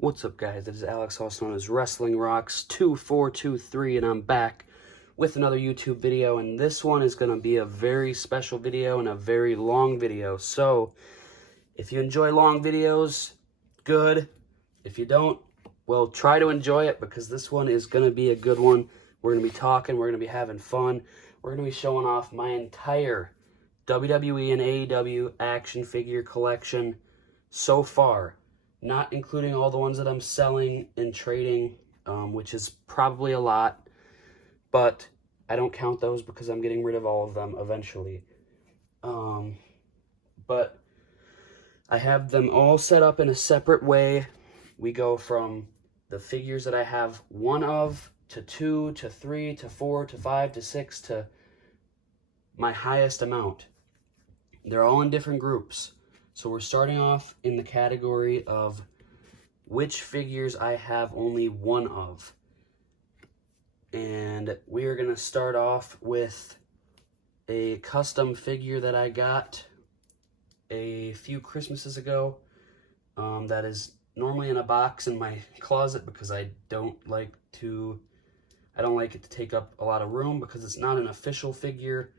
What's up, guys? It is Alex, also known as Wrestling Rocks 2423, and I'm back with another YouTube video, and this one is going to be a very special video and a very long video. So, if you enjoy long videos, good. If you don't, well, try to enjoy it, because this one is going to be a good one. We're going to be talking, we're going to be having fun, we're going to be showing off my entire WWE and AEW action figure collection so far. Not including all the ones that I'm selling and trading, which is probably a lot, but I don't count those because I'm getting rid of all of them eventually. But I have them all set up in a separate way. We go from the figures that I have one of, to 2, to 3, to 4, to 5, to 6, to my highest amount. They're all in different groups. So we're starting off in the category of which figures I have only one of. And we are going to start off with a custom figure that I got a few Christmases ago. That is normally in a box in my closet because I don't like it to take up a lot of room, because it's not an official figure.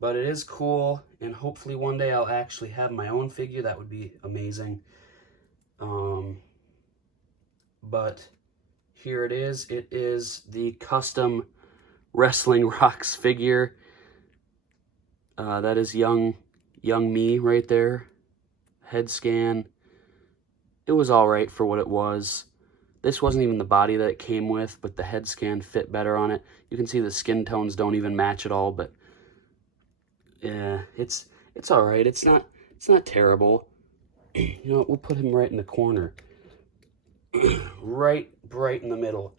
But it is cool, and hopefully one day I'll actually have my own figure. That would be amazing. But here it is. It is the custom Wrestling Rocks figure. That is young me right there. Head scan. It was alright for what it was. This wasn't even the body that it came with, but the head scan fit better on it. You can see the skin tones don't even match at all, but yeah, it's all right. It's not terrible. You know what? We'll put him right in the corner, right in the middle.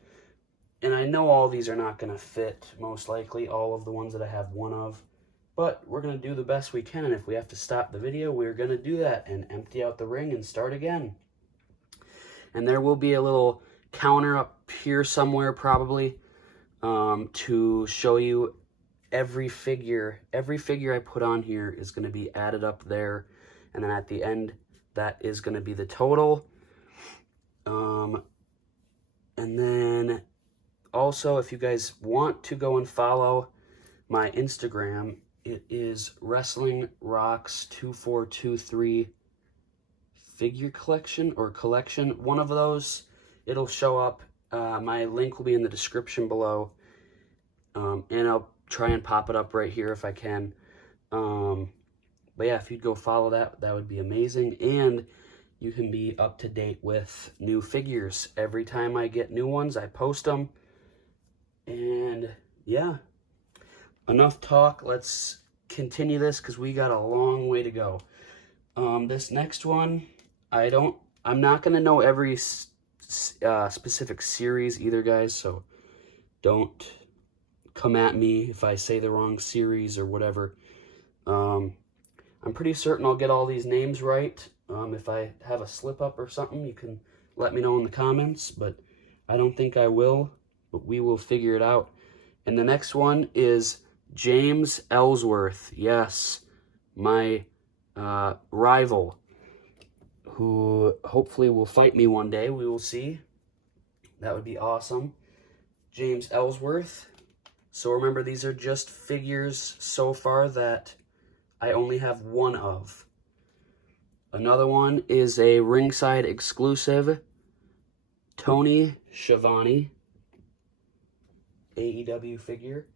And I know all these are not going to fit, most likely, all of the ones that I have one of. But we're going to do the best we can, and if we have to stop the video, we're going to do that and empty out the ring and start again. And there will be a little counter up here somewhere, probably, to show you every figure I put on here is going to be added up there, and then at the end that is going to be the total. And then also, if you guys want to go and follow my Instagram, it is Wrestling Rocks 2423 figure collection or collection, one of those. It'll show up. My link will be in the description below, and I'll try and pop it up right here if I can. But yeah, if you'd go follow that would be amazing. And you can be up to date with new figures. Every time I get new ones, I post them. And yeah, enough talk. Let's continue this, because we got a long way to go. This next one, I'm not going to know every specific series either, guys, so don't come at me if I say the wrong series or whatever. I'm pretty certain I'll get all these names right. If I have a slip up or something, you can let me know in the comments, but I don't think I will, but we will figure it out. And the next one is James Ellsworth. Yes, my rival, who hopefully will fight me one day. We will see. That would be awesome. James Ellsworth. So remember, these are just figures so far that I only have one of. Another one is a ringside exclusive, Tony Schiavone, AEW figure.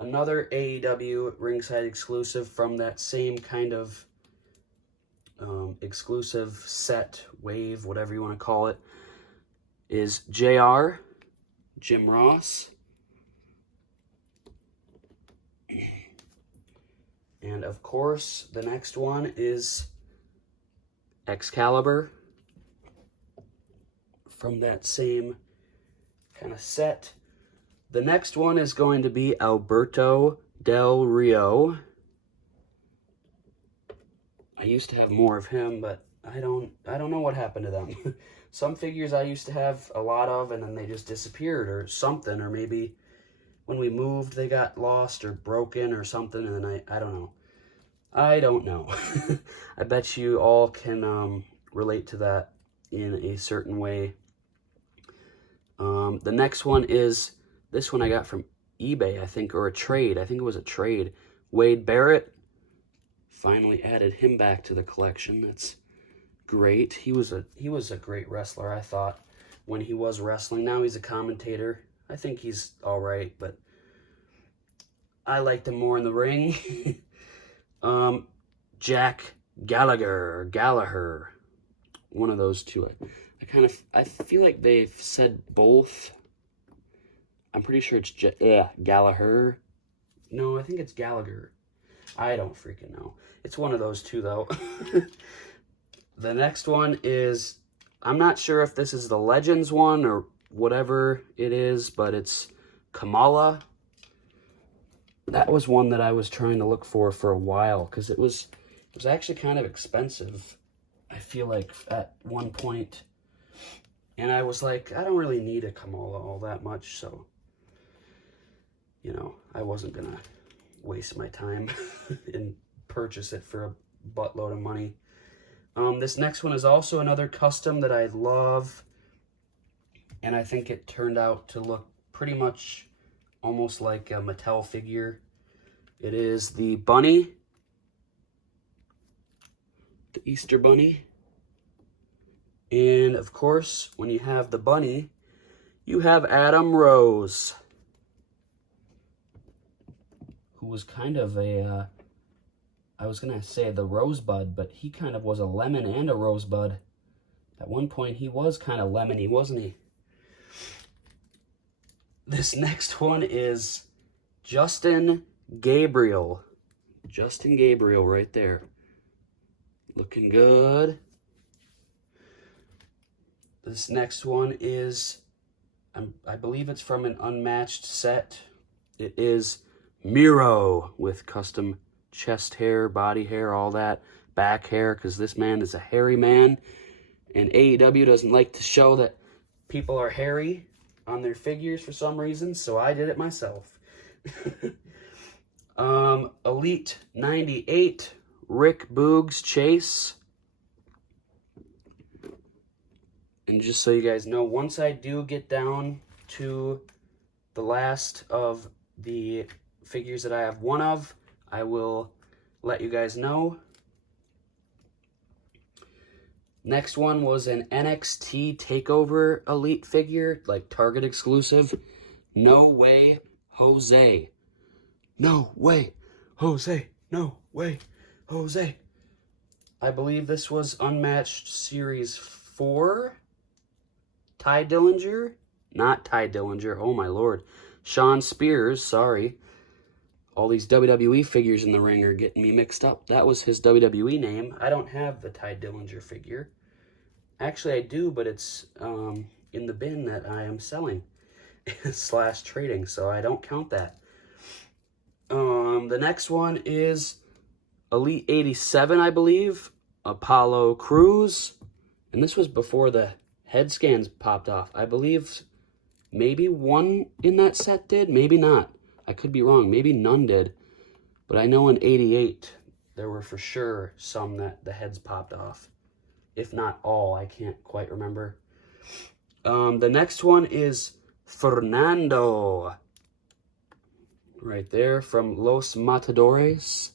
Another AEW ringside exclusive from that same kind of exclusive set, wave, whatever you want to call it, is JR, Jim Ross. And of course, the next one is Excalibur from that same kind of set. The next one is going to be Alberto Del Rio. I used to have more of him, but I don't know what happened to them. Some figures I used to have a lot of, and then they just disappeared or something, or maybe when we moved they got lost or broken or something, and then I don't know. I bet you all can relate to that. in a certain way. The next one is, this one I got from eBay, I think, or a trade. I think it was a trade. Wade Barrett. Finally added him back to the collection. That's great. He was a great wrestler, I thought, when he was wrestling. Now he's a commentator. I think he's all right, but I liked him more in the ring. Jack Gallagher, one of those two. I feel like they've said both. I'm pretty sure it's Gallagher. No, I think it's Gallagher. I don't freaking know. It's one of those two, though. The next one is, I'm not sure if this is the Legends one or whatever it is, but it's Kamala. That was one that I was trying to look for a while, because it was actually kind of expensive, I feel like, at one point. And I was like, I don't really need a Kamala all that much, so, you know, I wasn't going to waste my time and purchase it for a buttload of money. This next one is also another custom that I love, and I think it turned out to look pretty much almost like a Mattel figure. It is the bunny, the Easter bunny. And of course, when you have the bunny, you have Adam Rose, who was kind of a, I was going to say the rosebud, but he kind of was a lemon and a rosebud. At one point, he was kind of lemony, wasn't he? This next one is Justin Gabriel. Justin Gabriel right there. Looking good. This next one is, I believe it's from an unmatched set. It is Miro with custom chest hair, body hair, all that, back hair, because this man is a hairy man. And AEW doesn't like to show that people are hairy on their figures for some reason, so I did it myself. Elite 98, Rick Boogs Chase. And just so you guys know, once I do get down to the last of the figures that I have one of, I will let you guys know. Next one was an NXT TakeOver Elite figure, like Target exclusive. No Way Jose. No way, Jose. No way, Jose. I believe this was Unmatched Series 4. Ty Dillinger? Not Ty Dillinger. Oh, my Lord. Sean Spears, sorry. All these WWE figures in the ring are getting me mixed up. That was his WWE name. I don't have the Ty Dillinger figure. Actually, I do, but it's in the bin that I am selling / trading, so I don't count that. The next one is Elite 87, I believe. Apollo Crews. And this was before the head scans popped off. I believe maybe one in that set did, maybe not. I could be wrong. Maybe none did. But I know in 88, there were for sure some that the heads popped off. If not all, I can't quite remember. The next one is Fernando. Right there from Los Matadores.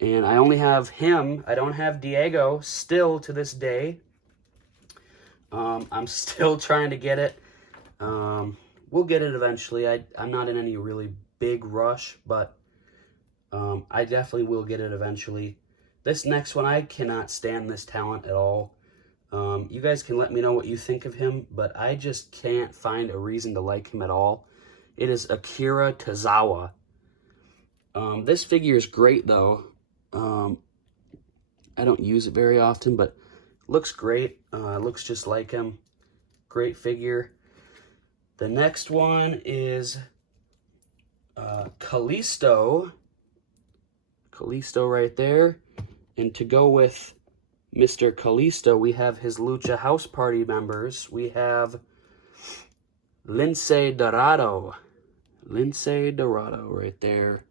And I only have him. I don't have Diego still to this day. I'm still trying to get it. We'll get it eventually. I'm not in any really big rush, but I definitely will get it eventually. This next one, I cannot stand this talent at all. You guys can let me know what you think of him, but I just can't find a reason to like him at all. It is Akira Tozawa. This figure is great, though. I don't use it very often, but looks great. Looks just like him. Great figure. The next one is Kalisto. Kalisto right there. And to go with Mr. Kalisto, we have his Lucha House Party members. We have Lince Dorado. Lince Dorado right there.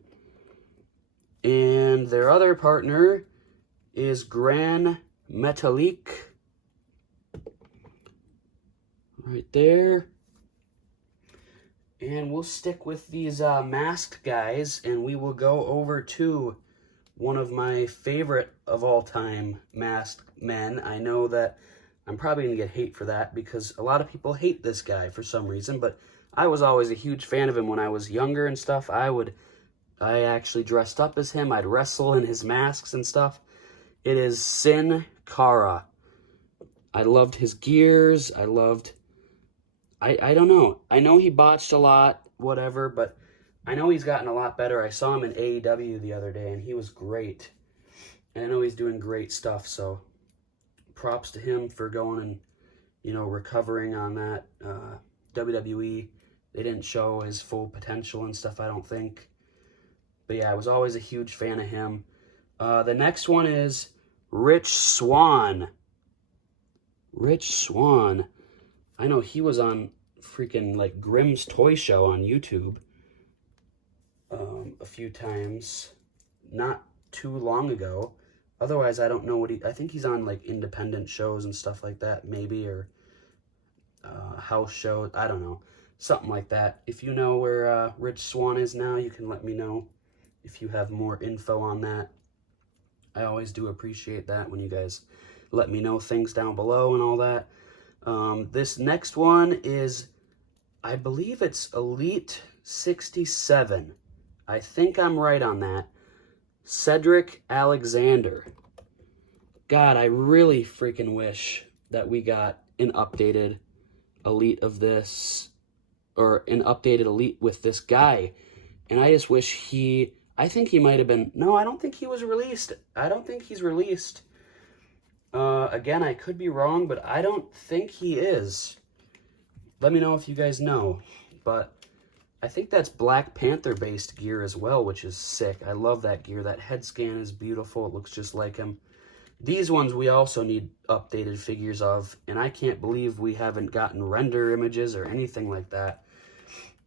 And their other partner is Gran Metalik. right there. And we'll stick with these masked guys, and we will go over to one of my favorite of all time masked men. I know that I'm probably going to get hate for that because a lot of people hate this guy for some reason, but I was always a huge fan of him when I was younger and stuff. I actually dressed up as him. I'd wrestle in his masks and stuff. It is Sin Cara. I loved his gears. I don't know. I know he botched a lot, whatever, but I know he's gotten a lot better. I saw him in AEW the other day, and he was great. And I know he's doing great stuff, so props to him for going and, recovering on that. WWE, they didn't show his full potential and stuff, I don't think. But yeah, I was always a huge fan of him. The next one is Rich Swann. Rich Swann. I know he was on freaking like Grimm's Toy Show on YouTube a few times, not too long ago. Otherwise, I don't know I think he's on like independent shows and stuff like that, maybe, or house shows. I don't know, something like that. If you know where Rich Swann is now, you can let me know if you have more info on that. I always do appreciate that when you guys let me know things down below and all that. This next one is, I believe it's Elite 67. I think I'm right on that. Cedric Alexander. God, I really freaking wish that we got an updated Elite of this, or an updated Elite with this guy. And I just wish I think he might have been, no, I don't think he was released. I don't think he's released. Again, I could be wrong, but I don't think he is. Let me know if you guys know. But I think that's Black Panther-based gear as well, which is sick. I love that gear. That head scan is beautiful. It looks just like him. These ones we also need updated figures of, and I can't believe we haven't gotten render images or anything like that.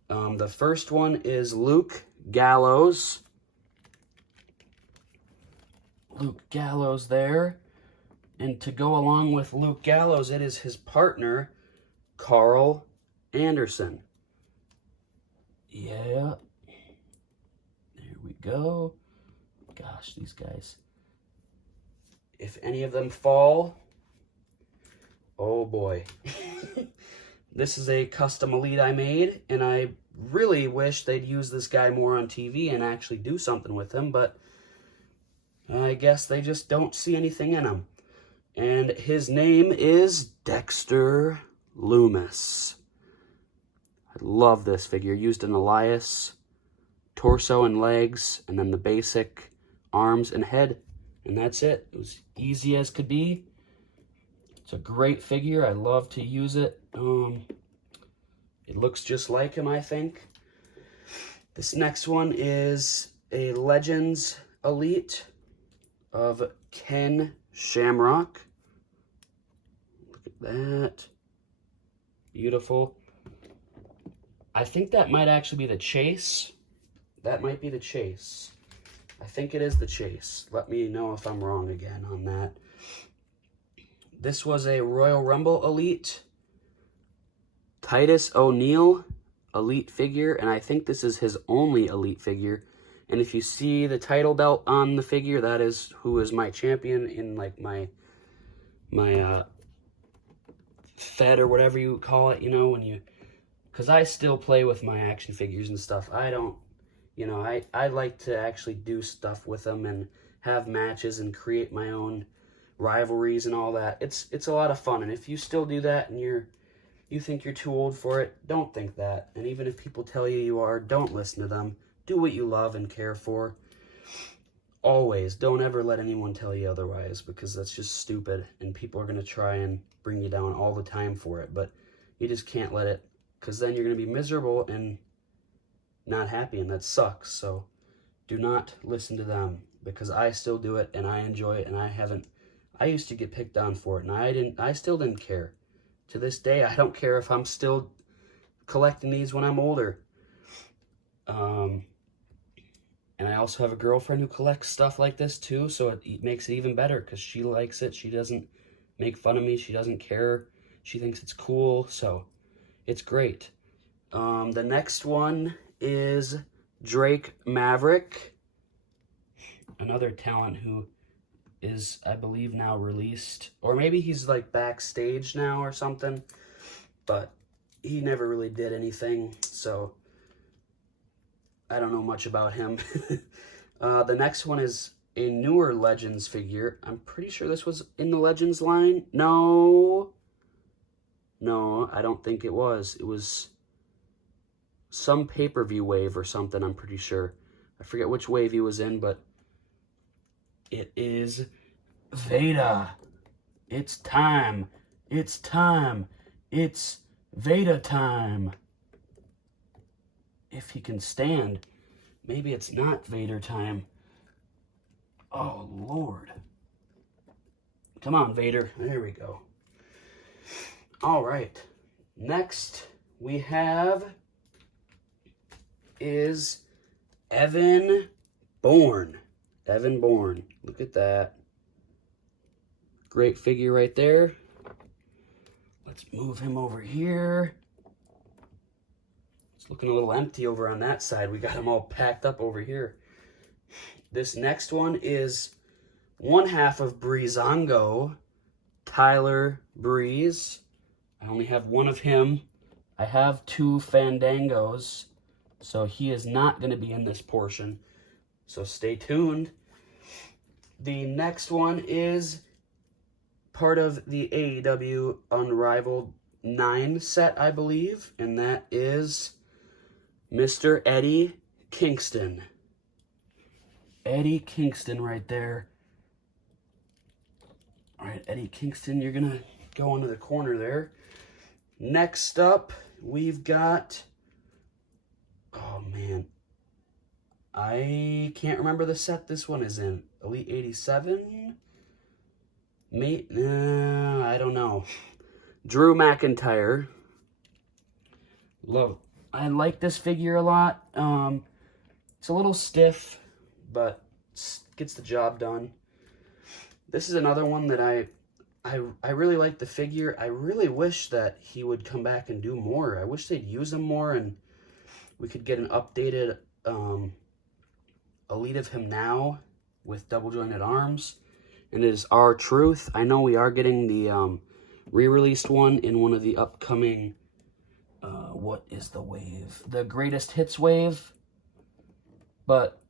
The first one is Luke Gallows. Luke Gallows there. And to go along with Luke Gallows, it is his partner, Carl Anderson. Yeah. There we go. Gosh, these guys. If any of them fall, oh boy. This is a custom Elite I made, and I really wish they'd use this guy more on TV and actually do something with him, but I guess they just don't see anything in him. And his name is Dexter Loomis. I love this figure. Used an Elias, torso and legs, and then the basic arms and head. And that's it. It was easy as could be. It's a great figure. I love to use it. It looks just like him, I think. This next one is a Legends Elite of Ken Shamrock. Look at that. Beautiful. I think that might actually be the Chase. That might be the Chase. I think it is the Chase. Let me know if I'm wrong again on that. This was a Royal Rumble Elite Titus O'Neil Elite figure, and I think this is his only Elite figure. And if you see the title belt on the figure, that is who is my champion in like my Fed or whatever you call it, you know, when you, because I still play with my action figures and stuff. I don't, you know, I like to actually do stuff with them and have matches and create my own rivalries and all that. It's a lot of fun, and if you still do that and you think you're too old for it, don't think that. And even if people tell you you are, don't listen to them. Do what you love and care for. Always. Don't ever let anyone tell you otherwise, because that's just stupid, and people are going to try and bring you down all the time for it. But you just can't let it, because then you're going to be miserable and not happy, and that sucks. So do not listen to them, because I still do it and I enjoy it, and I used to get picked on for it, and I still didn't care. To this day, I don't care if I'm still collecting these when I'm older. And I also have a girlfriend who collects stuff like this too, so it makes it even better, because she likes it. She doesn't make fun of me. She doesn't care. She thinks it's cool, so it's great. The next one is Drake Maverick, another talent who is, I believe, now released, or maybe he's like backstage now or something, but he never really did anything, so I don't know much about him. The next one is a newer Legends figure. I'm pretty sure this was in the Legends line. No, I don't think it was. It was some pay-per-view wave or something, I'm pretty sure. I forget which wave he was in, but it is Veda. It's time. It's time. It's Veda time. If he can stand. Maybe it's not Vader time. Oh, Lord. Come on, Vader. There we go. All right. Next we have is Evan Bourne. Evan Bourne. Look at that. Great figure right there. Let's move him over here. It's looking a little empty over on that side. We got him all packed up over here. This next one is one half of Breezango, Tyler Breeze. I only have one of him. I have two Fandangos, so he is not going to be in this portion. So stay tuned. The next one is part of the AEW Unrivaled 9 set, I believe, and that is Mr. Eddie Kingston. Eddie Kingston right there. All right, Eddie Kingston, you're going to go into the corner there. Next up, we've got, oh man, I can't remember the set this one is in. Elite 87? I don't know. Drew McIntyre. I like this figure a lot. It's a little stiff, but gets the job done. This is another one that I really like the figure. I really wish that he would come back and do more. I wish they'd use him more and we could get an updated Elite of him now with double jointed arms. And it is R-Truth. I know we are getting the re-released one in one of the upcoming, what is the wave? The Greatest Hits wave. But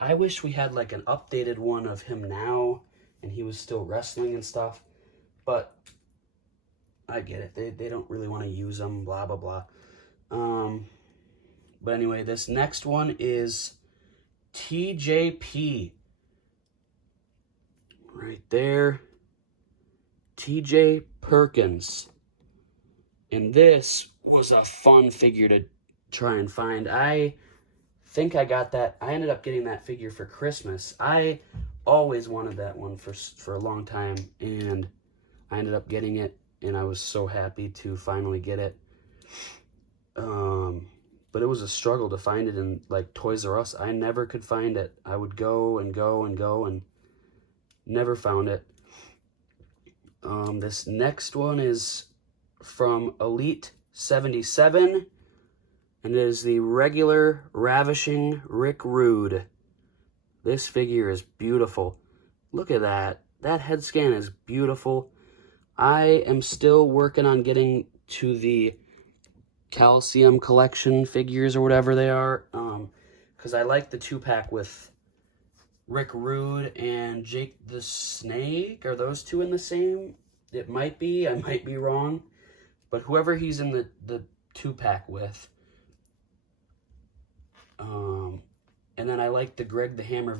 I wish we had like an updated one of him now and he was still wrestling and stuff. But I get it. They don't really want to use them, blah, blah, blah. But anyway, this next one is TJP. Right there. TJ Perkins. And this was a fun figure to try and find. I think I got that. I ended up getting that figure for Christmas. I always wanted that one for a long time, and I ended up getting it, and I was so happy to finally get it. But it was a struggle to find it in like Toys R Us. I never could find it. I would go and go and go and never found it. This next one is from Elite 77, and it is the regular Ravishing Rick Rude. This figure is beautiful. Look at that. That head scan is beautiful. I am still working on getting to the Calcium Collection figures or whatever they are, because I like the 2-pack with Rick Rude and Jake the Snake. Are those two in the same? It might be. I might be wrong. But whoever he's in the 2-pack with. And then I like the Greg the Hammer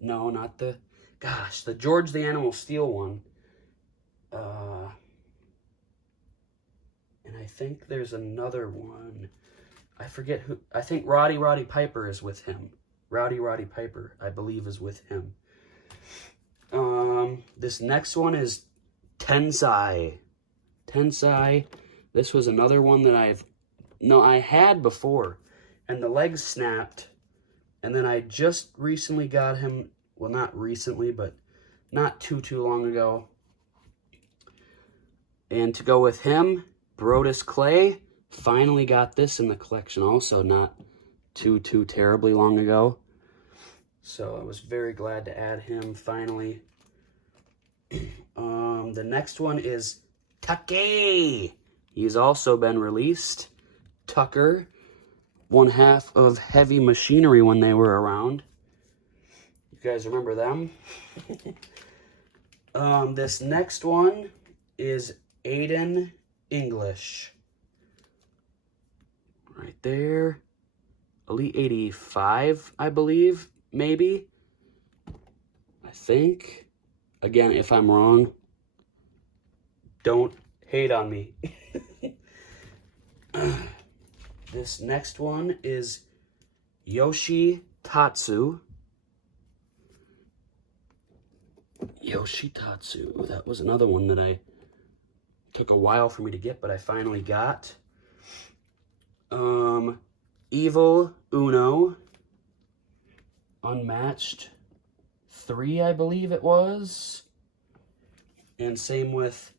No, not the... Gosh, the George the Animal Steel one. And I think there's another one. I forget who. I think Roddy Piper is with him. Roddy Piper, I believe, is with him. This next one is Tensai. Tensai. This was another one that I had before, and the legs snapped, and then I just recently got him. Well, not recently, but not too long ago. And to go with him, Brodus Clay. Finally got this in the collection also, not too terribly long ago. So I was very glad to add him finally. The next one is Tucky. He's also been released. Tucker, one half of Heavy Machinery when they were around. You guys remember them? This next one is Aiden English. Right there. Elite 85, I believe, maybe. I think. Again, if I'm wrong, don't hate on me. This next one is Yoshi Tatsu. Yoshi Tatsu. That was another one that took a while for me to get, but I finally got. Evil Uno. Unmatched 3, I believe it was. And same with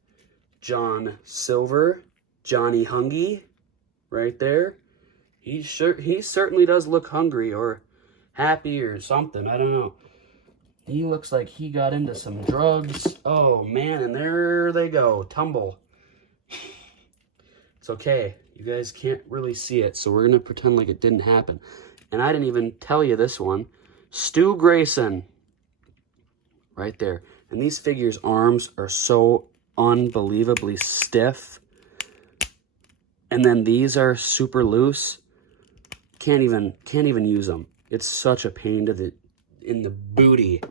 John Silver, Johnny Hungy, right there. He certainly does look hungry or happy or something. I don't know. He looks like he got into some drugs. Oh man, and there they go, tumble. It's okay. You guys can't really see it, so we're gonna pretend like it didn't happen. And I didn't even tell you this one. Stu Grayson. Right there. And these figures' arms are so unbelievably stiff. And then these are super loose. Can't even use them. It's such a pain in the booty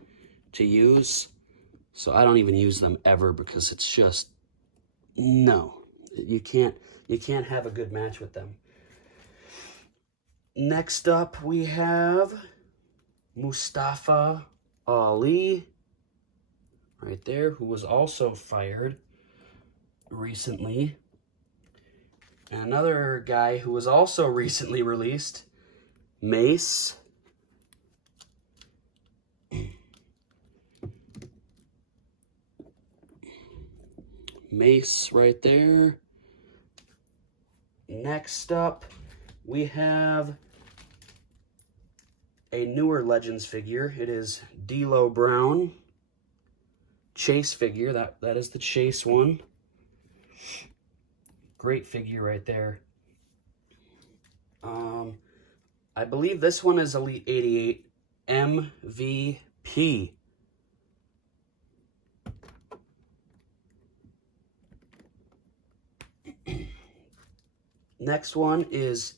to use. So I don't even use them ever because it's just no. You can't have a good match with them. Next up we have Mustafa Ali. Right there, who was also fired recently. And another guy who was also recently released, Mace. Mace right there. Next up, we have a newer Legends figure. It is D'Lo Brown. Chase figure, that is the Chase one. Great figure right there. I believe this one is Elite 88 MVP. Next one is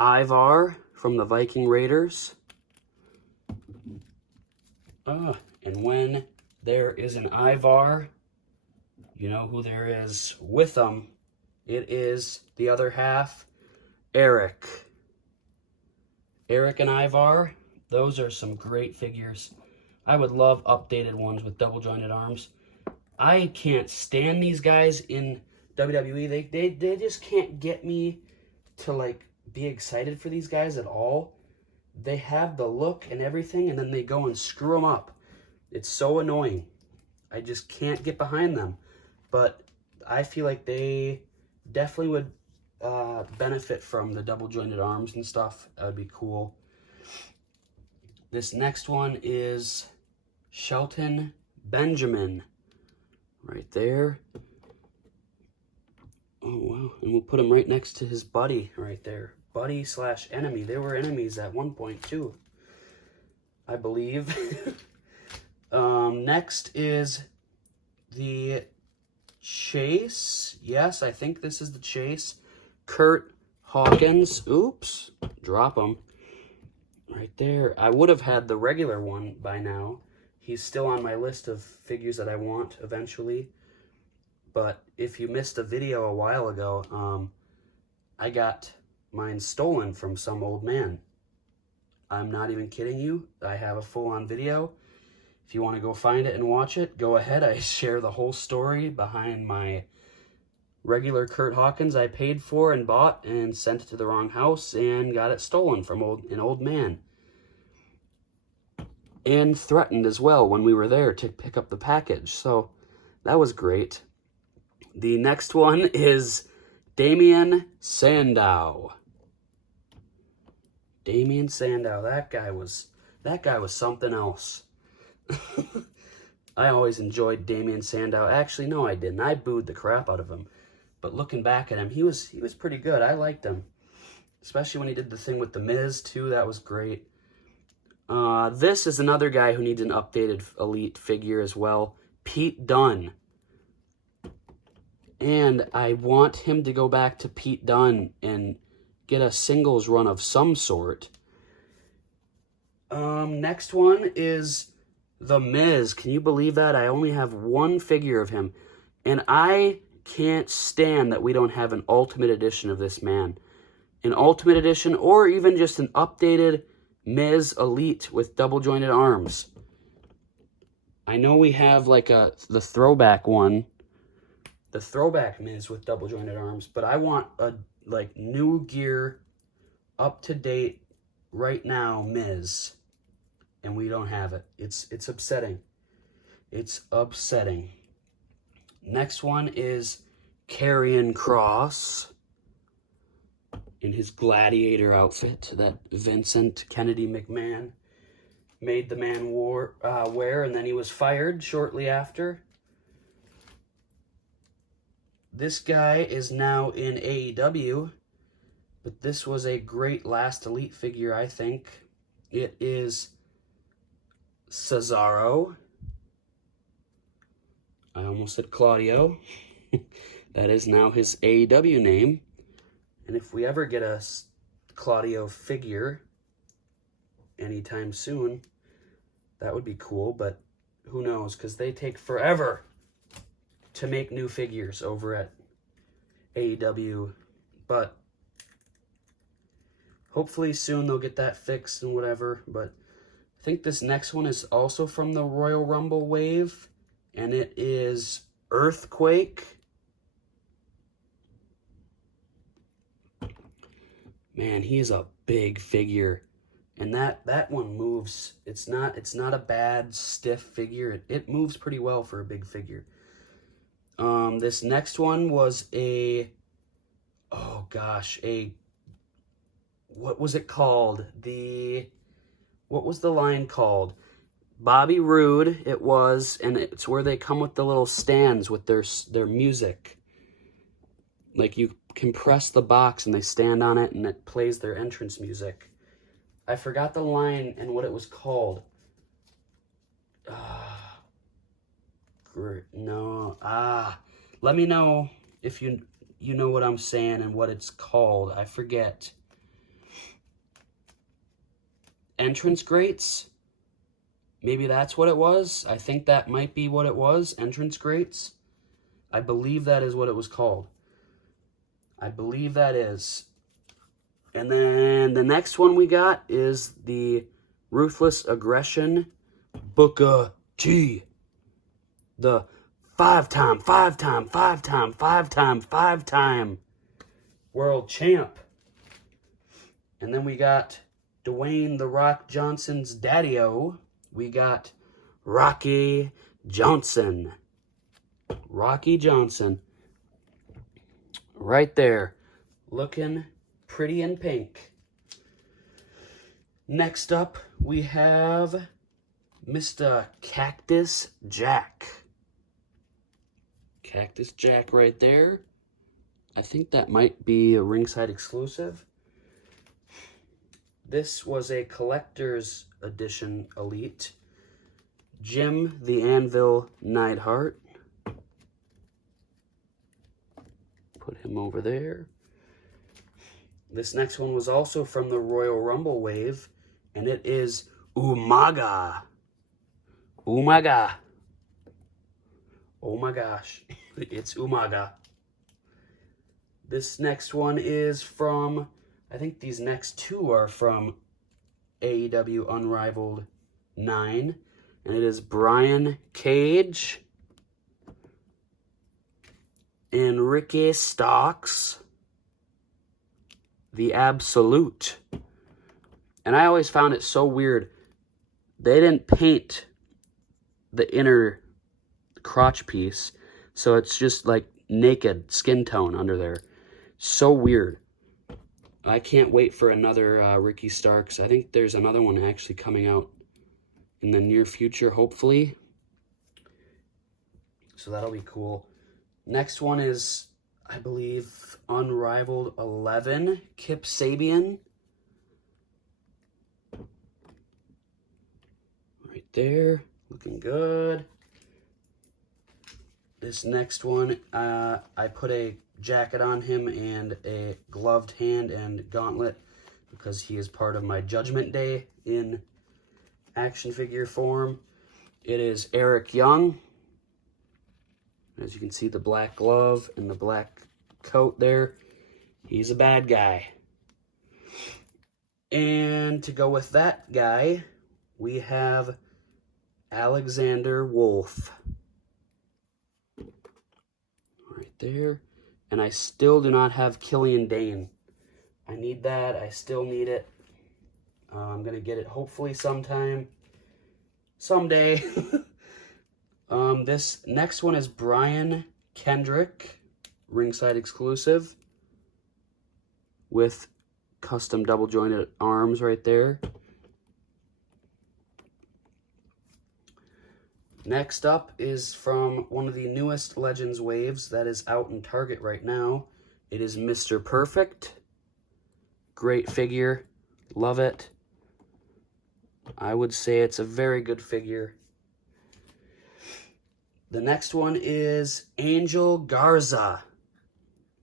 Ivar from the Viking Raiders. And when there is an Ivar, you know who there is with them. It is the other half, Eric. Eric and Ivar, those are some great figures. I would love updated ones with double jointed arms. I can't stand these guys in WWE. They just can't get me to like be excited for these guys at all. They have the look and everything, and then they go and screw them up. It's so annoying. I just can't get behind them. But I feel like they definitely would benefit from the double jointed arms and stuff. That would be cool. This next one is Shelton Benjamin. Right there. Oh, wow. And we'll put him right next to his buddy right there. Buddy / enemy. They were enemies at one point, too, I believe. Next is the Chase. Yes, I think this is the Chase. Kurt Hawkins. Oops. Drop him. Right there. I would have had the regular one by now. He's still on my list of figures that I want eventually. But if you missed a video a while ago, I got mine stolen from some old man. I'm not even kidding you. I have a full-on video. If you want to go find it and watch it, go ahead. I share the whole story behind my regular Kurt Hawkins I paid for and bought and sent it to the wrong house and got it stolen from an old man. And threatened as well when we were there to pick up the package. So that was great. The next one is Wwe Sandow. Wwe Sandow, that guy was something else. I always enjoyed Wwe Sandow. Actually, no, I didn't. I booed the crap out of him. But looking back at him, he was pretty good. I liked him, especially when he did the thing with the Miz too. That was great. This is another guy who needs an updated Elite figure as well. Pete Dunne. And I want him to go back to Pete Dunne and get a singles run of some sort. Next one is The Miz. Can you believe that? I only have one figure of him. And I can't stand that we don't have an Ultimate Edition of this man. An Ultimate Edition or even just an updated Miz Elite with double jointed arms. I know we have like the throwback one. The throwback Miz with double jointed arms. But I want a like new gear, up to date, right now Miz. And we don't have it. It's upsetting. It's upsetting. Next one is Karrion Kross in his gladiator outfit that Vincent Kennedy McMahon made the man wear, and then he was fired shortly after. This guy is now in AEW, but this was a great last Elite figure, I think. It is Cesaro. I almost said Claudio. That is now his AEW name. And if we ever get a Claudio figure anytime soon, that would be cool, but who knows, because they take forever to make new figures over at AEW. But hopefully soon they'll get that fixed and whatever. But I think this next one is also from the Royal Rumble wave, and it is Earthquake. Man, he is a big figure. And that one moves. It's not a bad, stiff figure. It moves pretty well for a big figure. This next one was what was it called? What was the line called? Bobby Roode, it was, and it's where they come with the little stands with their music. Like you can press the box and they stand on it and it plays their entrance music. I forgot the line and what it was called. Let me know if you know what I'm saying and what it's called. I forget. Entrance grates? Maybe that's what it was. I think that might be what it was. Entrance grates. I believe that is what it was called. I believe that is. And then the next one we got is the Ruthless Aggression Booker T. The five-time world champ. And then we got Dwayne The Rock Johnson's daddy-o. We got Rocky Johnson. Rocky Johnson. Right there. Looking pretty in pink. Next up, we have Mr. Cactus Jack. Cactus Jack right there. I think that might be a ringside exclusive. This was a collector's edition Elite. Jim the Anvil Neidhart. Put him over there. This next one was also from the Royal Rumble wave, and it is Umaga. Umaga. Oh my gosh, it's Umaga. This next one is from, I think these next two are from AEW Unrivaled 9, and it is Brian Cage and Ricky Starks, the Absolute. And I always found it so weird. They didn't paint the inner crotch piece, so it's just like naked skin tone under there. So weird. I can't wait for another Ricky Starks. I think there's another one actually coming out in the near future, hopefully. So that'll be cool. Next one is, I believe, Unrivaled 11, Kip Sabian. Right there, looking good. This next one, I put a jacket on him and a gloved hand and gauntlet because he is part of my Judgment Day in action figure form. It is Eric Young. As you can see, the black glove and the black coat there. He's a bad guy. And to go with that guy, we have Alexander Wolf. Right there. And I still do not have Killian Dane. I need that. I still need it. I'm going to get it hopefully sometime. Someday. This next one is Brian Kendrick, ringside exclusive, with custom double jointed arms right there. Next up is from one of the newest Legends waves that is out in Target right now. It is Mr. Perfect. Great figure. Love it. I would say it's a very good figure. The next one is Angel Garza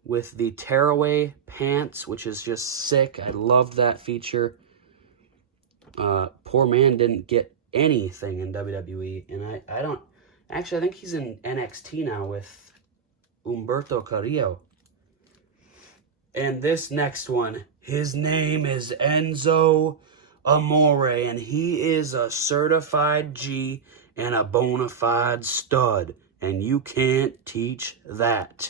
with the tearaway pants, which is just sick. I love that feature. Poor man didn't get anything in WWE, and I don't... Actually, I think he's in NXT now with Humberto Carrillo. And this next one, his name is Enzo Amore, and he is a certified G and a bona fide stud, and you can't teach that.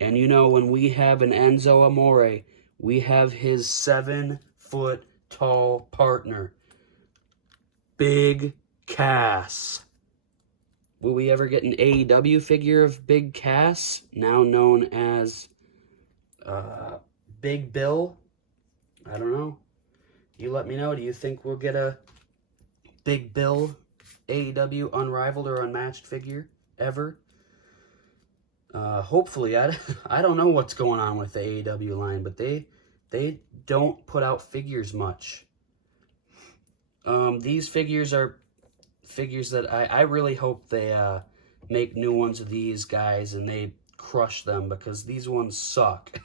And you know, when we have an Enzo Amore, we have his 7-foot-tall partner, Big Cass. Will we ever get an AEW figure of Big Cass, now known as Big Bill? I don't know. You let me know. Do you think we'll get a Big Bill AEW unrivaled or unmatched figure ever? Hopefully. I don't know what's going on with the AEW line, but they don't put out figures much. These figures are figures that I really hope they make new ones of these guys and they crush them, because these ones suck.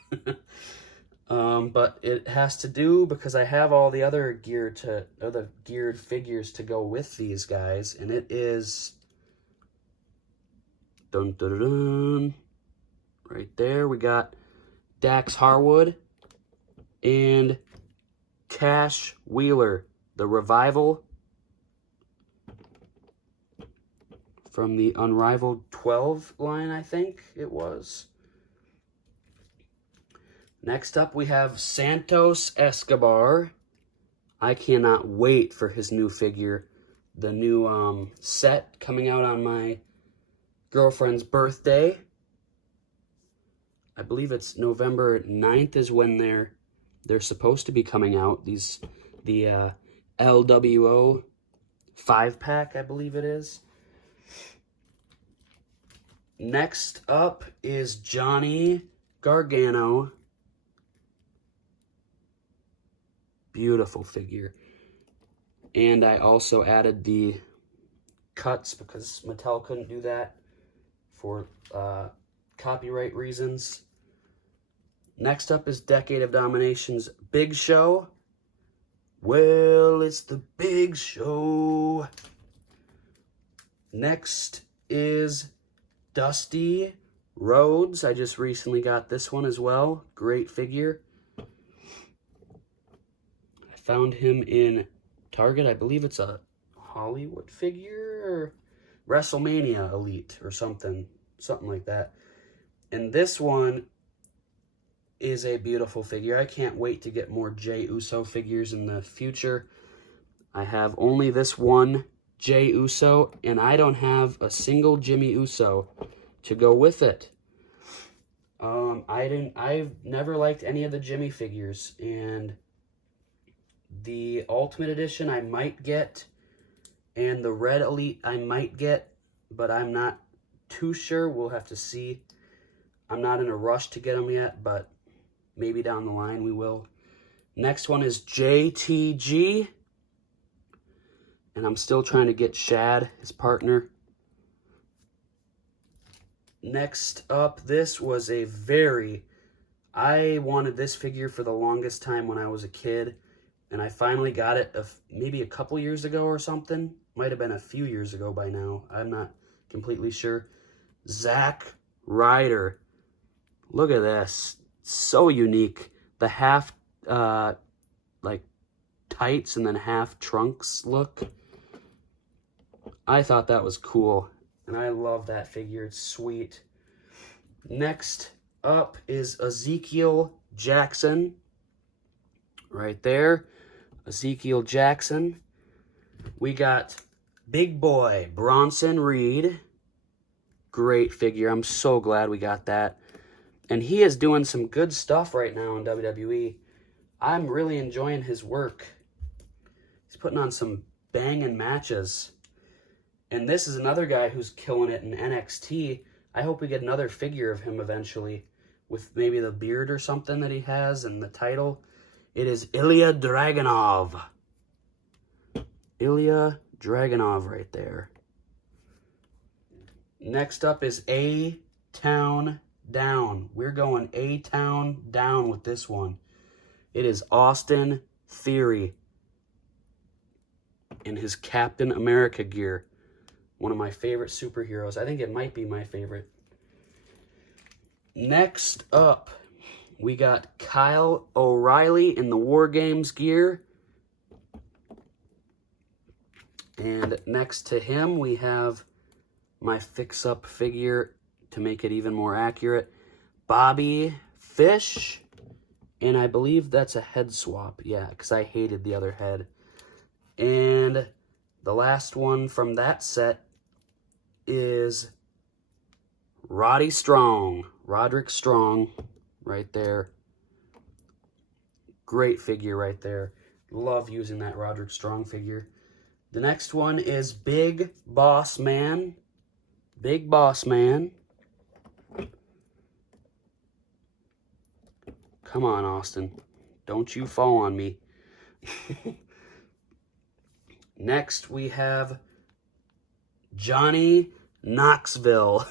But it has to do because I have all the other geared figures to go with these guys, and it is dun dun dun, right there. We got Dax Harwood and Cash Wheeler, the Revival from the Unrivaled 12 line, I think it was. Next up, we have Santos Escobar. I cannot wait for his new figure. The new set coming out on my girlfriend's birthday. I believe it's November 9th is when they're supposed to be coming out. The LWO 5-pack, I believe it is. Next up is Johnny Gargano. Beautiful figure. And I also added the cuts because Mattel couldn't do that for copyright reasons. Next up is Decade of Domination's Big Show. Well, it's the Big Show. Next is Dusty Rhodes. I just recently got this one as well. Great figure. I found him in Target. I believe it's a Hollywood figure or WrestleMania Elite or something like that. And this one is a beautiful figure. I can't wait to get more Jey Uso figures in the future. I have only this one Jey Uso, and I don't have a single Jimmy Uso to go with it. I've never liked any of the Jimmy figures, and the Ultimate Edition I might get, and the Red Elite I might get, but I'm not too sure. We'll have to see. I'm not in a rush to get them yet, but maybe down the line we will. Next one is JTG, and I'm still trying to get Shad, his partner. Next up, this was I wanted this figure for the longest time when I was a kid, and I finally got it maybe a couple years ago or something. Might have been a few years ago by now. I'm not completely sure. Zack Ryder. Look at this. So unique. The half, like, tights and then half trunks look. I thought that was cool. And I love that figure. It's sweet. Next up is Ezekiel Jackson. Right there. Ezekiel Jackson. We got Big Boy Bronson Reed. Great figure. I'm so glad we got that. And he is doing some good stuff right now in WWE. I'm really enjoying his work. He's putting on some banging matches. And this is another guy who's killing it in NXT. I hope we get another figure of him eventually, with maybe the beard or something that he has and the title. It is Ilya Dragunov. Ilya Dragunov right there. Next up is A-Town Down. We're going A-Town Down with this one. It is Austin Theory in his Captain America gear. One of my favorite superheroes. I think it might be my favorite. Next up, we got Kyle O'Reilly in the War Games gear. And next to him, we have my fix-up figure to make it even more accurate. Bobby Fish. And I believe that's a head swap. Yeah, because I hated the other head. And the last one from that set is Roderick Strong, right there. Great figure right there. Love using that Roderick Strong figure. The next one is Big Boss Man. Big Boss Man. Come on, Austin. Don't you fall on me. Next, we have Johnny Knoxville.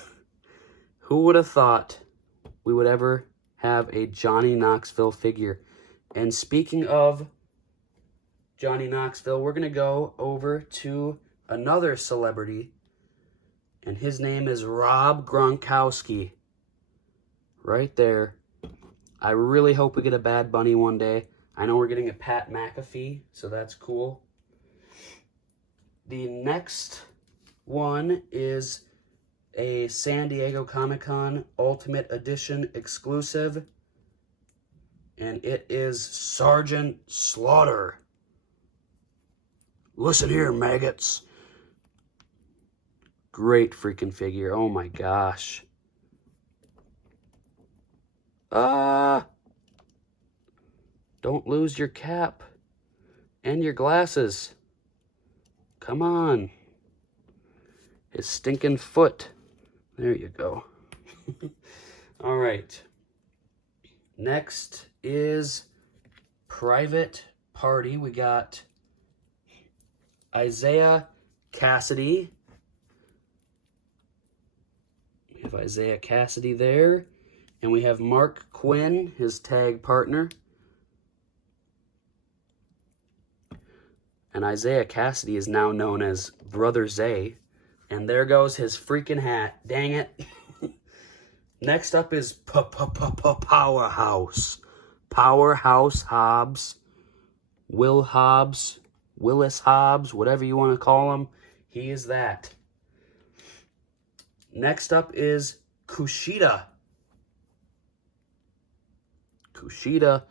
Who would have thought we would ever have a Johnny Knoxville figure? And speaking of Johnny Knoxville, we're going to go over to another celebrity. And his name is Rob Gronkowski. Right there. I really hope we get a Bad Bunny one day. I know we're getting a Pat McAfee, so that's cool. The next one is a San Diego Comic-Con Ultimate Edition exclusive. And it is Sergeant Slaughter. Listen here, maggots. Great freaking figure. Oh my gosh. Don't lose your cap and your glasses. Come on. His stinking foot. There you go. All right. Next is Private Party. We got Isaiah Cassidy. We have Isaiah Cassidy there. And we have Mark Quinn, his tag partner. And Isaiah Cassidy is now known as Brother Zay. And there goes his freaking hat. Dang it. Next up is Powerhouse. Powerhouse Hobbs. Willis Hobbs, whatever you want to call him. He is that. Next up is Kushida. Kushida,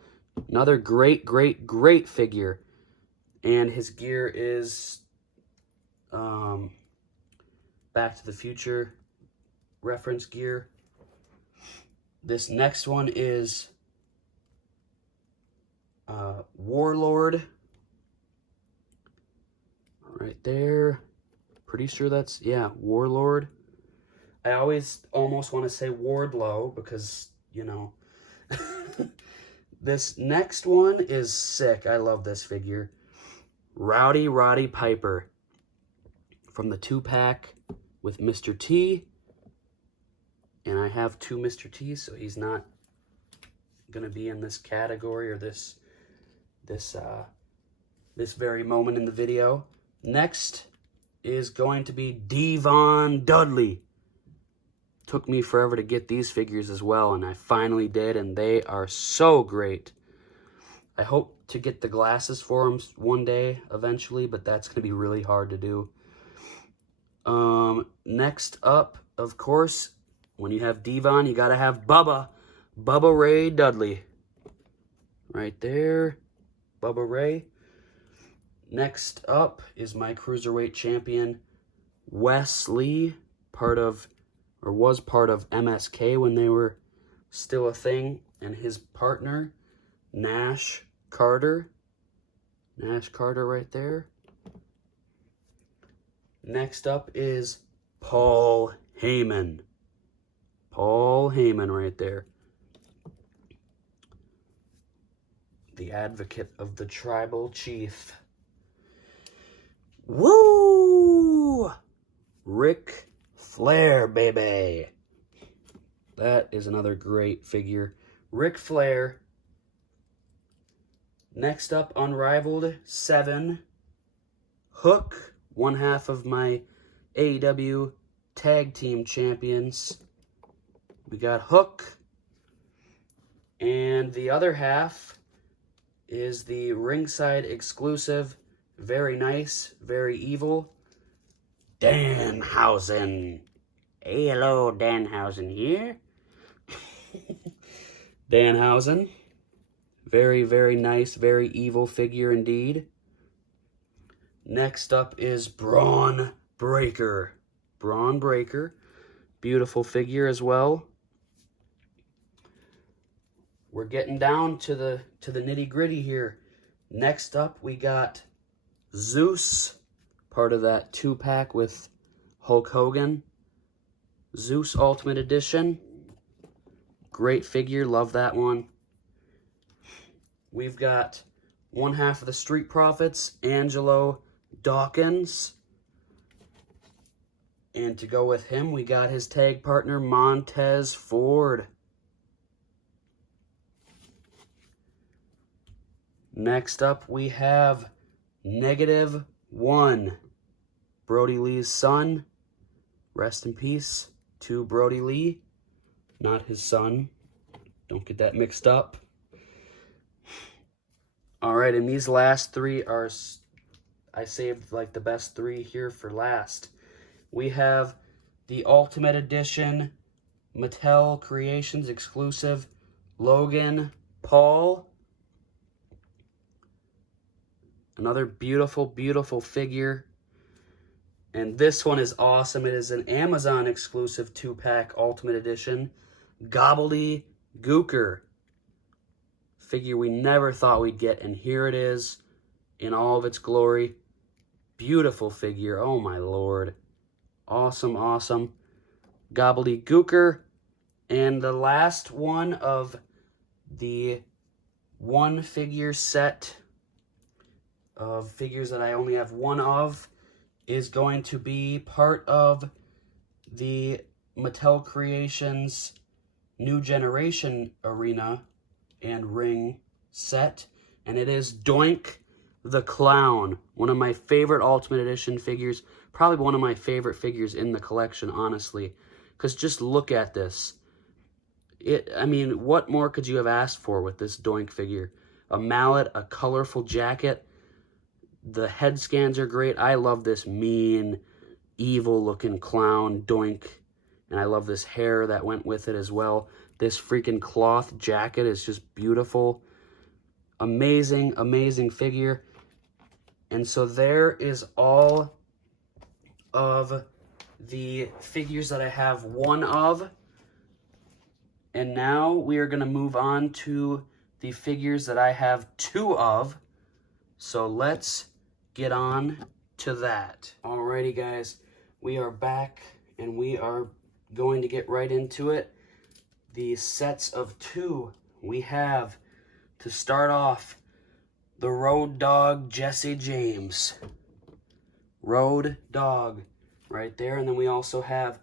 another great figure. And his gear is Back to the Future reference gear. This next one is Warlord. Right there. Pretty sure that's, yeah, Warlord. I always almost want to say Wardlow because, you know. This next one is sick. I love this figure. Rowdy Roddy Piper from the 2-pack with Mr. T. And I have 2 Mr. T's, so he's not going to be in this category or this very moment in the video. Next is going to be Devon Dudley. Took me forever to get these figures as well, and I finally did, and they are so great. I hope to get the glasses for them one day eventually, but that's going to be really hard to do. Next up, of course, when you have Devon, you got to have Bubba Ray Dudley. Right there, Bubba Ray. Next up is my Cruiserweight champion, Wesley, was part of MSK when they were still a thing, and his partner, Nash Carter. Nash Carter right there. Next up is Paul Heyman. Paul Heyman right there. The advocate of the tribal chief. Woo! Ric Flair, baby. That is another great figure. Ric Flair. Next up, Unrivaled 7. Hook, one half of my AEW Tag Team Champions. We got Hook. And the other half is the ringside exclusive, very nice, very evil, Danhausen. Hey, hello, Danhausen here. Danhausen. Very, very nice, very evil figure indeed. Next up is Braun Breaker. Braun Breaker. Beautiful figure as well. We're getting down to the nitty-gritty here. Next up, we got Zeus, part of that 2-pack with Hulk Hogan. Zeus Ultimate Edition. Great figure, love that one. We've got one half of the Street Profits, Angelo Dawkins. And to go with him, we got his tag partner, Montez Ford. Next up, we have -1. Brody Lee's son. Rest in peace to Brody Lee. Not his son. Don't get that mixed up. Alright, and these last 3 are... I saved like the best 3 here for last. We have the Ultimate Edition Mattel Creations exclusive Logan Paul. Another beautiful, beautiful figure. And this one is awesome. It is an Amazon exclusive 2-pack Ultimate Edition Gobbledygooker. Figure we never thought we'd get, and here it is in all of its glory. Beautiful figure. Oh my lord. Awesome, awesome. Gobbledygooker. And the last one of the 1-figure set of figures that I only have 1 of is going to be part of the Mattel Creations New Generation Arena and Ring set, and it is Doink the Clown, one of my favorite Ultimate Edition figures, probably one of my favorite figures in the collection, honestly, because just look at this. I mean, what more could you have asked for with this Doink figure? A mallet, a colorful jacket. The head scans are great. I love this mean, evil-looking clown, Doink. And I love this hair that went with it as well. This freaking cloth jacket is just beautiful. Amazing, amazing figure. And so there is all of the figures that I have 1 of. And now we are going to move on to the figures that I have 2 of. So let's get on to that. Alrighty guys, we are back and we are going to get right into it. The sets of 2 we have, to start off, the Road Dog Jesse James. Road Dog right there. And then we also have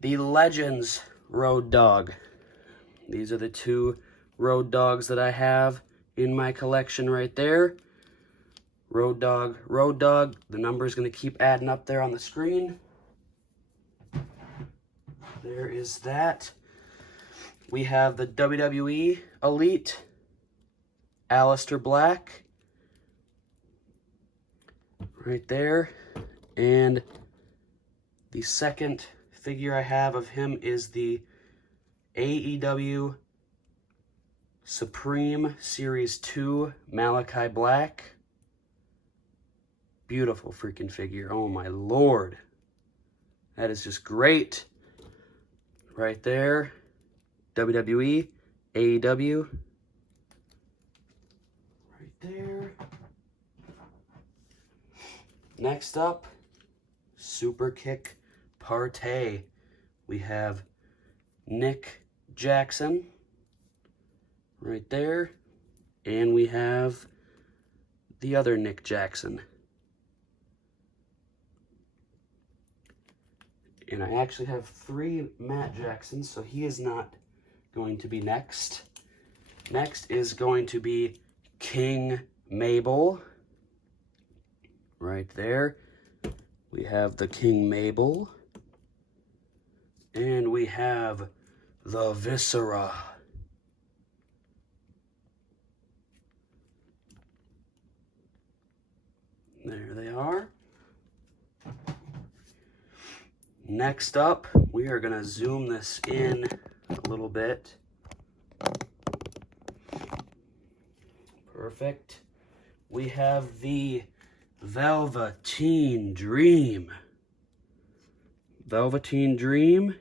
the Legends Road Dog. These are the 2 Road Dogs that I have in my collection right there. Road Dog, Road Dog. The number is going to keep adding up there on the screen. There is that. We have the WWE Elite, Aleister Black, right there. And the second figure I have of him is the AEW Supreme Series 2 Malachi Black. Beautiful freaking figure. Oh my lord. That is just great. Right there. WWE, AEW. Right there. Next up, Super Kick Partey. We have Nick Jackson. Right there. And we have the other Nick Jackson. And I actually have 3 Matt Jacksons, so he is not going to be next. Next is going to be King Mabel. Right there. We have the King Mabel. And we have the Viscera. There they are. Next up, we are going to zoom this in a little bit. Perfect. We have the Velveteen Dream. Velveteen Dream.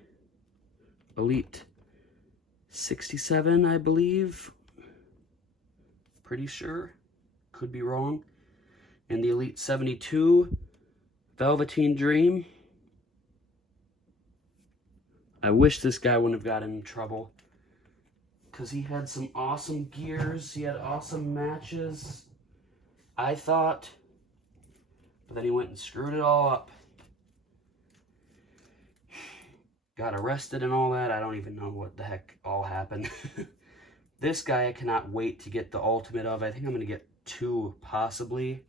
Elite 67, I believe. Pretty sure. Could be wrong. And the Elite 72. Velveteen Dream. I wish this guy wouldn't have gotten in trouble, because he had some awesome gears, he had awesome matches, I thought, but then he went and screwed it all up. Got arrested and all that. I don't even know what the heck all happened. This guy I cannot wait to get the ultimate of. I think I'm going to get 2 possibly.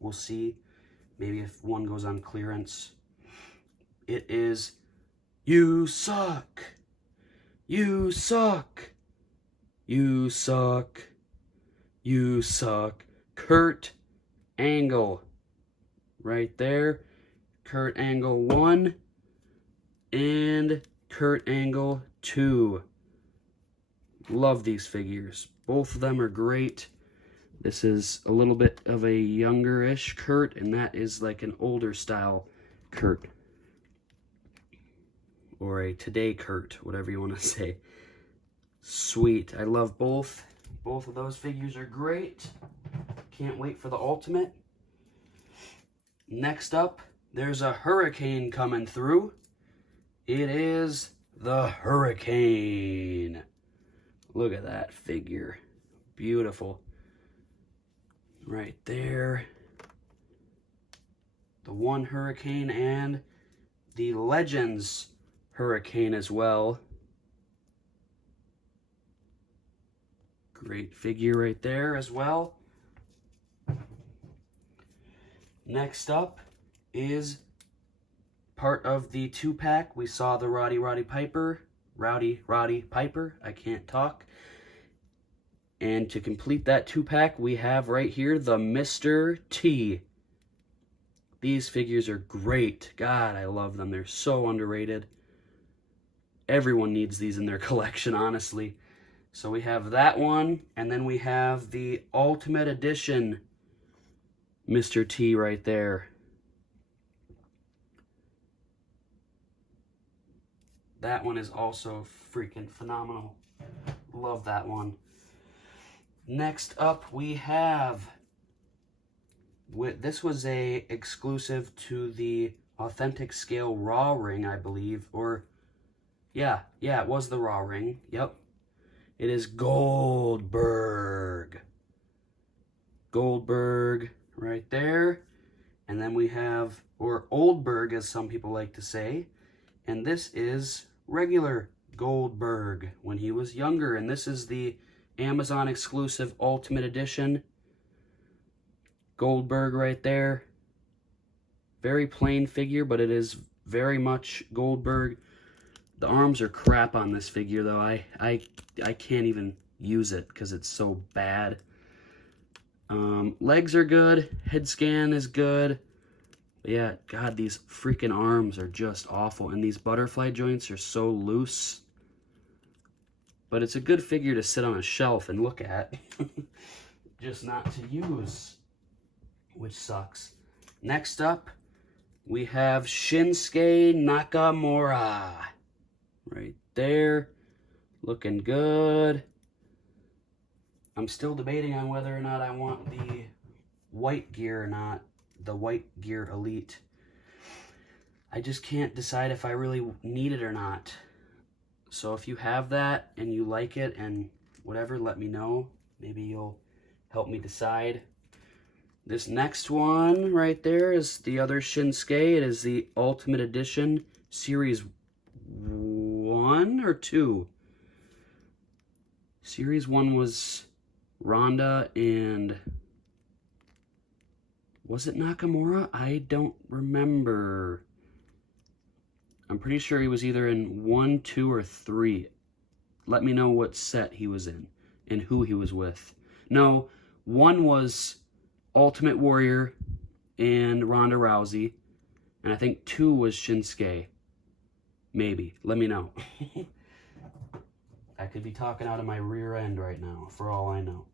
We'll see. Maybe if one goes on clearance. It is You Suck. You suck. You suck. You suck. Kurt Angle. Right there. Kurt Angle 1 and Kurt Angle 2. Love these figures. Both of them are great. This is a little bit of a younger-ish Kurt, and that is like an older style Kurt. Or a today Kurt, whatever you want to say. Sweet. I love both. Both of those figures are great. Can't wait for the ultimate. Next up, there's a Hurricane coming through. It is the Hurricane. Look at that figure. Beautiful. Right there. The one Hurricane and the Legends Hurricane as well. Great figure right there as well. Next up is part of the 2-pack. We saw the Rowdy Piper. I can't talk. And to complete that 2-pack, we have right here the Mr. T. These figures are great. God, I love them. They're so underrated. Everyone needs these in their collection, honestly. So we have that one, and then we have the Ultimate Edition Mr. T right there. That one is also freaking phenomenal. Love that one. Next up we have, this was a exclusive to the Authentic Scale Raw ring, I believe, or yeah, it was the Raw ring. Yep. It is Goldberg. Goldberg right there. And then we have, or Oldberg as some people like to say, and this is regular Goldberg when he was younger, and this is the Amazon exclusive Ultimate Edition. Goldberg right there. Very plain figure, but it is very much Goldberg. The arms are crap on this figure, though. I can't even use it because it's so bad. Legs are good. Head scan is good. But yeah, God, these freaking arms are just awful. And these butterfly joints are so loose. But it's a good figure to sit on a shelf and look at. Just not to use, which sucks. Next up, we have Shinsuke Nakamura. Right there. Looking good. I'm still debating on whether or not I want the white gear or not. The white gear elite. I just can't decide if I really need it or not. So if you have that and you like it and whatever, let me know. Maybe you'll help me decide. This next one right there is the other Shinsuke. It is the Ultimate Edition Series 1 or 2. Series 1 was Ronda and... was it Nakamura? I don't remember. I'm pretty sure he was either in 1, 2, or 3. Let me know what set he was in and who he was with. No, 1 was Ultimate Warrior and Ronda Rousey. And I think 2 was Shinsuke. Maybe. Let me know. I could be talking out of my rear end right now, for all I know.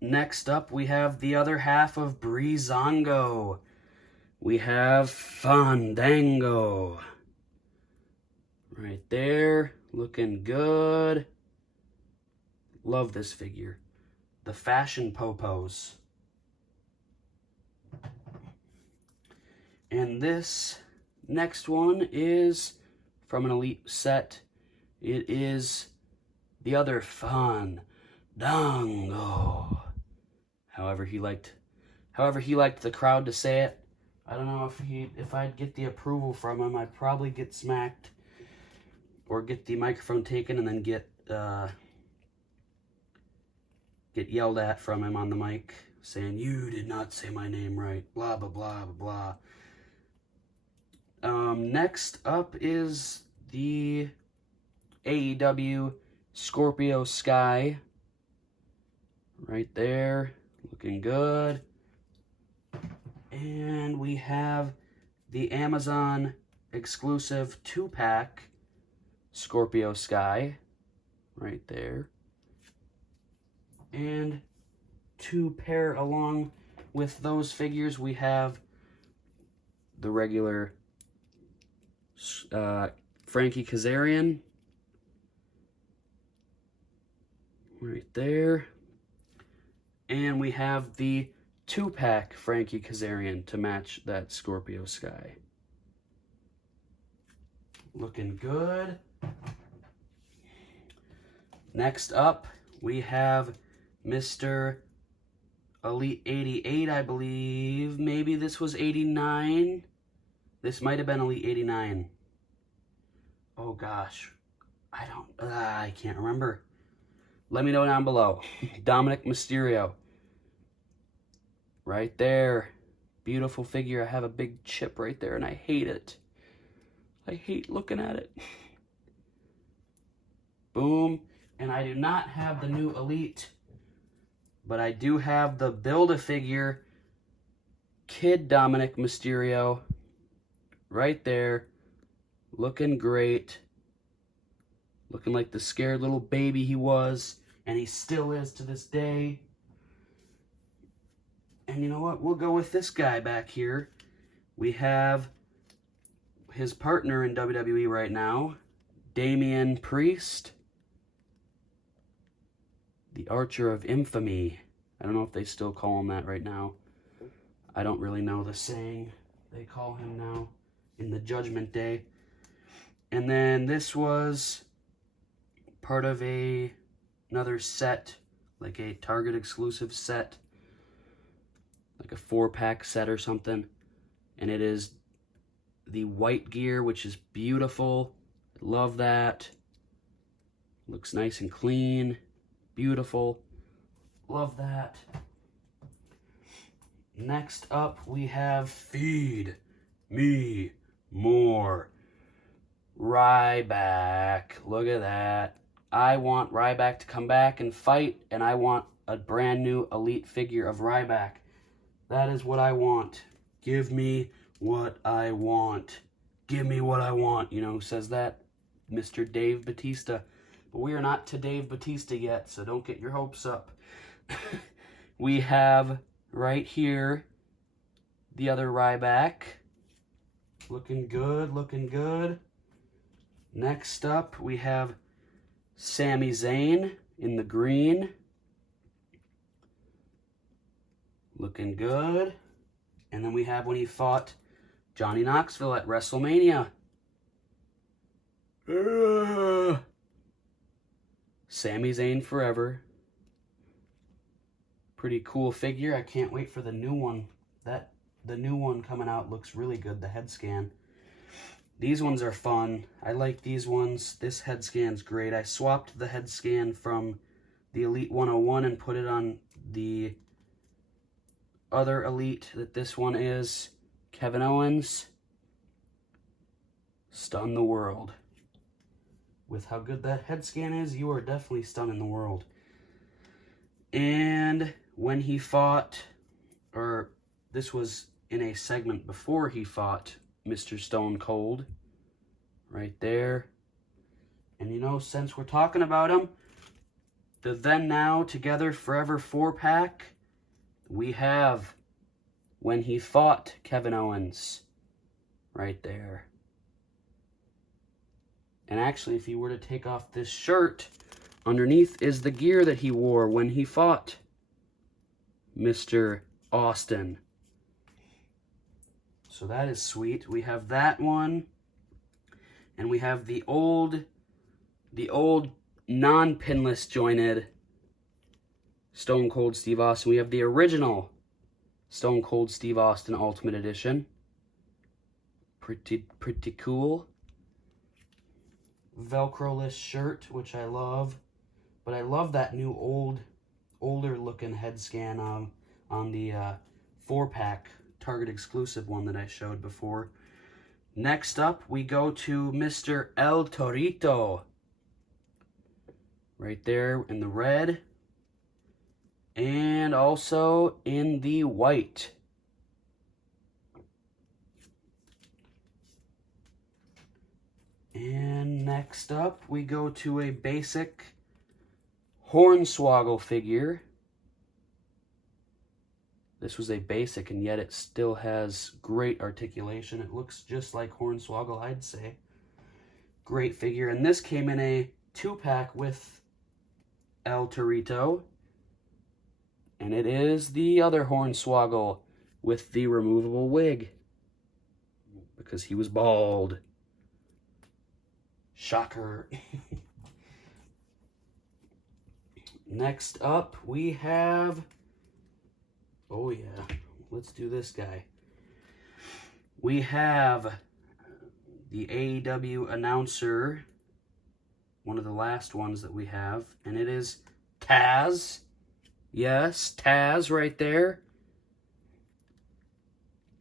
Next up, we have the other half of Breezango. We have Fandango. Right there. Looking good. Love this figure. The Fashion Popos. And this next one is from an Elite set. It is the other Fandango. However he liked the crowd to say it. I don't know if I'd get the approval from him. I'd probably get smacked or get the microphone taken and then get yelled at from him on the mic saying, "You did not say my name right, blah blah blah blah blah." Next up is the AEW Scorpio Sky. Right there. Looking good. And we have the Amazon exclusive 2-pack Scorpio Sky. Right there. And to pair along with those figures, we have the regular Frankie Kazarian. Right there. And we have the 2-pack Frankie Kazarian to match that Scorpio Sky. Looking good. Next up, we have Mr. Elite 88, I believe. Maybe this was 89. This might have been Elite 89. Oh gosh. I can't remember. Let me know down below. Dominic Mysterio. Right there. Beautiful figure. I have a big chip right there and I hate it. I hate looking at it. Boom. And I do not have the new Elite, but I do have the Build-A-Figure Kid Dominic Mysterio. Right there. Looking great. Looking like the scared little baby he was. And he still is to this day. And you know what? We'll go with this guy back here. We have his partner in WWE right now, Damian Priest, the Archer of Infamy. I don't know if they still call him that right now. I don't really know the saying they call him now in the Judgment Day. And then this was part of another set, like a Target exclusive set, like a 4-pack set or something. And it is the white gear, which is beautiful. Love that. Looks nice and clean. Beautiful. Love that. Next up, we have Feed Me More Ryback. Look at that. I want Ryback to come back and fight, and I want a brand new elite figure of Ryback. That is what I want. Give me what I want. Give me what I want. You know who says that? Mr. Dave Bautista. But we are not to Dave Bautista yet, so don't get your hopes up. We have right here the other Ryback. Looking good, looking good. Next up, we have Sami Zayn in the green. Looking good. And then we have when he fought Johnny Knoxville at WrestleMania. Sami Zayn forever. Pretty cool figure. I can't wait for the new one. The new one coming out looks really good, the head scan. These ones are fun. I like these ones. This head scan's great. I swapped the head scan from the Elite 101 and put it on the other Elite that this one is. Kevin Owens. Stun the world. With how good that head scan is, you are definitely stunning the world. And when he fought, or this was in a segment before he fought Mr. Stone Cold, right there. And you know, since we're talking about him, the Then Now Together Forever 4-pack, we have when he fought Kevin Owens, right there. And actually, if you were to take off this shirt, underneath is the gear that he wore when he fought Mr. Austin. So that is sweet. We have that one. And we have the old non-pinless jointed Stone Cold Steve Austin. We have the original Stone Cold Steve Austin Ultimate Edition. Pretty cool. Velcro-less shirt, which I love. But I love that new older looking head scan on the 4-pack Target exclusive one that I showed before. Next up, we go to Mr. El Torito. Right there in the red. And also in the white. And next up, we go to a basic Hornswoggle figure. This was a basic, and yet it still has great articulation. It looks just like Hornswoggle, I'd say. Great figure. And this came in a 2-pack with El Torito. And it is the other Hornswoggle with the removable wig. Because he was bald. Shocker. Next up, we have... Oh yeah, let's do this guy. We have the AEW announcer, one of the last ones that we have, and it is Taz. Yes, Taz right there.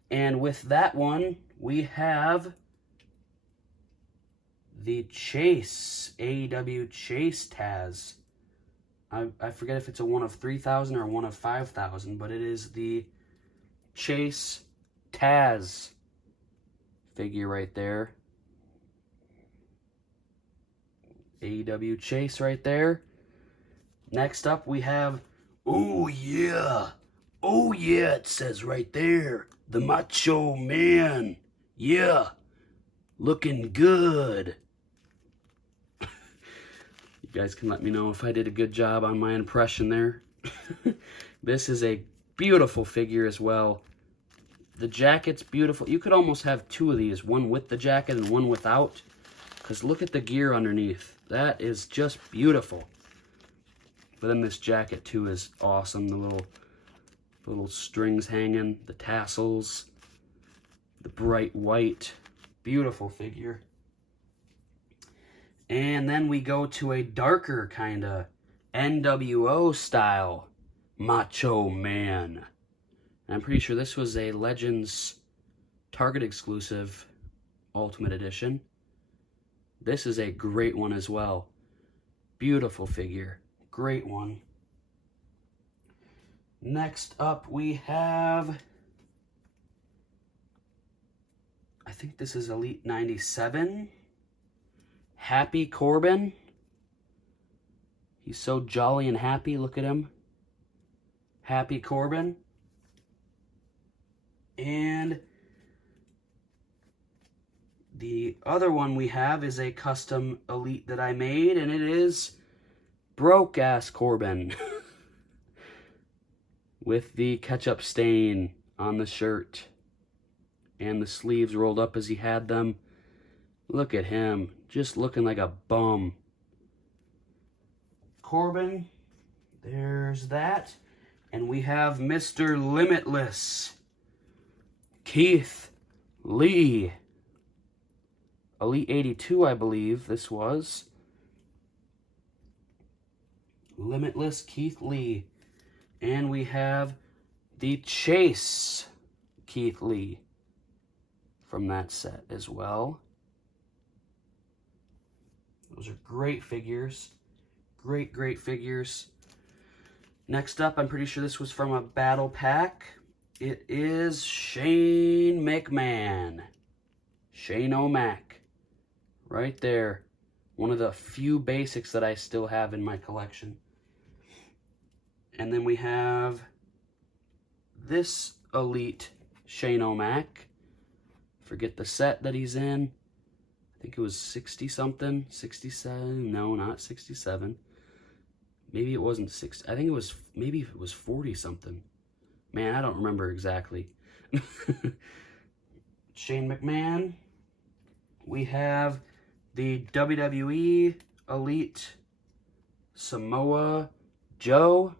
And with that one, we have the Chase, AEW Chase Taz. I forget if it's a 1 of 3,000 or 1 of 5,000, but it is the Chase Taz figure right there. AEW Chase right there. Next up, we have, oh yeah, it says right there, the Macho Man. Yeah, Looking good. You guys can let me know if I did a good job on my impression there. This is a beautiful figure as well. The jacket's beautiful. You could almost have two of these, one with the jacket and one without. Because look at the gear underneath. That is just beautiful. But then this jacket too is awesome. The little strings hanging, the tassels, the bright white. Beautiful figure. And then we go to a darker kind of NWO style Macho Man. And I'm pretty sure this was a Legends Target exclusive Ultimate Edition. This is a great one as well. Beautiful figure. Great one. Next up we have, I think this is Elite 97. Happy Corbin. He's so jolly and happy. Look at him. Happy Corbin. And the other one we have is a custom Elite that I made, and it is Broke Ass Corbin. With the ketchup stain on the shirt. And the sleeves rolled up as he had them. Look at him, just looking like a bum. Corbin, there's that. And we have Mr. Limitless, Keith Lee. Elite 82, I believe this was. Limitless Keith Lee. And we have the Chase Keith Lee from that set as well. Those are great figures. Great figures. Next up, I'm pretty sure this was from a battle pack. It is Shane McMahon. Shane O'Mac. Right there. One of the few basics that I still have in my collection. And then we have this Elite Shane O'Mac. Forget the set that he's in. I think it was 60-something. 67. No, not 67. Maybe it wasn't 60. I think it was, maybe it was 40-something. Man, I don't remember exactly. Shane McMahon. We have the WWE Elite Samoa Joe.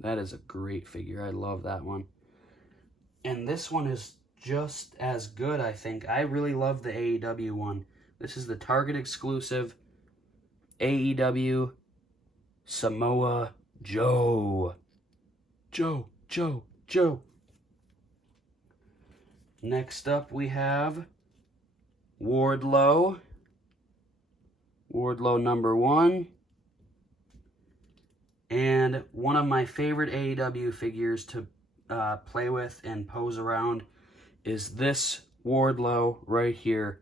That is a great figure. I love that one. And this one is just as good, I think. I really love the AEW one. This is the Target exclusive AEW Samoa Joe. Joe. Next up we have Wardlow. Wardlow number 1. And one of my favorite AEW figures to play with and pose around is this Wardlow right here.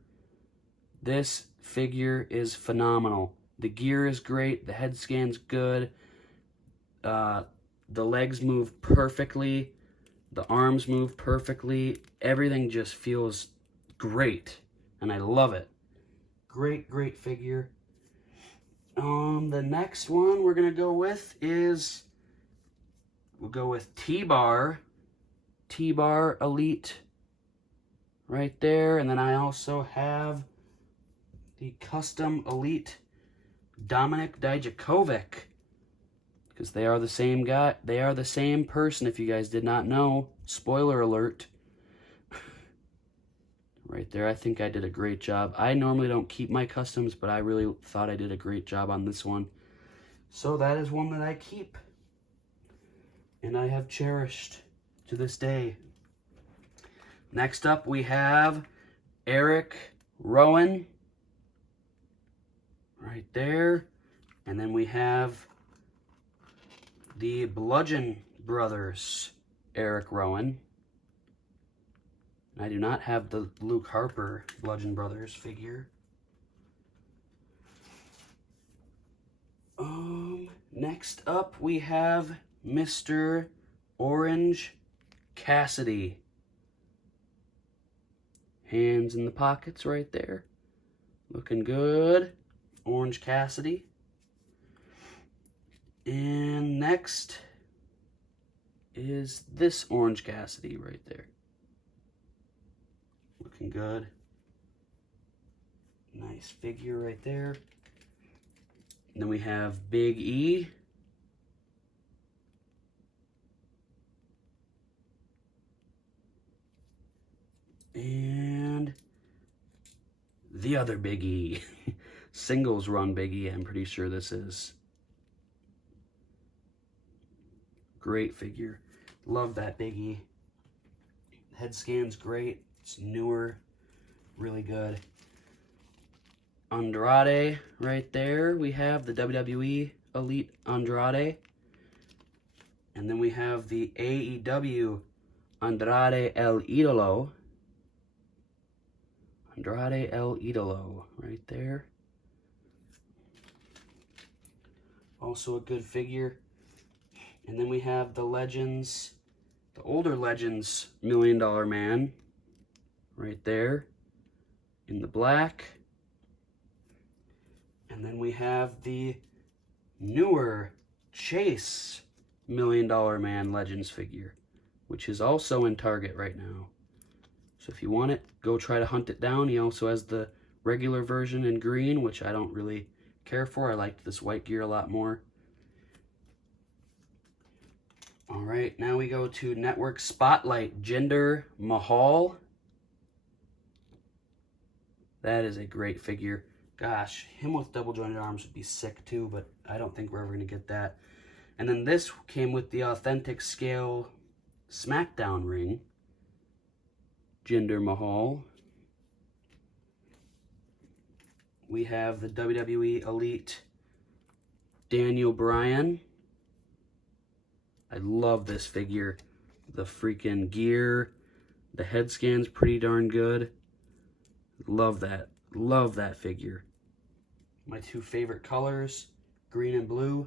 This figure is phenomenal. The gear is great. The head scan's good. The legs move perfectly. The arms move perfectly. Everything just feels great. And I love it. Great figure. The next one we're going to go with is, we'll go with T-Bar. T-Bar Elite right there. And then I also have the custom Elite Dominic Dijakovic, because they are the same guy. They are the same person, if you guys did not know. Spoiler alert. Right there, I think I did a great job. I normally don't keep my customs, but I really thought I did a great job on this one. So that is one that I keep. And I have cherished to this day. Next up, we have Eric Rowan. Right there. And then we have the Bludgeon Brothers, Eric Rowan. I do not have the Luke Harper Bludgeon Brothers figure. Next up we have Mr. Orange Cassidy. Hands in the pockets right there. Looking good. Orange Cassidy. And next is this Orange Cassidy right there. Looking good. Nice figure right there. And then we have Big E. And the other Big E. Singles run Big E, I'm pretty sure this is. Great figure. Love that Big E. Head scan's great. It's newer. Really good. Andrade right there. We have the WWE Elite Andrade. And then we have the AEW Andrade El Idolo. Andrade El Idolo right there. Also a good figure. And then we have the Legends, the older Legends $1 Million Man right there in the black. And then we have the newer Chase $1 Million Man Legends figure, which is also in Target right now. So if you want it, go try to hunt it down. He also has the regular version in green, which I don't really care for. I liked this white gear a lot more. All right, now we go to Network Spotlight, Jinder Mahal. That is a great figure. Gosh, him with double jointed arms would be sick too, but I don't think we're ever gonna get that. And then this came with the authentic scale SmackDown ring. Jinder Mahal. We have the WWE Elite Daniel Bryan. I love this figure. The freaking gear. The head scan's pretty darn good. Love that. Love that figure. My two favorite colors, green and blue.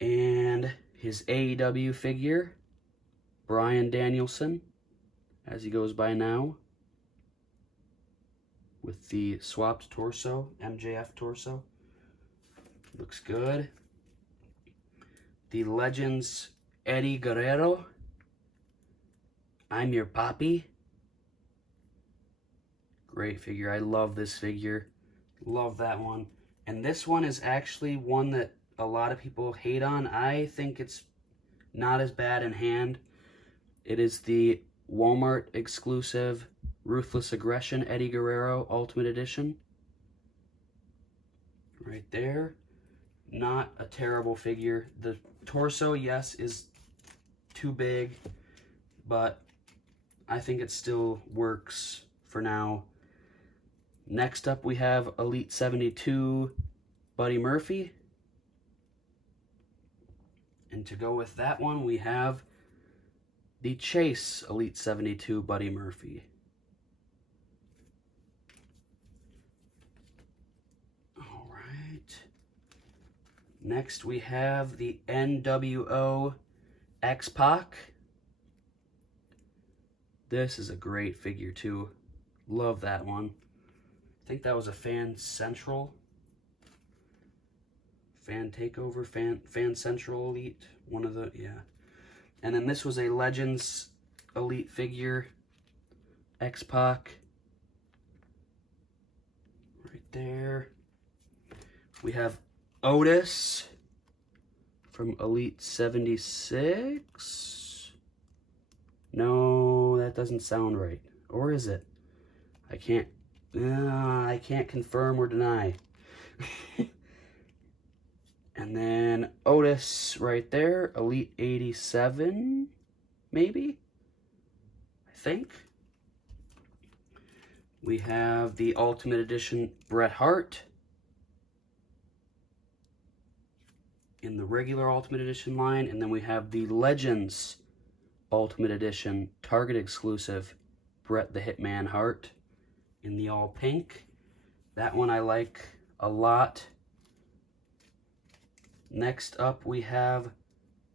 And his AEW figure, Bryan Danielson, as he goes by now, with the swapped torso, MJF torso. Looks good. The Legends Eddie Guerrero, I'm Your Papi. Great figure. I love this figure. Love that one. And this one is actually one that a lot of people hate on. I think it's not as bad in hand. It is the Walmart exclusive Ruthless Aggression Eddie Guerrero Ultimate Edition. Right there. Not a terrible figure. The torso, yes, is too big, but I think it still works for now. Next up, we have Elite 72 Buddy Murphy. And to go with that one, we have the Chase Elite 72 Buddy Murphy. All right. Next, we have the NWO X-Pac. This is a great figure, too. Love that one. I think that was a Fan Central. Fan Takeover, Fan Central Elite. One of the, yeah. And then this was a Legends Elite figure. X-Pac. Right there. We have Otis from Elite 76. No, that doesn't sound right. Or is it? I can't confirm or deny. And then Otis right there, Elite 87, maybe? I think. We have the Ultimate Edition Bret Hart in the regular Ultimate Edition line. And then we have the Legends Ultimate Edition Target exclusive Bret the Hitman Hart in the all pink. That one I like a lot. Next up we have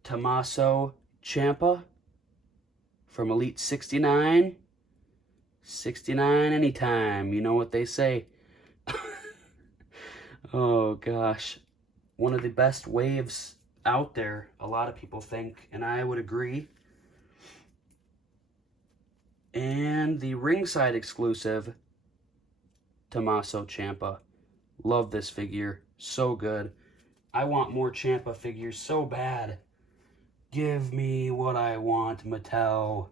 Tommaso Ciampa from Elite 69. 69 anytime. You know what they say. Oh, gosh. One of the best waves out there, a lot of people think, and I would agree. And the ringside exclusive, Tommaso Ciampa. Love this figure. So good. I want more Ciampa figures so bad. Give me what I want, Mattel.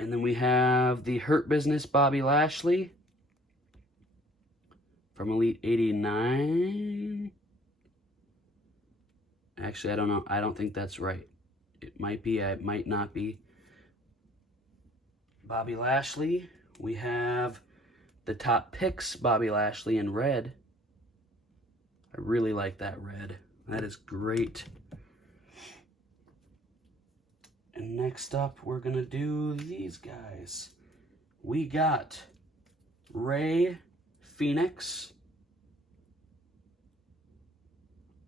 And then we have the Hurt Business Bobby Lashley from Elite 89. Actually, I don't know. I don't think that's right. It might be. It might not be. Bobby Lashley. We have the Top Picks Bobby Lashley in red. I really like that red. That is great. And next up, we're going to do these guys. We got Rey Fenix,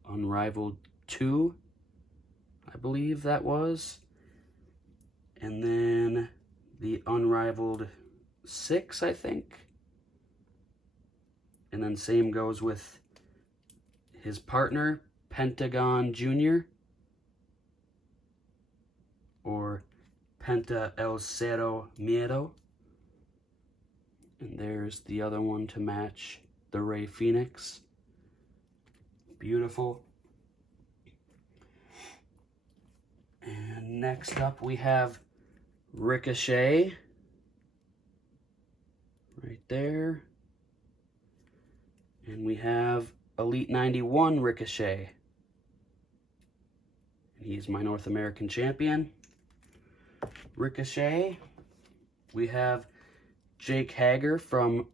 Unrivaled 2, I believe that was. And then the Unrivaled 6, I think. And then same goes with his partner, Pentagon Jr., or Penta El Cero Miedo. And there's the other one to match the Rey Fenix. Beautiful. And next up we have Ricochet. Right there. And we have Elite 91 Ricochet. He's my North American champion. Ricochet. We have Jake Hager from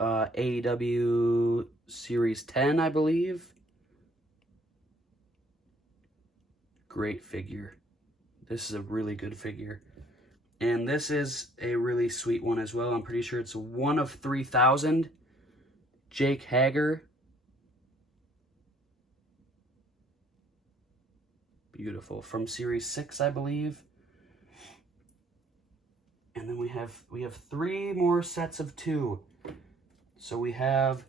AEW Series 10, I believe. Great figure. This is a really good figure. And this is a really sweet one as well. I'm pretty sure it's one of 3,000. Jake Hager. Beautiful. From Series 6, I believe. And then we have 3 more sets of 2. So we have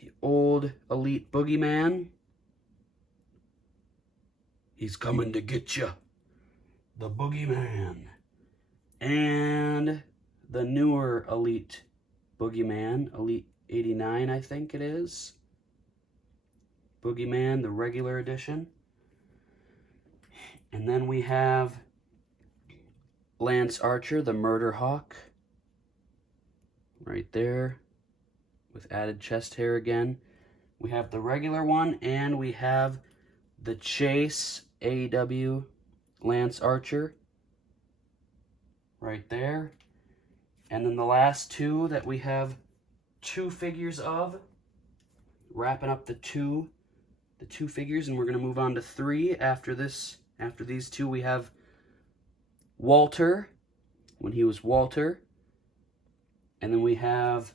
the old Elite Boogeyman. He's coming to get you. The Boogeyman. And the newer Elite Boogeyman. Elite 89, I think it is. Boogeyman, the regular edition. And then we have Lance Archer, the Murder Hawk, right there, with added chest hair again. We have the regular one, and we have the Chase AEW Lance Archer, right there. And then the last 2 that we have 2 figures of, wrapping up the two figures, and we're going to move on to 3 after this. After these 2, we have Walter, when he was Walter. And then we have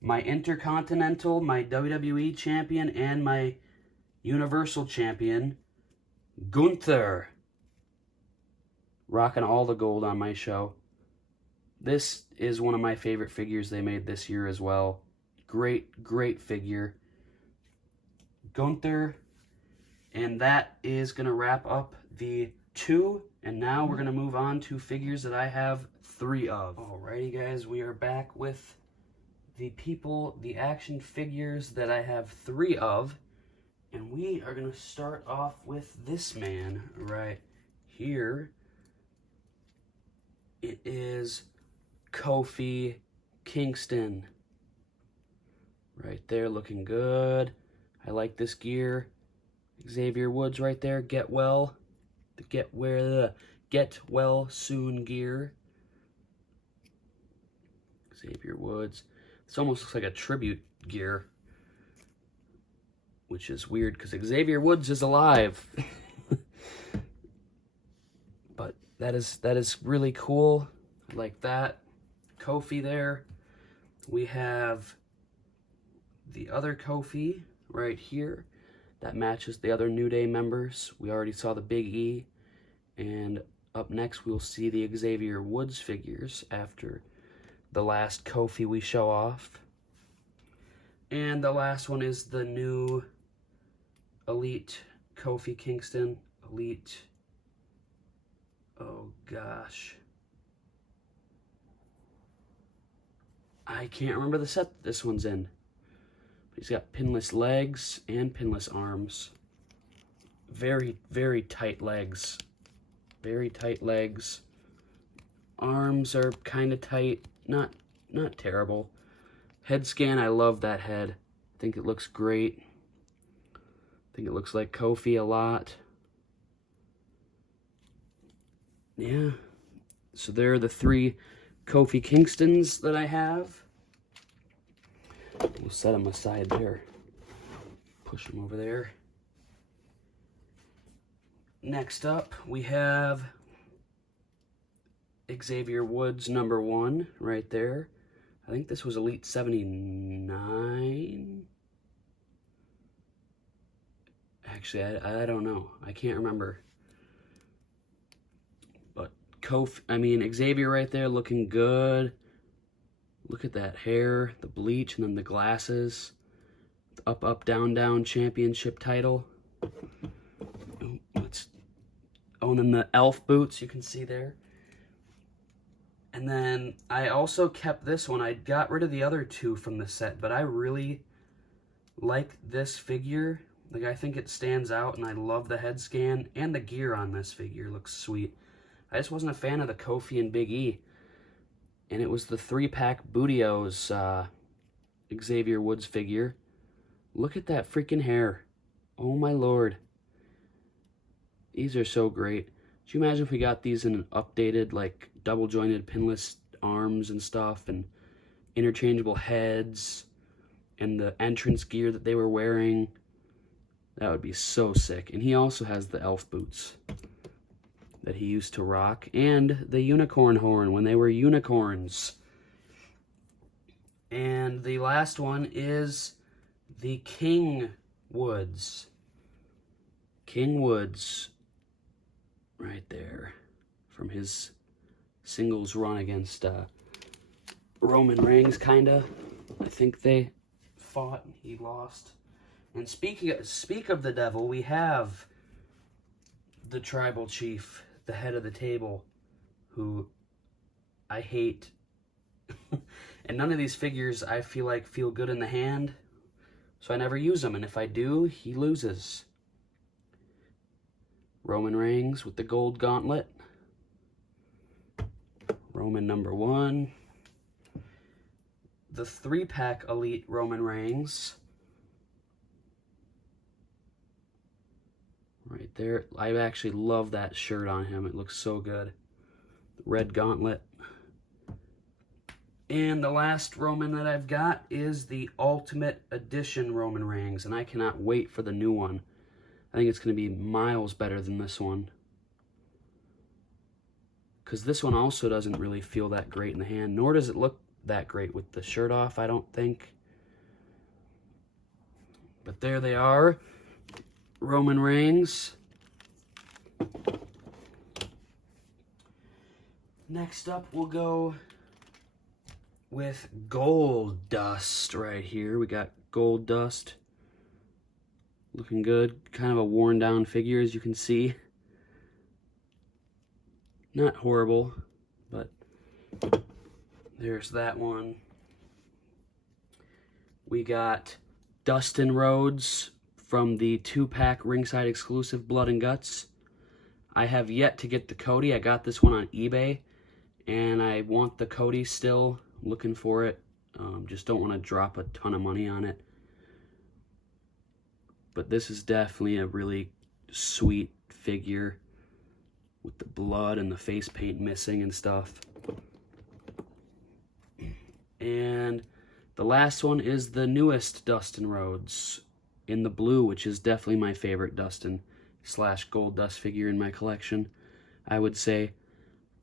my Intercontinental, my WWE Champion, and my Universal Champion, Gunther. Rocking all the gold on my show. This is one of my favorite figures they made this year as well. Great, great figure. Gunther. And that is going to wrap up the 2. And now we're going to move on to figures that I have 3 of. Alrighty guys, we are back with the action figures that I have 3 of. And we are going to start off with this man right here. It is Kofi Kingston. Right there, looking good. I like this gear. Xavier Woods right there, get well. The get well soon gear. Xavier Woods. This almost looks like a tribute gear, which is weird because Xavier Woods is alive. But that is really cool. I like that. Kofi there. We have the other Kofi right here. That matches the other New Day members. We already saw the Big E and Up next, we'll see the Xavier Woods figures after the last Kofi we show off. And the last one is the new Elite Kofi Kingston. Elite. Oh gosh. I can't remember the set this one's in. But he's got pinless legs and pinless arms. Very, very tight legs. Very tight legs. Arms are kind of tight. Not terrible. Head scan, I love that head. I think it looks great. I think it looks like Kofi a lot. Yeah. So there are the 3 Kofi Kingstons that I have. We'll set them aside there. Push them over there. Next up, we have Xavier Woods #1 right there. I think this was Elite 79. Actually, I don't know. I can't remember. But Xavier right there looking good. Look at that hair, the bleach, and then the glasses. The up, up, down, down championship title. Oh, and then the elf boots you can see there. And then I also kept this one. I got rid of the other 2 from the set, but I really like this figure. Like, I think it stands out, and I love the head scan, and the gear on this figure looks sweet. I just wasn't a fan of the Kofi and Big E. And it was the 3-pack Bootios Xavier Woods figure. Look at that freaking hair. Oh my lord. These are so great. Could you imagine if we got these in an updated, like, double-jointed pinless arms and stuff, and interchangeable heads, and the entrance gear that they were wearing? That would be so sick. And he also has the elf boots that he used to rock, and the unicorn horn when they were unicorns. And the last one is the King Woods. King Woods, right there, from his singles run against Roman Reigns, kinda. I think they fought and he lost. And speak of the devil, we have the tribal chief, the head of the table, who I hate. And none of these figures I feel like feel good in the hand, so I never use them. And if I do, he loses. Roman Reigns with the gold gauntlet. Roman #1. The 3-pack Elite Roman Reigns. Right there. I actually love that shirt on him. It looks so good. The red gauntlet. And the last Roman that I've got is the Ultimate Edition Roman Reigns, and I cannot wait for the new one. I think it's going to be miles better than this one. Because this one also doesn't really feel that great in the hand, nor does it look that great with the shirt off, I don't think. But there they are. Roman Reigns. Next up, we'll go with Gold Dust right here. We got Gold Dust. Looking good. Kind of a worn down figure, as you can see. Not horrible, but there's that one. We got Dustin Rhodes from the 2-pack ringside exclusive Blood and Guts. I have yet to get the Cody. I got this one on eBay, and I want the Cody still. Looking for it. Just don't want to drop a ton of money on it. But this is definitely a really sweet figure with the blood and the face paint missing and stuff. And the last one is the newest Dustin Rhodes in the blue, which is definitely my favorite Dustin / Gold Dust figure in my collection. I would say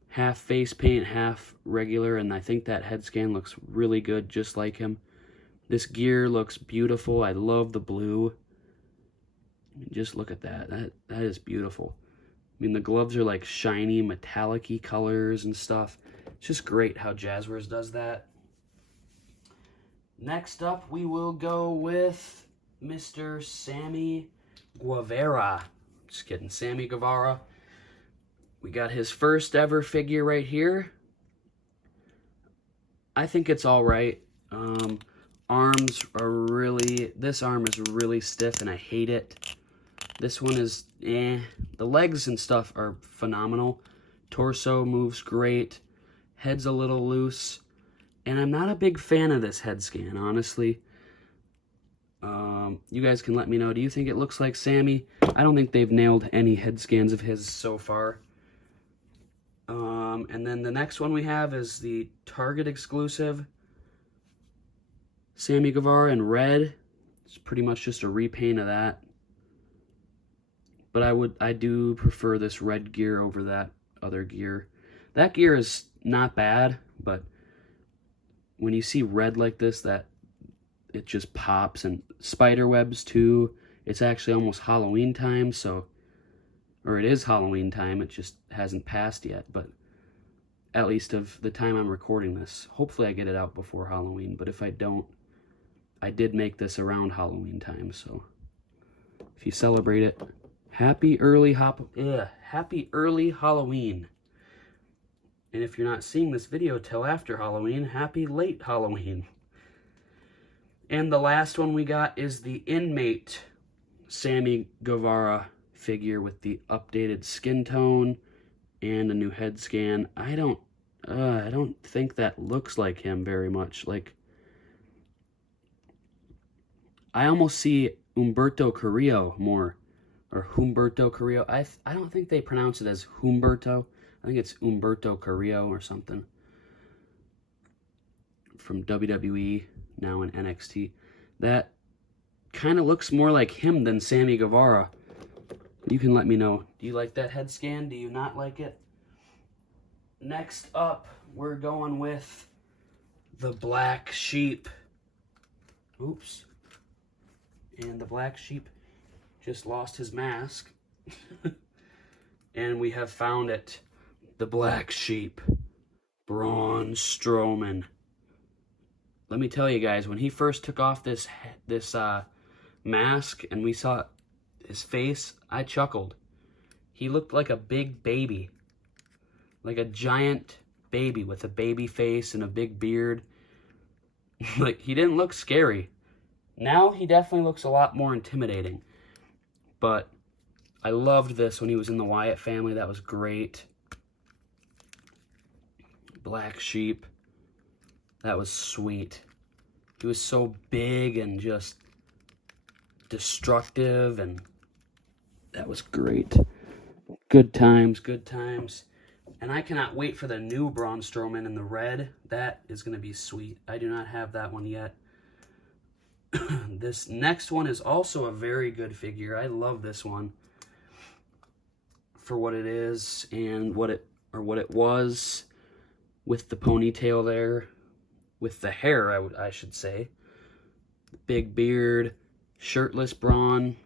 half face paint, half regular, and I think that head scan looks really good, just like him. This gear looks beautiful. I love the blue. Just look at that. That is beautiful. mean, the gloves are like shiny, metallic-y colors and stuff. It's just great how Jazzwares does that. Next up, we will go with Mr. Sammy Guevara. Just kidding, Sammy Guevara. We got his first ever figure right here. I think it's all right. Arms are really, this arm is really stiff and I hate it. This one is, eh. The legs and stuff are phenomenal. Torso moves great. Head's a little loose. And I'm not a big fan of this head scan, honestly. You guys can let me know. Do you think it looks like Sammy? I don't think they've nailed any head scans of his so far. And then the next one we have is the Target exclusive Sammy Guevara in red. It's pretty much just a repaint of that. But I do prefer this red gear over that other gear. That gear is not bad, but when you see red like this, that it just pops. And spider webs too. It's actually almost Halloween time, so, or it is Halloween time, it just hasn't passed yet, but at least of the time I'm recording this. Hopefully I get it out before Halloween, but if I don't, I did make this around Halloween time, so if you celebrate it, happy early Halloween. And if you're not seeing this video till after Halloween, happy late Halloween. And the last one we got is the Inmate Sammy Guevara figure with the updated skin tone and a new head scan. I don't think that looks like him very much. Like, I almost see Humberto Carrillo more, or Humberto Carrillo. I don't think they pronounce it as Humberto. I think it's Humberto Carrillo or something. From WWE, now in NXT. That kind of looks more like him than Sammy Guevara. You can let me know. Do you like that head scan? Do you not like it? Next up, we're going with the Black Sheep. Oops. And the Black Sheep just lost his mask. And we have found it. The Black Sheep. Braun Strowman. Let me tell you guys, when he first took off this mask and we saw his face, I chuckled. He looked like a big baby. Like a giant baby with a baby face and a big beard. Like, he didn't look scary. Now he definitely looks a lot more intimidating. But I loved this when he was in the Wyatt family. That was great. Black Sheep. That was sweet. He was so big and just destructive, and that was great. Good times, good times. And I cannot wait for the new Braun Strowman in the red. That is going to be sweet. I do not have that one yet. This next one is also a very good figure. I love this one for what it is and what it was, with the ponytail there, with the hair, I should say. Big beard, shirtless Braun.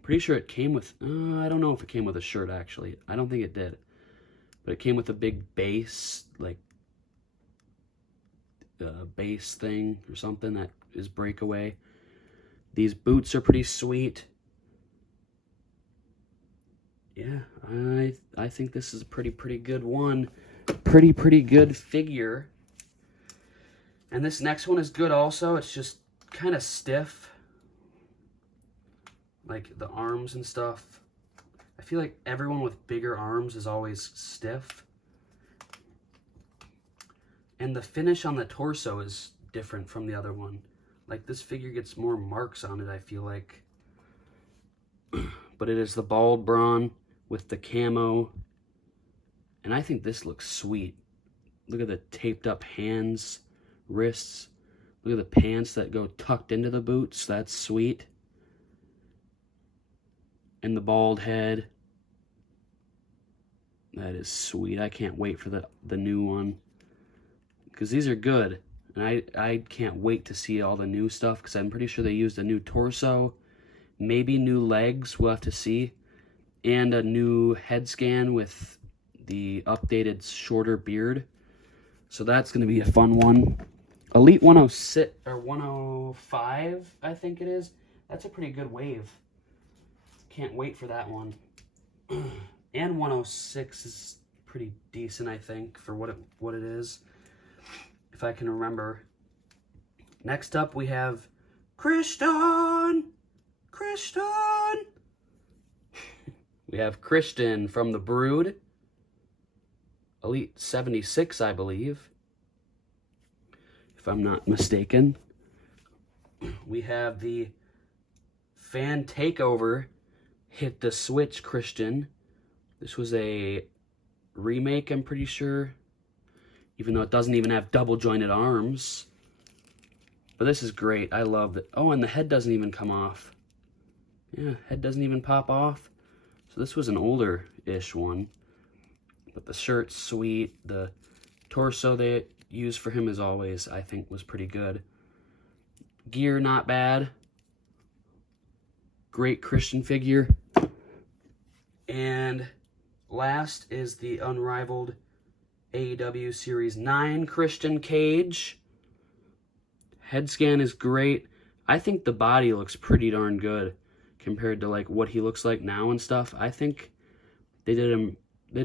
Pretty sure it came with, I don't know if it came with a shirt, actually. I don't think it did. But it came with a big base, like, base thing or something that is breakaway. These boots are pretty sweet. Yeah, I think this is a pretty good one. Pretty good figure. And this next one is good also. It's just kind of stiff. Like the arms and stuff. I feel like everyone with bigger arms is always stiff. And the finish on the torso is different from the other one. Like, this figure gets more marks on it, I feel like. But it is the bald Braun with the camo. And I think this looks sweet. Look at the taped up hands, wrists. Look at the pants that go tucked into the boots. That's sweet. And the bald head. That is sweet. I can't wait for the new one. Because these are good. And I can't wait to see all the new stuff, because I'm pretty sure they used a new torso. Maybe new legs. We'll have to see. and a new head scan with the updated shorter beard. So that's going to be a fun one. Elite 106 or 105, I think it is. That's a pretty good wave. Can't wait for that one. And 106 is pretty decent, I think, for what it is, if I can remember. Next up, we have Christian. We have Christian from the Brood. Elite 76, I believe, if I'm not mistaken. We have the Fan Takeover Hit the Switch Christian. This was a remake, I'm pretty sure, even though it doesn't even have double jointed arms. But this is great. I love it. Oh, and the head doesn't even come off. Yeah, head doesn't even pop off. So this was an older-ish one. But the shirt's sweet. The torso they used for him, as always, I think was pretty good. Gear, not bad. Great Christian figure. And last is the unrivaled AEW Series 9 Christian Cage. Head scan is great. I think the body looks pretty darn good compared to like what he looks like now and stuff. I think they did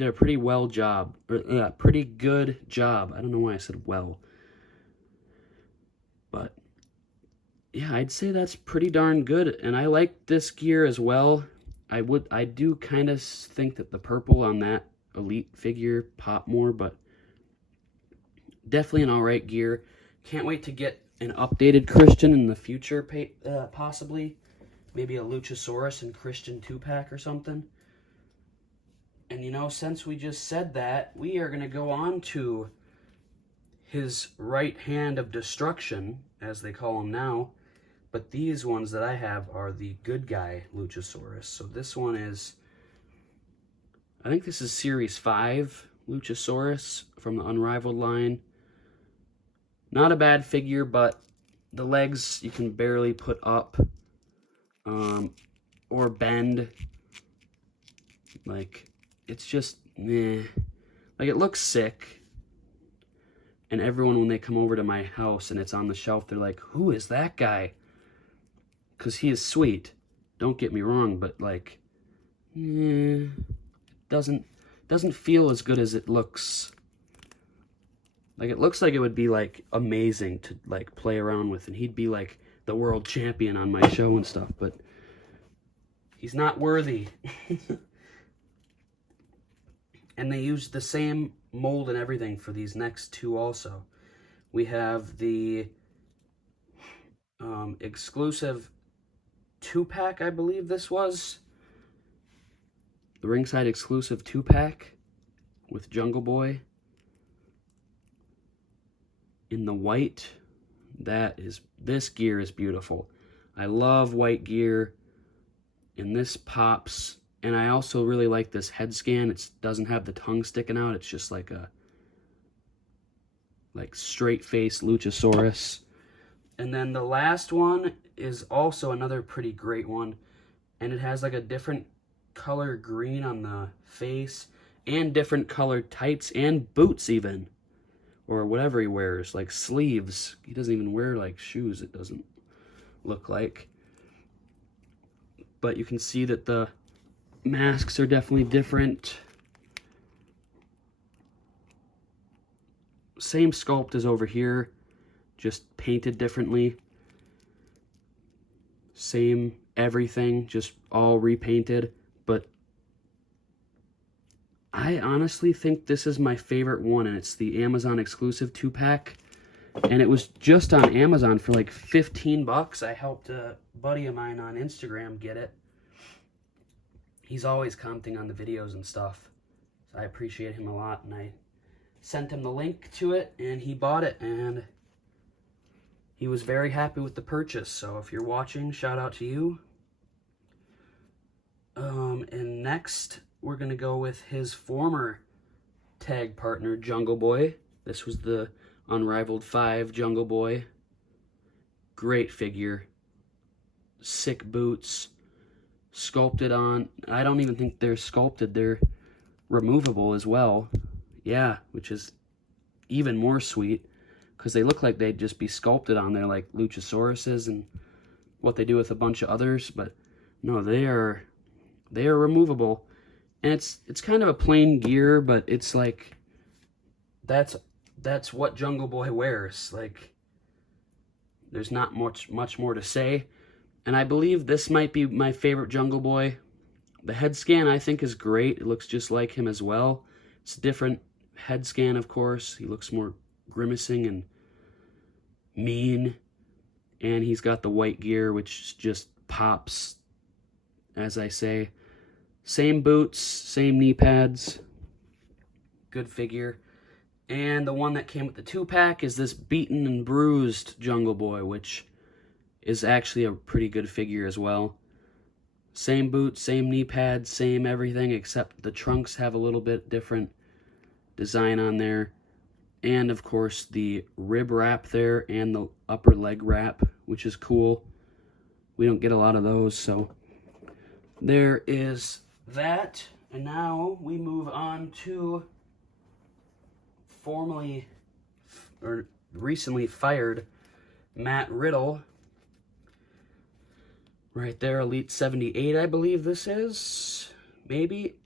a pretty pretty good job. I don't know why I said well. But yeah, I'd say that's pretty darn good. And I like this gear as well. I do kind of think that the purple on that Elite figure pop more, but definitely an alright gear. Can't wait to get an updated Christian in the future, possibly. Maybe a Luchasaurus and Christian 2-pack or something. And you know, since we just said that, we are going to go on to his right hand of destruction, as they call him now. But these ones that I have are the good guy Luchasaurus. So this one is, I think this is Series 5 Luchasaurus from the Unrivaled line. Not a bad figure, but the legs you can barely put up or bend. Like, it's just, meh. Like, it looks sick. And everyone, when they come over to my house and it's on the shelf, they're like, who is that guy? Because he is sweet. Don't get me wrong, but, like, doesn't feel as good as it looks. Like, it looks like it would be, like, amazing to, like, play around with. And he'd be, like, the world champion on my show and stuff. But he's not worthy. And they used the same mold and everything for these next two also. We have the exclusive 2-pack, I believe this was. The ringside exclusive 2-pack with Jungle Boy in the white. This gear is beautiful. I love white gear, and this pops. And I also really like this head scan. It doesn't have the tongue sticking out. It's just like a straight face Luchasaurus. And then the last one is also another pretty great one. And it has like a different color green on the face and different colored tights and boots even. Or whatever he wears, like sleeves. He doesn't even wear like shoes, it doesn't look like. But you can see that the masks are definitely different. Same sculpt as over here, just painted differently. Same everything, just all repainted. But I honestly think this is my favorite one, and it's the Amazon exclusive 2-pack. And it was just on Amazon for like 15 bucks. I helped a buddy of mine on Instagram get it. He's always commenting on the videos and stuff. So I appreciate him a lot, and I sent him the link to it, and he bought it, and he was very happy with the purchase. So if you're watching, shout out to you. And next, we're going to go with his former tag partner, Jungle Boy. This was the Unrivaled 5 Jungle Boy. Great figure. Sick boots. sculpted on. I don't even think they're sculpted. They're removable as well. Yeah, which is even more sweet because they look like they'd just be sculpted on there like Luchasauruses and what they do with a bunch of others, but no, they are removable. And it's kind of a plain gear, but it's like that's what Jungle Boy wears. Like, there's not much more to say. And I believe this might be my favorite Jungle Boy. The head scan I think is great. It looks just like him as well. It's a different head scan, of course. He looks more grimacing and mean. And he's got the white gear, which just pops, as I say. Same boots, same knee pads. Good figure. And the one that came with the 2-pack is this beaten and bruised Jungle Boy, which is actually a pretty good figure as well. Same boots, same knee pads, same everything, except the trunks have a little bit different design on there. And, of course, the rib wrap there and the upper leg wrap, which is cool. We don't get a lot of those, so there is that. And now we move on to recently fired Matt Riddle. Right there, Elite 78, I believe this is. Maybe.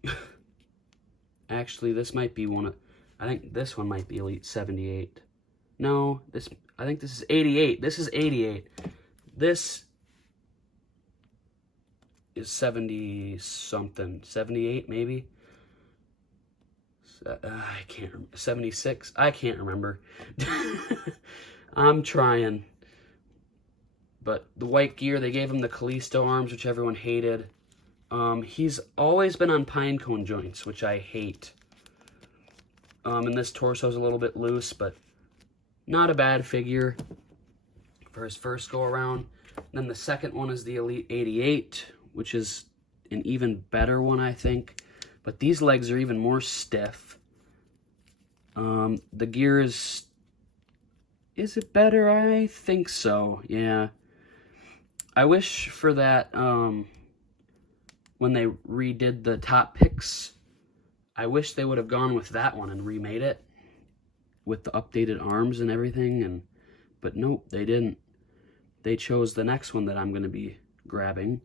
Actually, this might be one of... I think this one might be Elite 78. No, I think this is 88. This is 88. This is 70-something. 78, maybe? I can't remember. 76? I can't remember. I'm trying. But the white gear, they gave him the Callisto arms, which everyone hated. He's always been on pinecone joints, which I hate. And this torso's a little bit loose, but not a bad figure for his first go-around. Then the second one is the Elite 88, which is an even better one, I think. But these legs are even more stiff. The gear is it better? I think so, yeah. I wish for that, when they redid the top picks, I wish they would have gone with that one and remade it with the updated arms and everything, but nope, they didn't. They chose the next one that I'm going to be grabbing.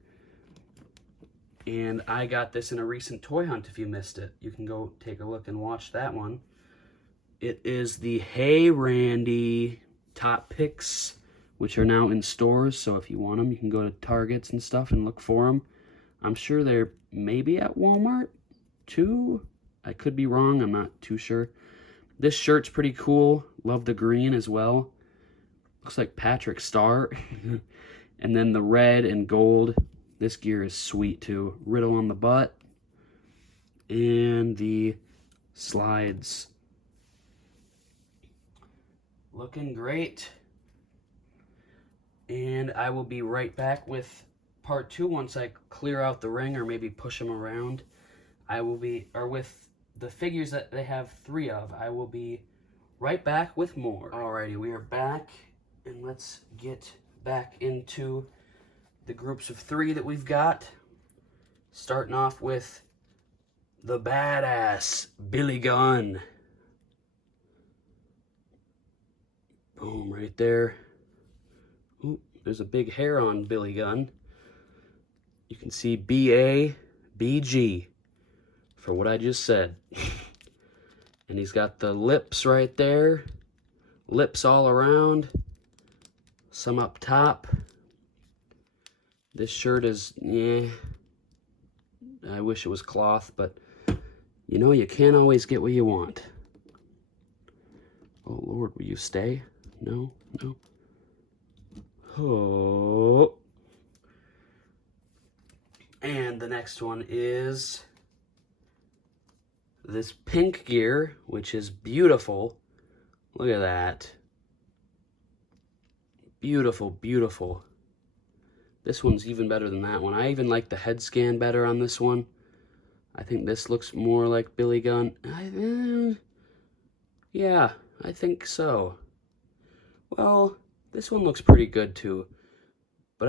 And I got this in a recent toy hunt. If you missed it, you can go take a look and watch that one. It is the Hey Randy top picks, which are now in stores. So if you want them, you can go to Targets and stuff and look for them. I'm sure they're maybe at Walmart too. I could be wrong. I'm not too sure. This shirt's pretty cool. Love the green as well. Looks like Patrick Star. And then the red and gold. This gear is sweet too. Riddle on the butt. And the slides. Looking great. And I will be right back with part 2 once I clear out the ring or maybe push them around. Or with the figures that they have 3 of. I will be right back with more. Alrighty, we are back. And let's get back into the groups of 3 that we've got. Starting off with the badass Billy Gunn. Boom, right there. Ooh, there's a big hair on Billy Gunn. You can see BA, BG for what I just said. And he's got the lips right there. Lips all around. Some up top. This shirt is, yeah, I wish it was cloth, but you know, you can't always get what you want. Oh, Lord, will you stay? No, no. Oh. And the next one is this pink gear, which is beautiful. Look at that. Beautiful, beautiful. This one's even better than that one. I even like the head scan better on this one. I think this looks more like Billy Gunn. Yeah, I think so. Well, this one looks pretty good too. But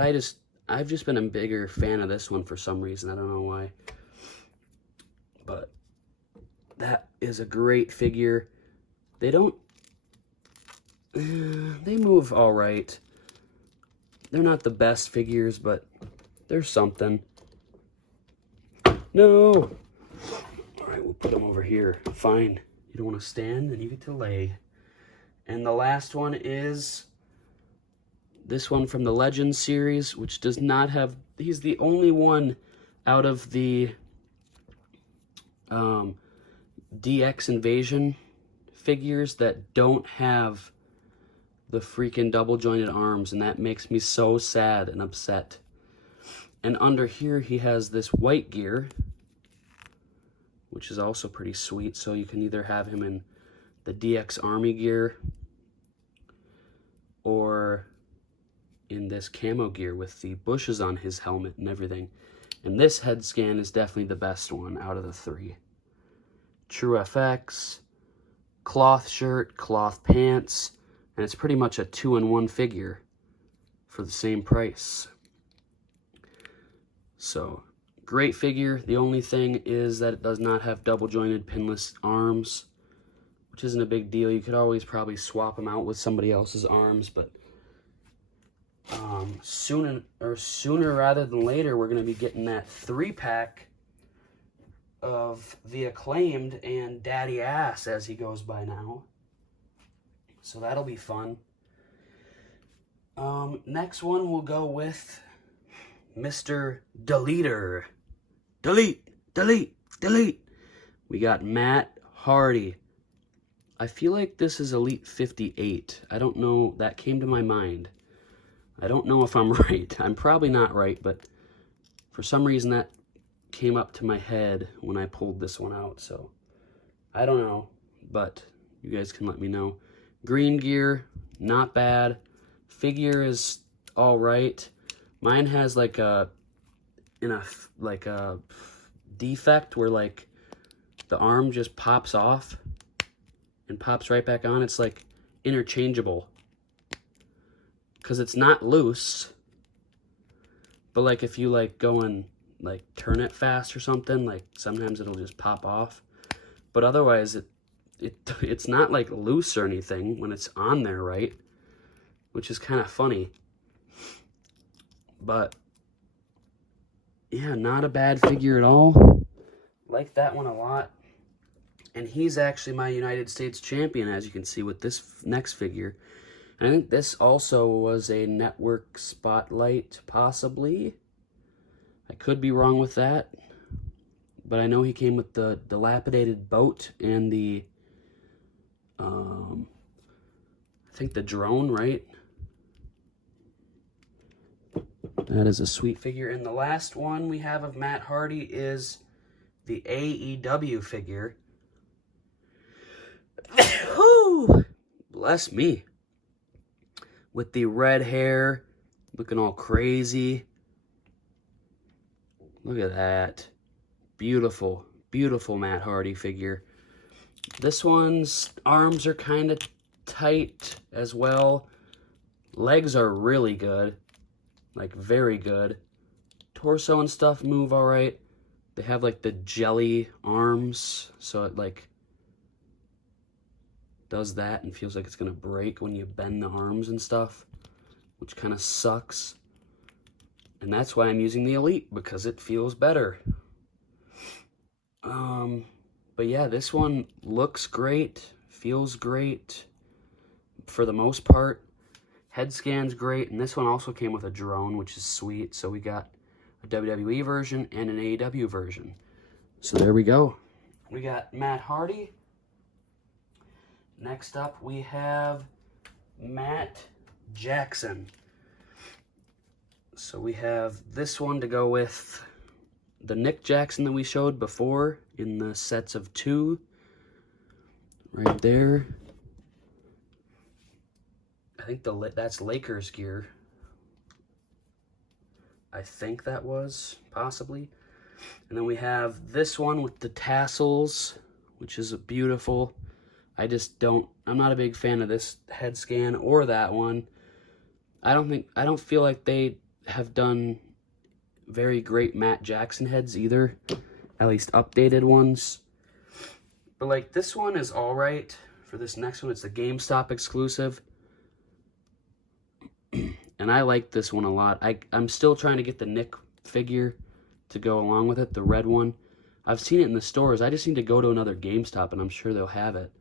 I've just been a bigger fan of this one for some reason. I don't know why. But that is a great figure. They don't... they move all right. They're not the best figures, but they're something. No! All right, we'll put them over here. Fine. You don't want to stand, then you get to lay. And the last one is this one from the Legends series, which does not have... He's the only one out of the DX Invasion figures that don't have the freaking double jointed arms, and that makes me so sad and upset. And under here he has this white gear, which is also pretty sweet. So you can either have him in the DX Army gear or in this camo gear with the bushes on his helmet and everything. And this head scan is definitely the best one out of the three. True FX, cloth shirt, cloth pants, and it's pretty much a 2-in-1 figure for the same price. So, great figure. The only thing is that it does not have double jointed pinless arms, which isn't a big deal. You could always probably swap them out with somebody else's arms, but sooner rather than later, we're going to be getting that 3-pack of the Acclaimed and Daddy Ass, as he goes by now. So that'll be fun. Next one we'll go with Mr. Deleter. Delete, delete, delete. We got Matt Hardy. I feel like this is Elite 58. I don't know. That came to my mind. I don't know if I'm right. I'm probably not right, but for some reason that came up to my head when I pulled this one out. So I don't know, but you guys can let me know. Green gear, not bad. Figure is all right. Mine has like a defect where like the arm just pops off and pops right back on. It's like interchangeable because it's not loose. But like if you like go and like turn it fast or something, like sometimes it'll just pop off. But otherwise it's not like loose or anything when it's on there, right? Which is kind of funny. But yeah, not a bad figure at all. Like that one a lot. And he's actually my United States champion, as you can see with this next figure. And I think this also was a network spotlight, possibly. I could be wrong with that. But I know he came with the dilapidated boat and the I think the drone, right? That is a sweet figure. And the last one we have of Matt Hardy is the AEW figure. Whew! Bless me. With the red hair, looking all crazy. Look at that. Beautiful, beautiful Matt Hardy figure. This one's arms are kind of tight as well. Legs are really good. Like, very good. Torso and stuff move all right. They have, like, the jelly arms, so it, like, does that and feels like it's going to break when you bend the arms and stuff, which kind of sucks. And that's why I'm using the Elite, because it feels better. But yeah, this one looks great, feels great for the most part. Head scan's great, and this one also came with a drone, which is sweet. So we got a WWE version and an AEW version. So there we go. We got Matt Hardy. Next up, we have Matt Jackson. So we have this one to go with the Nick Jackson that we showed before in the sets of 2. Right there. I think that's Lakers gear. I think that was, possibly. And then we have this one with the tassels, which is beautiful. I'm not a big fan of this head scan or that one. I don't feel like they have done very great Matt Jackson heads either, at least updated ones. But like this one is all right. For this next one, it's a GameStop exclusive. And I like this one a lot. I'm still trying to get the Nick figure to go along with it, the red one. I've seen it in the stores. I just need to go to another GameStop, and I'm sure they'll have it.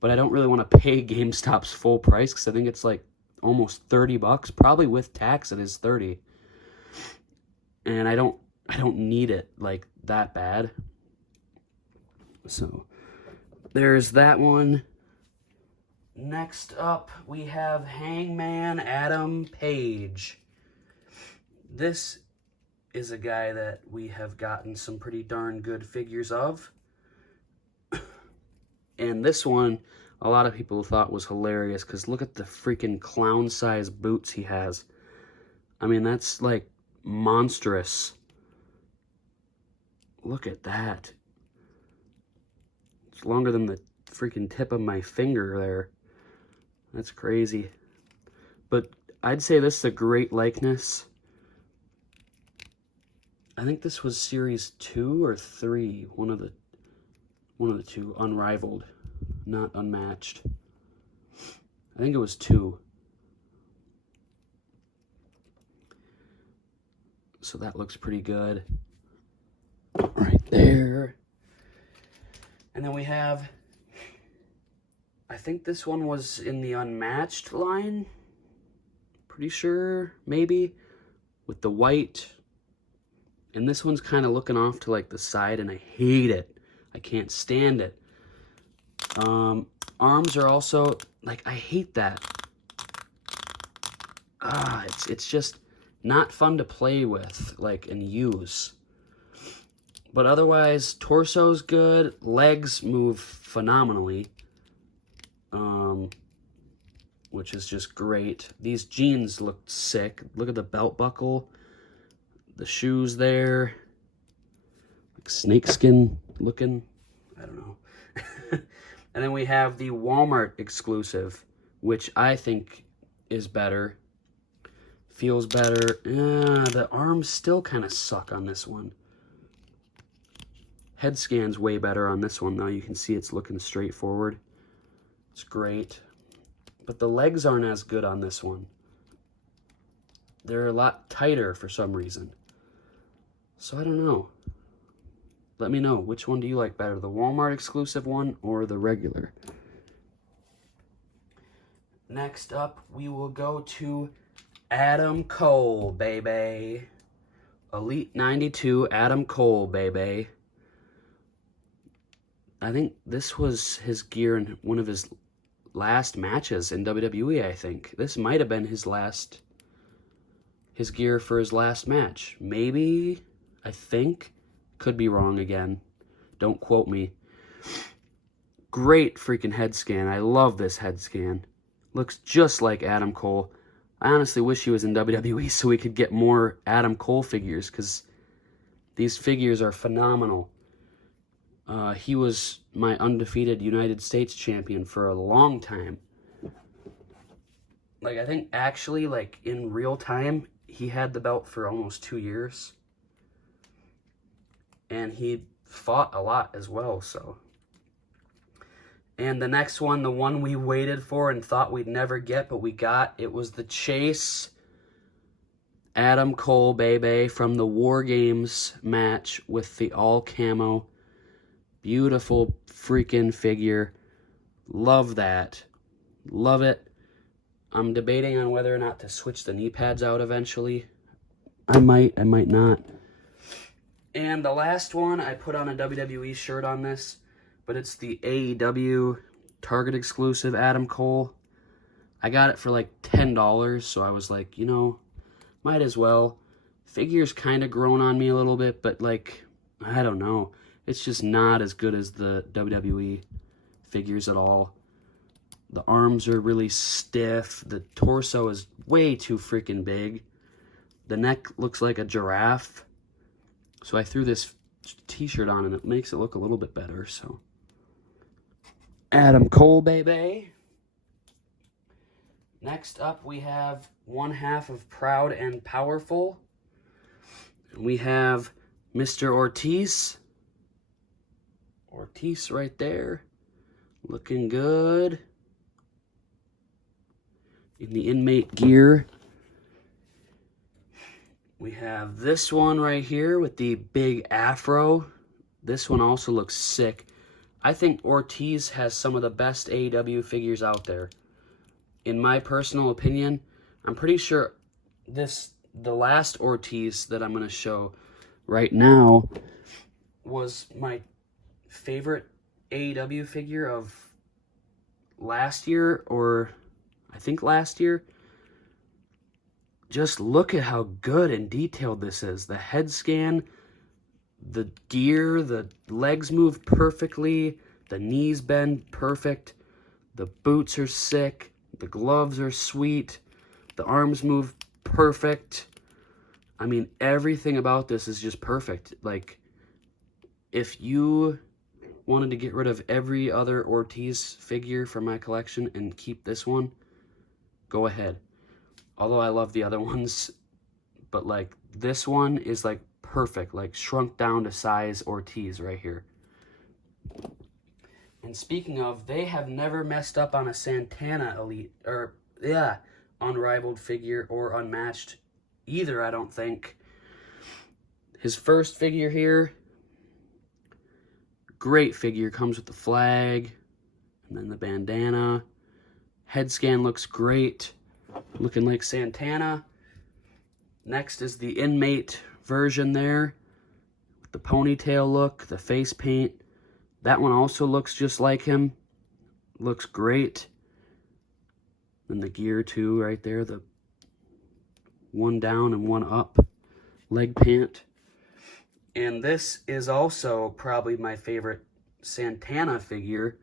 But I don't really want to pay GameStop's full price, because I think it's like almost 30 bucks. Probably with tax, it is 30. And I don't need it like that bad. So there's that one. Next up, we have Hangman Adam Page. This is a guy that we have gotten some pretty darn good figures of. And this one, a lot of people thought was hilarious, because look at the freaking clown-sized boots he has. I mean, that's like monstrous. Look at that. It's longer than the freaking tip of my finger there. That's crazy. But I'd say this is a great likeness. I think this was series 2 or 3. One of the two. Unrivaled, not unmatched. I think it was 2. So that looks pretty good. Right there. And then we have, I think this one was in the unmatched line. Pretty sure, maybe. With the white. And this one's kind of looking off to like the side, and I hate it. I can't stand it. Arms are also, like, I hate that. It's just not fun to play with, like, and use. But otherwise, torso's good. Legs move phenomenally. Which is just great. These jeans look sick. Look at the belt buckle. The shoes there. Like snakeskin looking. I don't know. And then we have the Walmart exclusive, which I think is better. Feels better. The arms still kind of suck on this one. Head scan's way better on this one, though. You can see it's looking straight forward. It's great. But the legs aren't as good on this one. They're a lot tighter for some reason. So I don't know. Let me know. Which one do you like better? The Walmart exclusive one or the regular? Next up, we will go to Adam Cole, baby. Elite 92 Adam Cole, baby. I think this was his gear in one of his last matches in WWE, I think. This might have been his gear for his last match. Maybe, I think. Could be wrong again. Don't quote me. Great freaking head scan. I love this head scan. Looks just like Adam Cole. I honestly wish he was in WWE so we could get more Adam Cole figures, because these figures are phenomenal. He was my undefeated United States champion for a long time. Like, I think actually, like, in real time, he had the belt for almost 2 years. And he fought a lot as well, so. And the next one, the one we waited for and thought we'd never get, but we got, it was the Chase Adam Cole, baby, from the War Games match with the all-camo. Beautiful freaking figure. Love that. Love it. I'm debating on whether or not to switch the knee pads out eventually. I might not. And the last one, I put on a WWE shirt on this, but it's the AEW Target exclusive Adam Cole. I got it for like $10, so I was like, you know, might as well. Figure's kind of grown on me a little bit, but like, I don't know. It's just not as good as the WWE figures at all. The arms are really stiff. The torso is way too freaking big. The neck looks like a giraffe. So I threw this t-shirt on and it makes it look a little bit better, so. Adam Cole, baby. Next up, we have one half of Proud and Powerful. We have Mr. Ortiz. Ortiz right there. Looking good. In the inmate gear. We have this one right here with the big afro. This one also looks sick. I think Ortiz has some of the best AEW figures out there. In my personal opinion, I'm pretty sure the last Ortiz that I'm going to show right now was my favorite AEW figure of last year, or I think last year. Just look at how good and detailed this is. The head scan, the gear, the legs move perfectly, the knees bend perfect, the boots are sick, the gloves are sweet, the arms move perfect. I mean, everything about this is just perfect. Like, if you wanted to get rid of every other Ortiz figure from my collection and keep this one, go ahead. Although I love the other ones, but like this one is like perfect, like shrunk down to size Ortiz right here. And speaking of, they have never messed up on a Santana Elite, or yeah, unrivaled figure or unmatched either, I don't think. His first figure here, great figure, comes with the flag and then the bandana. Head scan looks great, looking like Santana. Next is the inmate version there, with the ponytail look, the face paint. That one also looks just like him. Looks great. And the gear too, right there, the one down and one up leg pant. And this is also probably my favorite Santana figure.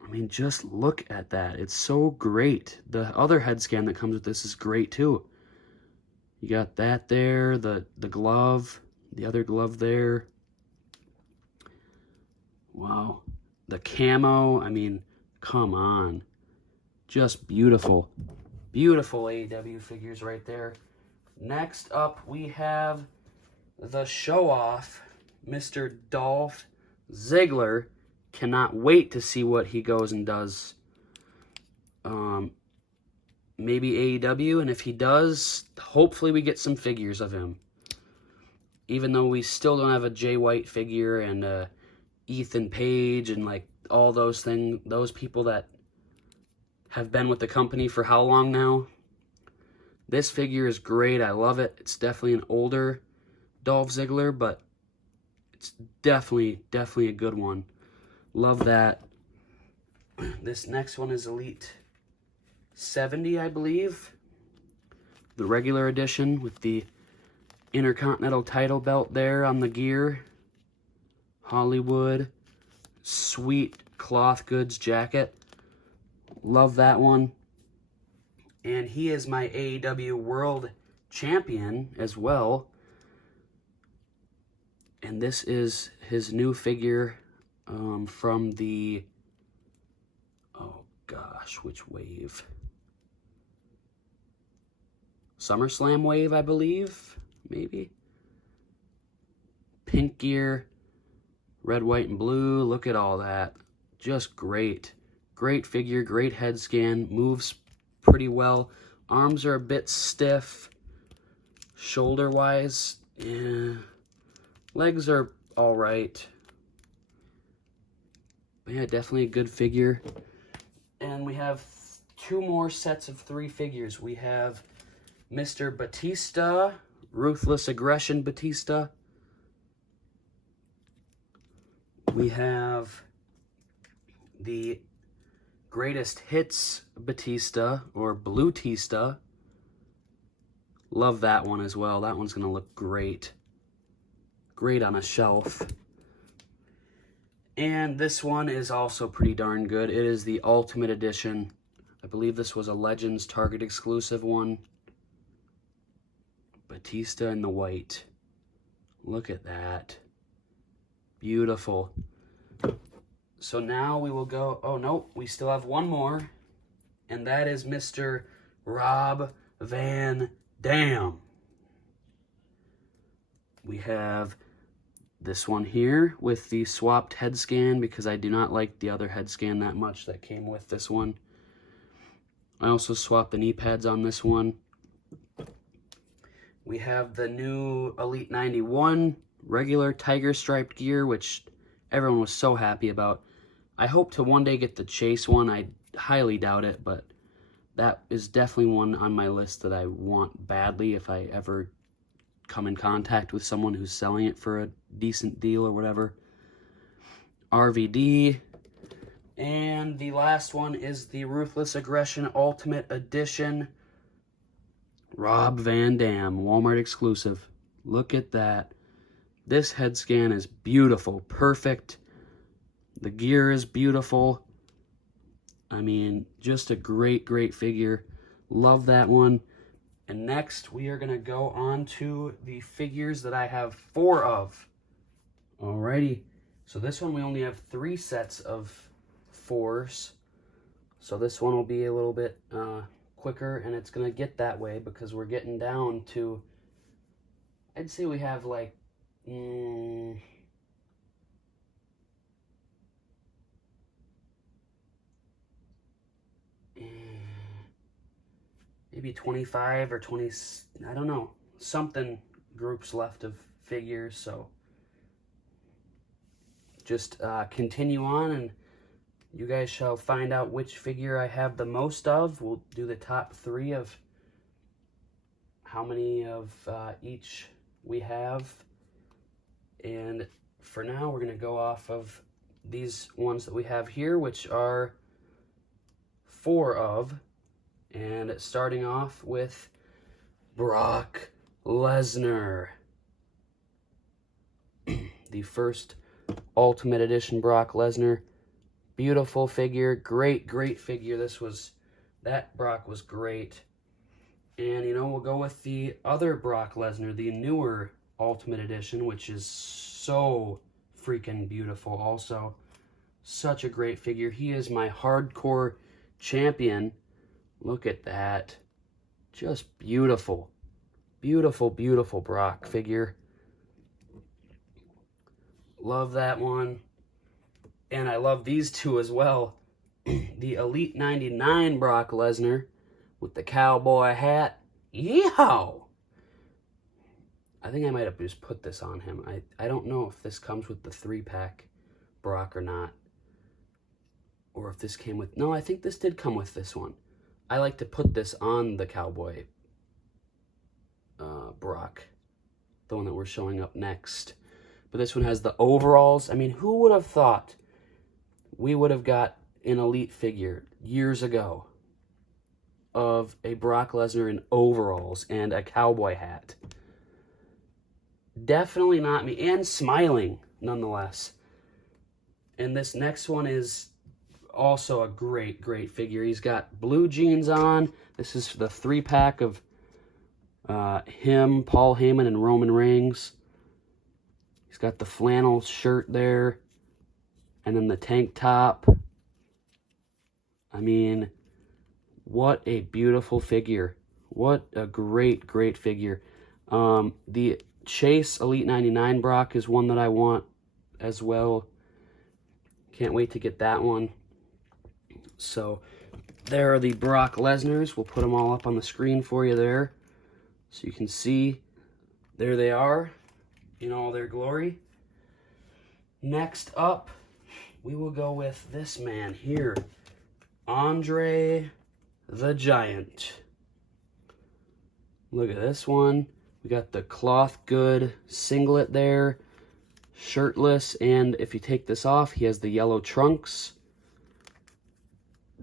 I mean, just look at that. It's so great. The other head scan that comes with this is great too. You got that there, the glove, the other glove there. Wow. The camo, I mean, come on. Just beautiful. Beautiful AEW figures right there. Next up, we have the show-off, Mr. Dolph Ziggler. Cannot wait to see what he goes and does. Maybe AEW, and if he does, hopefully we get some figures of him. Even though we still don't have a Jay White figure and Ethan Page and like all those things, those people that have been with the company for how long now? This figure is great. I love it. It's definitely an older Dolph Ziggler, but it's definitely a good one. Love that. This next one is Elite 70, I believe. The regular edition with the Intercontinental title belt there on the gear. Hollywood. Sweet cloth goods jacket. Love that one. And he is my AEW World Champion as well. And this is his new figure from the, oh gosh, which wave? SummerSlam wave, I believe, maybe. Pink gear, red, white, and blue. Look at all that. Just great. Great figure, great head scan, moves pretty well. Arms are a bit stiff. Shoulder-wise, yeah. Legs are all right. But yeah, definitely a good figure. And we have two more sets of 3 figures. We have Mr. Batista, Ruthless Aggression Batista. We have the Greatest Hits Batista, or Blue-tista. Love that one as well. That one's going to look great. Great on a shelf. And this one is also pretty darn good. It is the Ultimate Edition. I believe this was a Legends Target exclusive one. Batista in the white. Look at that. Beautiful. So now we will go... Oh, no. We still have one more. and that is Mr. Wwe And Aew. We have this one here with the swapped head scan because I do not like the other head scan that much that came with this one. I also swapped the knee pads on this one. We have the new Elite 91 regular tiger striped gear, which everyone was so happy about. I hope to one day get the Chase one. I highly doubt it, but that is definitely one on my list that I want badly if I ever come in contact with someone who's selling it for a decent deal or whatever. RVD. And the last one is the Ruthless Aggression Ultimate Edition. Wwe And Aew, Walmart exclusive. Look at that. This head scan is beautiful, perfect. The gear is beautiful. I mean, just a great, great figure. Love that one. And next, we are going to go on to the figures that I have 4 of. Alrighty. So this one, we only have 3 sets of 4s. So this one will be a little bit quicker, and it's going to get that way because we're getting down to, I'd say we have like, maybe 25 or 20, I don't know, something groups left of figures. So just continue on, and you guys shall find out which figure I have the most of. We'll do the top 3 of how many of each we have. And for now, we're going to go off of these ones that we have here, which are 4 of. And starting off with Brock Lesnar. The first Ultimate Edition Brock Lesnar. Beautiful figure, great, great figure. That Brock was great. And, you know, we'll go with the other Brock Lesnar, the newer Ultimate Edition, which is so freaking beautiful also. Such a great figure. He is my hardcore champion. Look at that. Just beautiful. Beautiful, beautiful Brock figure. Love that one. And I love these 2 as well. The Elite 99 Brock Lesnar with the cowboy hat. Yeehaw! I think I might have just put this on him. I don't know if this comes with the 3-pack Brock or not. Or if this came with... No, I think this did come with this one. I like to put this on the cowboy Brock. The one that we're showing up next. But this one has the overalls. I mean, who would have thought we would have got an Elite figure years ago of a Brock Lesnar in overalls and a cowboy hat? Definitely not me. And smiling, nonetheless. And this next one is also a great, great figure. He's got blue jeans on. This is the 3-pack of him, Paul Heyman, and Roman Reigns. He's got the flannel shirt there. And then the tank top. I mean, what a beautiful figure. What a great, great figure. The Chase Elite 99 Brock is one that I want as well. Can't wait to get that one. So, there are the Brock Lesnars. We'll put them all up on the screen for you there. So you can see, there they are in all their glory. Next up, we will go with this man here, Andre the Giant. Look at this one. We got the cloth good singlet there, shirtless, and if you take this off, he has the yellow trunks.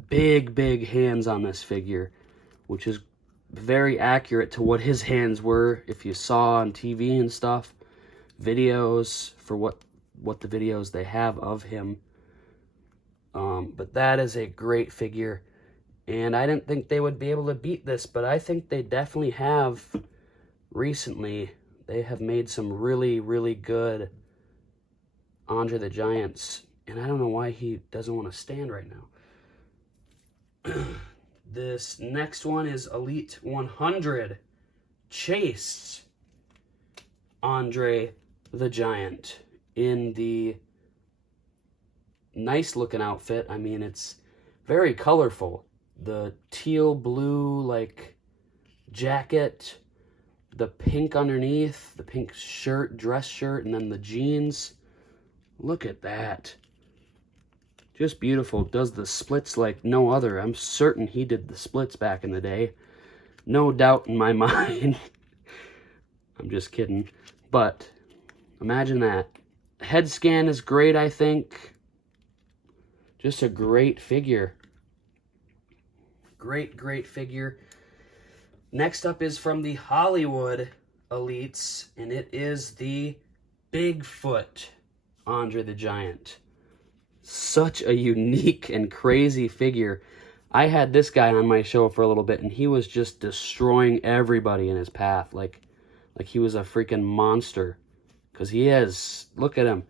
Big, big hands on this figure, which is very accurate to what his hands were if you saw on TV and stuff. Videos, for what the videos they have of him. But that is a great figure. And I didn't think they would be able to beat this, but I think they definitely have recently. They have made some really, really good Andre the Giants. And I don't know why he doesn't want to stand right now. This next one is Elite 100 Chase Andre the Giant in the nice looking outfit. I mean, it's very colorful. The teal blue like jacket, the pink underneath, the pink shirt, dress shirt, and then the jeans. Look at that. Just beautiful. Does the splits like no other. I'm certain he did the splits back in the day. No doubt in my mind. I'm just kidding. But imagine that. Head scan is great, I think. Just a great figure. Great figure. Next up is from the Hollywood Elites, and it is the Bigfoot Andre the Giant. Such a unique and crazy figure. I had this guy on my show for a little bit, and he was just destroying everybody in his path. Like he was a freaking monster. Because he is. Look at him.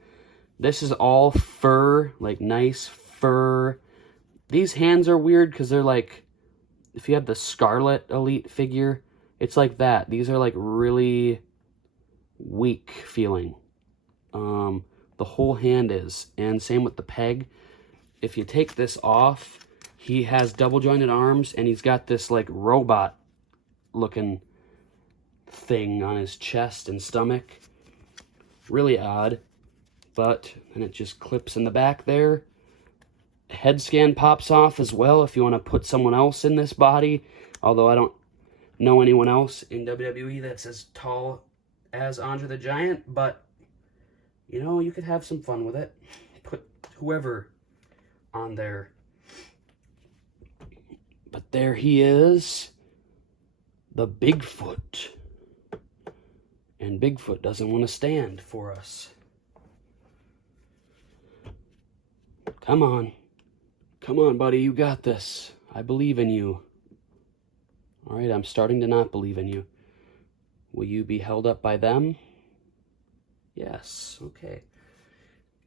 This is all fur, like nice fur. These hands are weird because they're like, if you have the Scarlet Elite figure, it's like that. These are like really weak feeling. The whole hand is. And same with the peg. If you take this off, he has double jointed arms and he's got this like robot looking thing on his chest and stomach. Really odd. But then it just clips in the back there. Head scan pops off as well if you want to put someone else in this body. Although I don't know anyone else in WWE that's as tall as Andre the Giant. But, you know, you could have some fun with it. Put whoever on there. But there he is. The Bigfoot. And Bigfoot doesn't want to stand for us. Come on. Come on, buddy. You got this. I believe in you. All right, I'm starting to not believe in you. Will you be held up by them? Yes. Okay.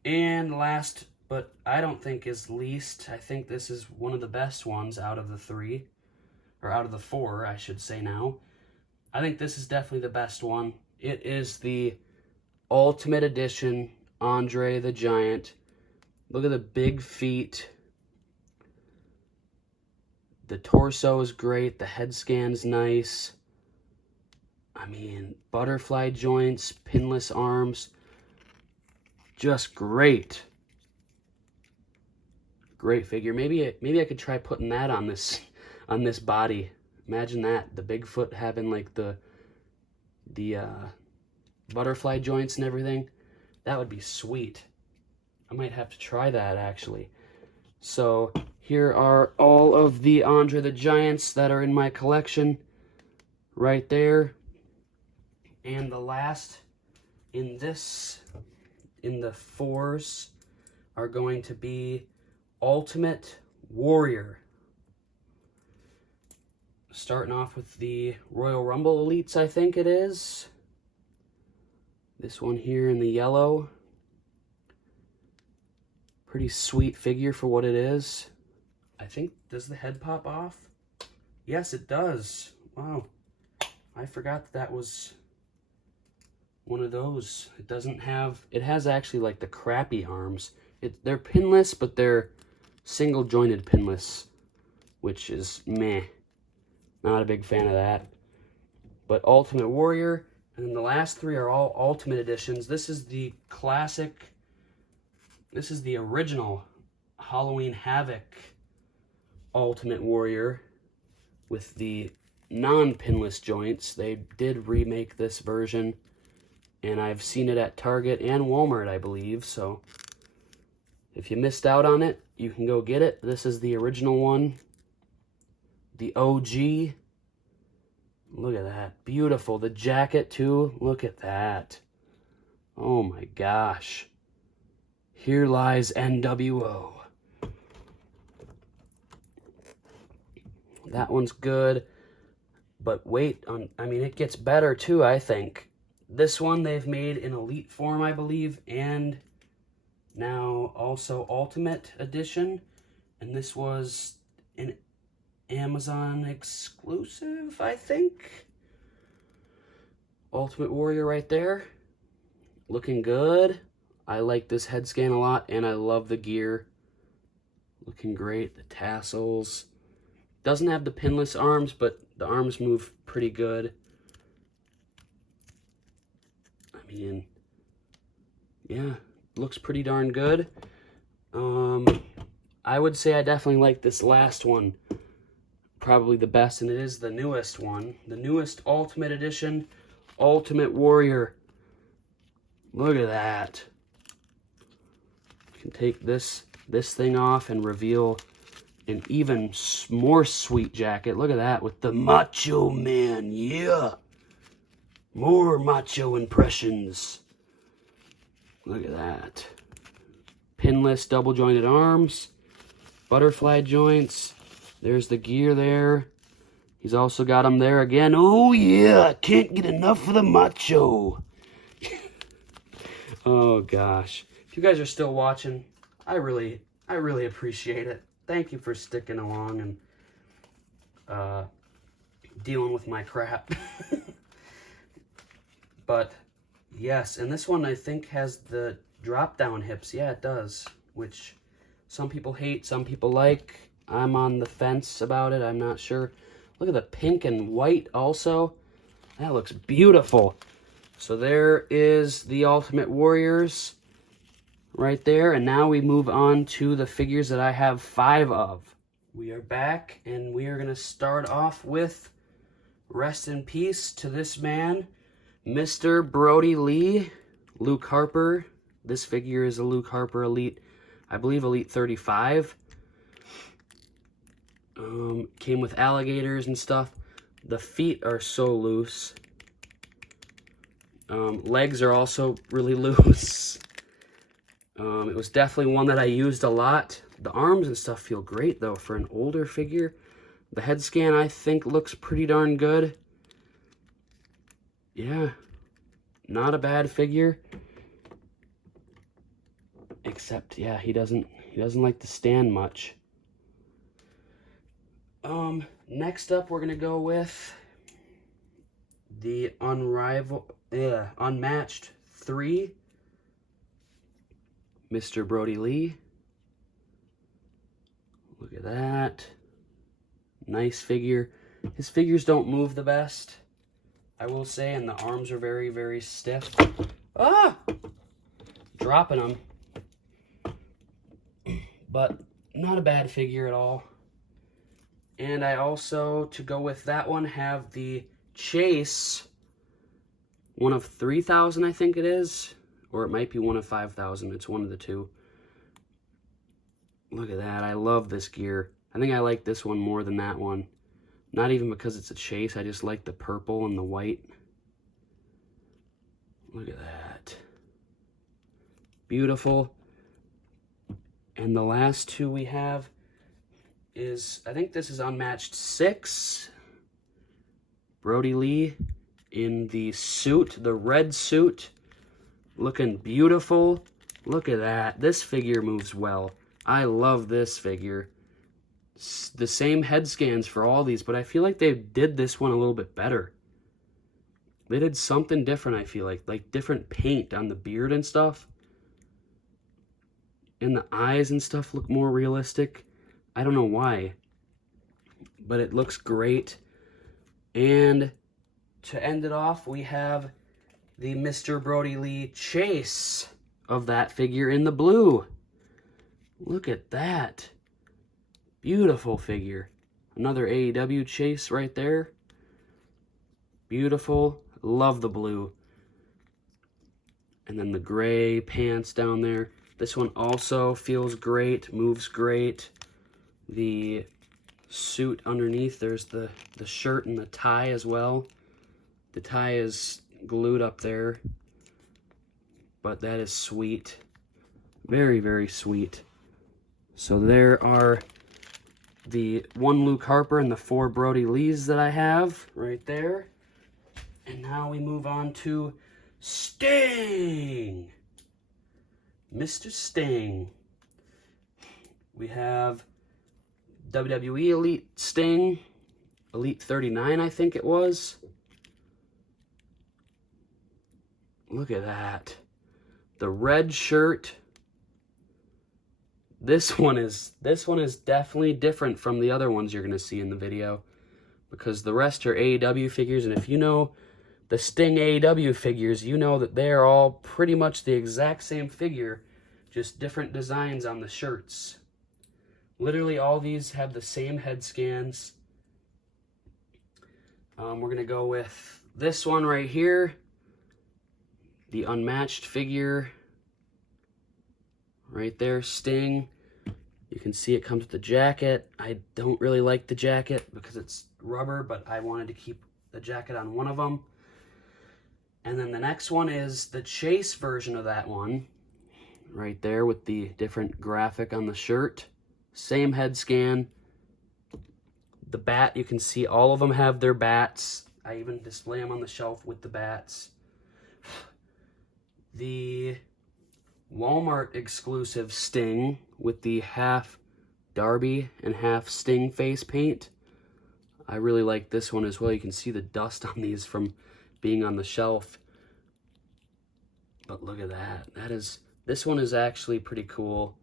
And last, but I don't think is least, I think this is one of the best ones out of the three. Or out of the four, I should say now. I think this is definitely the best one. It is the Ultimate Edition Andre the Giant. Look at the big feet. The torso is great. The head scan's nice. I mean, butterfly joints, pinless arms. Just great. Great figure. Maybe I could try putting that on this body. Imagine that. The Bigfoot having like the butterfly joints and everything. That would be sweet. I might have to try that actually. So here are all of the Andre the Giants that are in my collection right there. And the last in the fours are going to be Ultimate Warrior. Starting off with the Royal Rumble Elites, I think it is. This one here in the yellow. Pretty sweet figure for what it is. I think, does the head pop off? Yes, it does. Wow. I forgot that was one of those. It doesn't have, it has actually like the crappy arms. They're pinless, but they're single jointed pinless, which is meh. Not a big fan of that. But Ultimate Warrior, and then the last three are all Ultimate Editions. This is the classic, this is the original Halloween Havoc Ultimate Warrior with the non-pinless joints. They did remake this version, and I've seen it at Target and Walmart, I believe. So if you missed out on it, you can go get it. This is the original one. The OG. Look at that. Beautiful. The jacket, too. Look at that. Oh, my gosh. Here lies NWO. That one's good. But wait, I mean, it gets better, too, I think. This one they've made in Elite form, I believe, and now also Ultimate Edition. And this was an Amazon exclusive, I think. Ultimate Warrior right there. Looking good. I like this head scan a lot, and I love the gear. Looking great. The tassels. Doesn't have the pinless arms, but the arms move pretty good. I mean, yeah, looks pretty darn good. I would say I definitely like this last one probably the best, and it is the newest one. The newest Ultimate Edition, Ultimate Warrior. Look at that. You can take this thing off and reveal an even more sweet jacket. Look at that with the Macho Man. Yeah. More macho impressions. Look at that. Pinless double jointed arms. Butterfly joints. There's the gear there. He's also got them there again. Oh yeah, can't get enough of the macho. Oh gosh. If you guys are still watching, I really appreciate it. Thank you for sticking along and dealing with my crap. But yes, and this one I think has the drop down hips. Yeah, it does, which some people hate, some people like. I'm on the fence about it. I'm not sure. Look at the pink and white also. That looks beautiful. So there is the Ultimate Warriors right there. And now we move on to the figures that I have 5 of. We are back, and we are going to start off with rest in peace to this man, Mr. Brody Lee, Luke Harper. This figure is a Luke Harper Elite, I believe Elite 35. Came with alligators and stuff. The feet are so loose. Legs are also really loose. It was definitely one that I used a lot. The arms and stuff feel great, though, for an older figure. The head scan, I think, looks pretty darn good. Yeah, not a bad figure. Except, yeah, he doesn't like to stand much. Next up, we're gonna go with the Unmatched 3, Mr. Brody Lee. Look at that. Nice figure. His figures don't move the best, I will say, and the arms are very, very stiff. Ah! Dropping them. But not a bad figure at all. And I also, to go with that one, have the Chase, one of 3,000, I think it is. Or it might be one of 5,000. It's one of the two. Look at that. I love this gear. I think I like this one more than that one. Not even because it's a Chase. I just like the purple and the white. Look at that. Beautiful. And the last two we have is, I think this is Unmatched 6. Brody Lee in the suit, the red suit. Looking beautiful. Look at that. This figure moves well. I love this figure. The same head scans for all these, but I feel like they did this one a little bit better. They did something different, I feel like different paint on the beard and stuff. And the eyes and stuff look more realistic. I don't know why, but it looks great. And to end it off, we have the Mr. Brody Lee Chase of that figure in the blue. Look at that. Beautiful figure. Another AEW Chase right there. Beautiful. Love the blue. And then the gray pants down there. This one also feels great, moves great. The suit underneath, there's the shirt and the tie as well. The tie is glued up there, but that is sweet. Very, very sweet. So there are the 1 Luke Harper and the 4 Brody Lees that I have right there. And now we move on to Sting. Mr. Sting. We have WWE Elite Sting, Elite 39, I think it was. Look at that. The red shirt. This one is definitely different from the other ones you're going to see in the video, because the rest are AEW figures, and if you know the Sting AEW figures, you know that they are all pretty much the exact same figure, just different designs on the shirts. Literally all these have the same head scans. We're going to go with this one right here, the unmatched figure right there, Sting. You can see it comes with the jacket. I don't really like the jacket because it's rubber, but I wanted to keep the jacket on one of them. And then the next one is the Chase version of that one, right there with the different graphic on the shirt. Same head scan. The bat, you can see all of them have their bats. I even display them on the shelf with the bats. The Walmart exclusive Sting with the half Darby and half Sting face paint. I really like this one as well. You can see the dust on these from being on the shelf. But look at that. This one is actually pretty cool.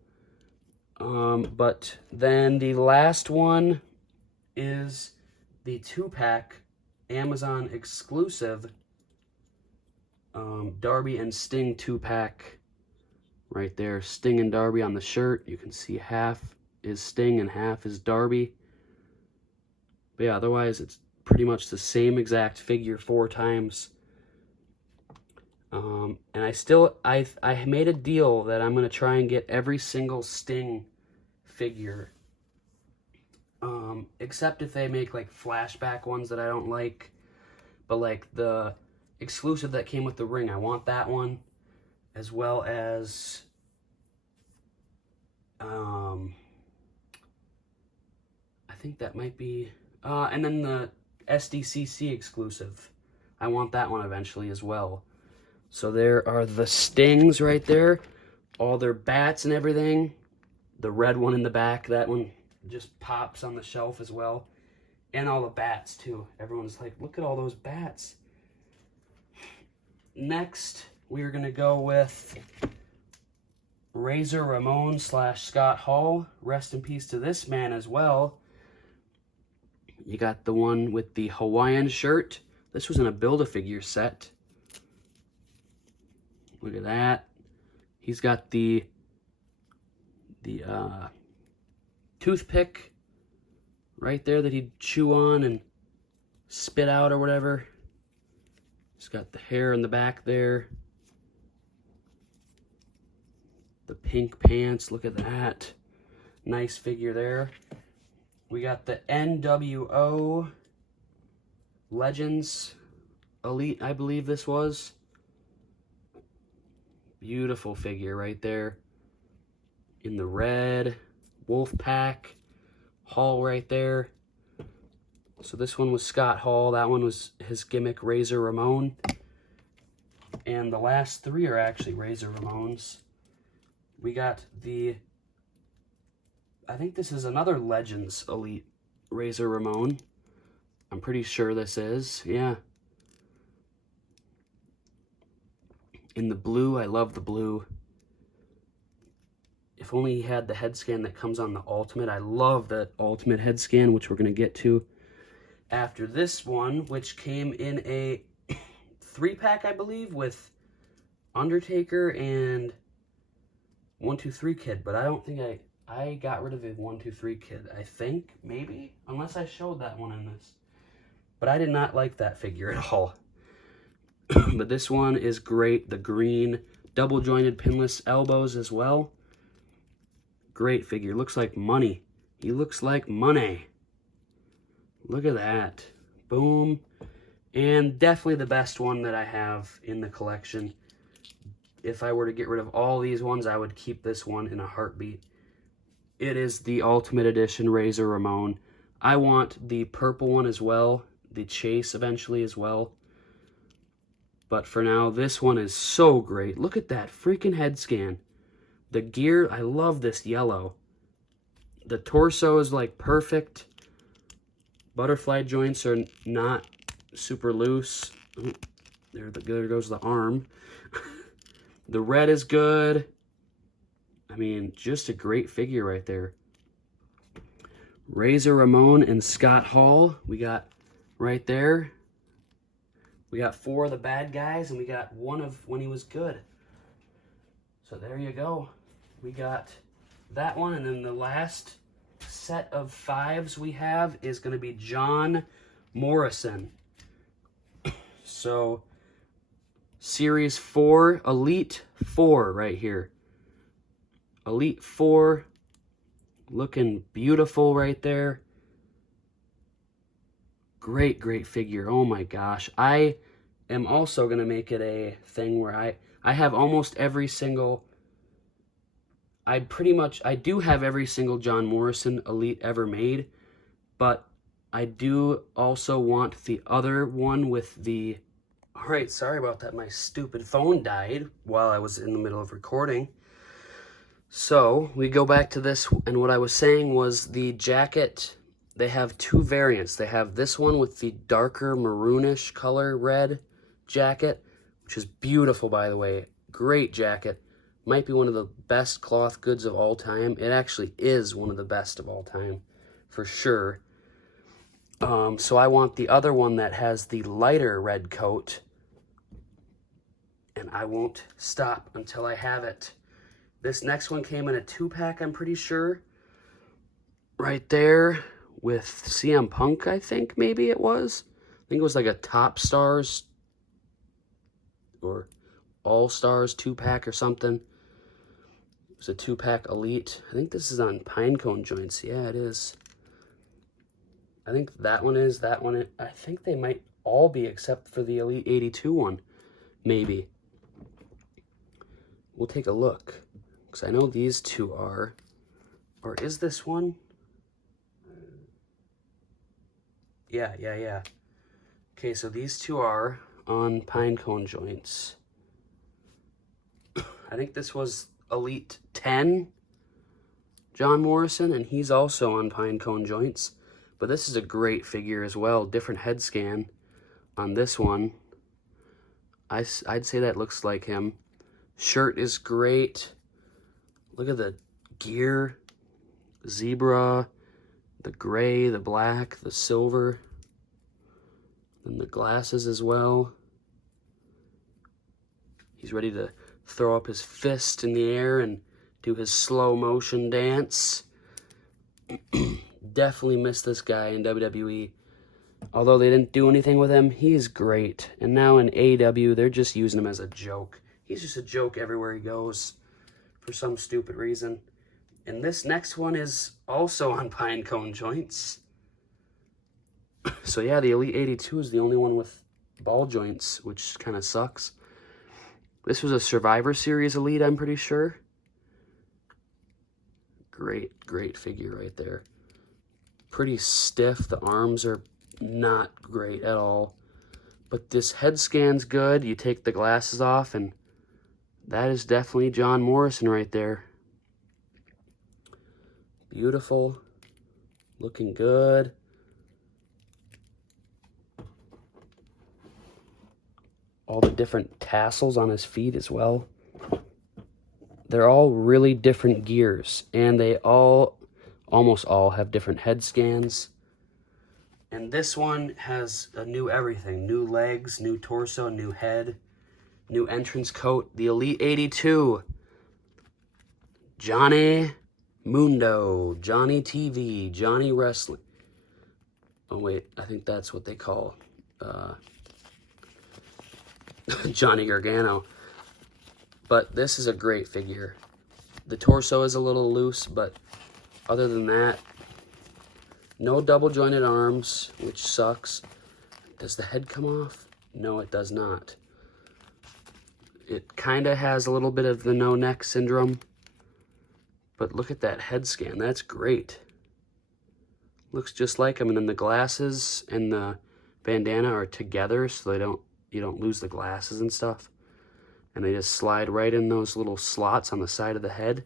But then the last one is the 2-pack Amazon exclusive Darby and Sting 2-pack right there. Sting and Darby on the shirt. You can see half is Sting and half is Darby. But yeah, otherwise it's pretty much the same exact figure 4 times. And I made a deal that I'm going to try and get every single Sting figure. Except if they make like flashback ones that I don't like. But like the exclusive that came with the ring, I want that one. As well as I think that might be and then the SDCC exclusive. I want that one eventually as well. So there are the Stings right there. All their bats and everything. The red one in the back, that one just pops on the shelf as well. And all the bats too. Everyone's like, look at all those bats. Next, we're going to go with Razor Ramon / Scott Hall. Rest in peace to this man as well. You got the one with the Hawaiian shirt. This was in a Build-A-Figure set. Look at that. He's got the toothpick right there that he'd chew on and spit out or whatever. He's got the hair in the back there. The pink pants, look at that. Nice figure there. We got the NWO Legends Elite, I believe this was. Beautiful figure right there. In the red. Wolfpack. Hall right there. So this one was Scott Hall. That one was his gimmick, Razor Ramon. And the last 3 are actually Razor Ramones. We got the, I think this is another Legends Elite Razor Ramon. I'm pretty sure this is, yeah. In the blue, I love the blue. If only he had the head scan that comes on the Ultimate. I love the Ultimate head scan, which we're going to get to after this one, which came in a 3-pack, I believe, with Undertaker and 1-2-3 Kid. But I don't think I got rid of the 1-2-3 Kid. I think, maybe, unless I showed that one in this. But I did not like that figure at all. But this one is great. The green double jointed pinless elbows as well. Great figure. Looks like money. He looks like money. Look at that. Boom. And definitely the best one that I have in the collection. If I were to get rid of all these ones, I would keep this one in a heartbeat. It is the Ultimate Edition Razor Ramon. I want the purple one as well. The Chase eventually as well. But for now, this one is so great. Look at that freaking head scan. The gear, I love this yellow. The torso is like perfect. Butterfly joints are not super loose. Ooh, there goes the arm. The red is good. I mean, just a great figure right there. Razor Ramon and Scott Hall, we got right there. We got 4 of the bad guys, and we got 1 of when he was good. So there you go. We got that one, and then the last set of 5s we have is going to be John Morrison. So, Series 4, Elite 4 right here. Elite 4, looking beautiful right there. Great, great figure. Oh my gosh. I am also going to make it a thing where I have almost every single... I do have every single John Morrison Elite ever made, but I do also want the other one with the... Alright, sorry about that. My stupid phone died while I was in the middle of recording. So, we go back to this, and what I was saying was the jacket, they have 2 variants. They have this one with the darker maroonish color red jacket, which is beautiful, by the way. Great jacket. Might be one of the best cloth goods of all time. It actually is one of the best of all time, for sure. So I want the other one that has the lighter red coat, and I won't stop until I have it. This next one came in a 2-pack, I'm pretty sure. Right there with CM Punk, I think maybe it was. I think it was like a Top Stars or All Stars 2-pack or something. It was a 2-pack Elite. I think this is on Pinecone joints. Yeah, it is. I think that one is, that one. I think they might all be except for the Elite 82 one. Maybe. We'll take a look. Because I know these 2 are. Or is this one? Yeah. Okay, so these 2 are on Pinecone joints. I think this was Elite 10, John Morrison, and he's also on Pinecone joints. But this is a great figure as well. Different head scan on this one. I'd say that looks like him. Shirt is great. Look at the gear. Zebra, the gray, the black, the silver. And the glasses as well. He's ready to throw up his fist in the air and do his slow motion dance. Definitely miss this guy in WWE. Although they didn't do anything with him, he's great. And now in AEW, they're just using him as a joke. He's just a joke everywhere he goes for some stupid reason. And this next one is also on Pinecone joints. So yeah, the Elite 82 is the only one with ball joints, which kind of sucks. This was a Survivor Series Elite, I'm pretty sure. Great, great figure right there. Pretty stiff. The arms are not great at all. But this head scan's good. You take the glasses off, and that is definitely John Morrison right there. Beautiful. Looking good. All the different tassels on his feet as well. They're all really different gears, and they almost all have different head scans. And this one has a new everything. New legs, new torso, new head, new entrance coat. The Elite 82. Johnny Mundo, Johnny TV, Johnny Wrestling. Oh wait, I think that's what they call Johnny Gargano. But this is a great figure. The torso is a little loose, but other than that, no double jointed arms, which sucks. Does the head come off? No, it does not. It kind of has a little bit of the no neck syndrome. But look at that head scan. That's great. Looks just like him. And then the glasses and the bandana are together, so you don't lose the glasses and stuff. And they just slide right in those little slots on the side of the head.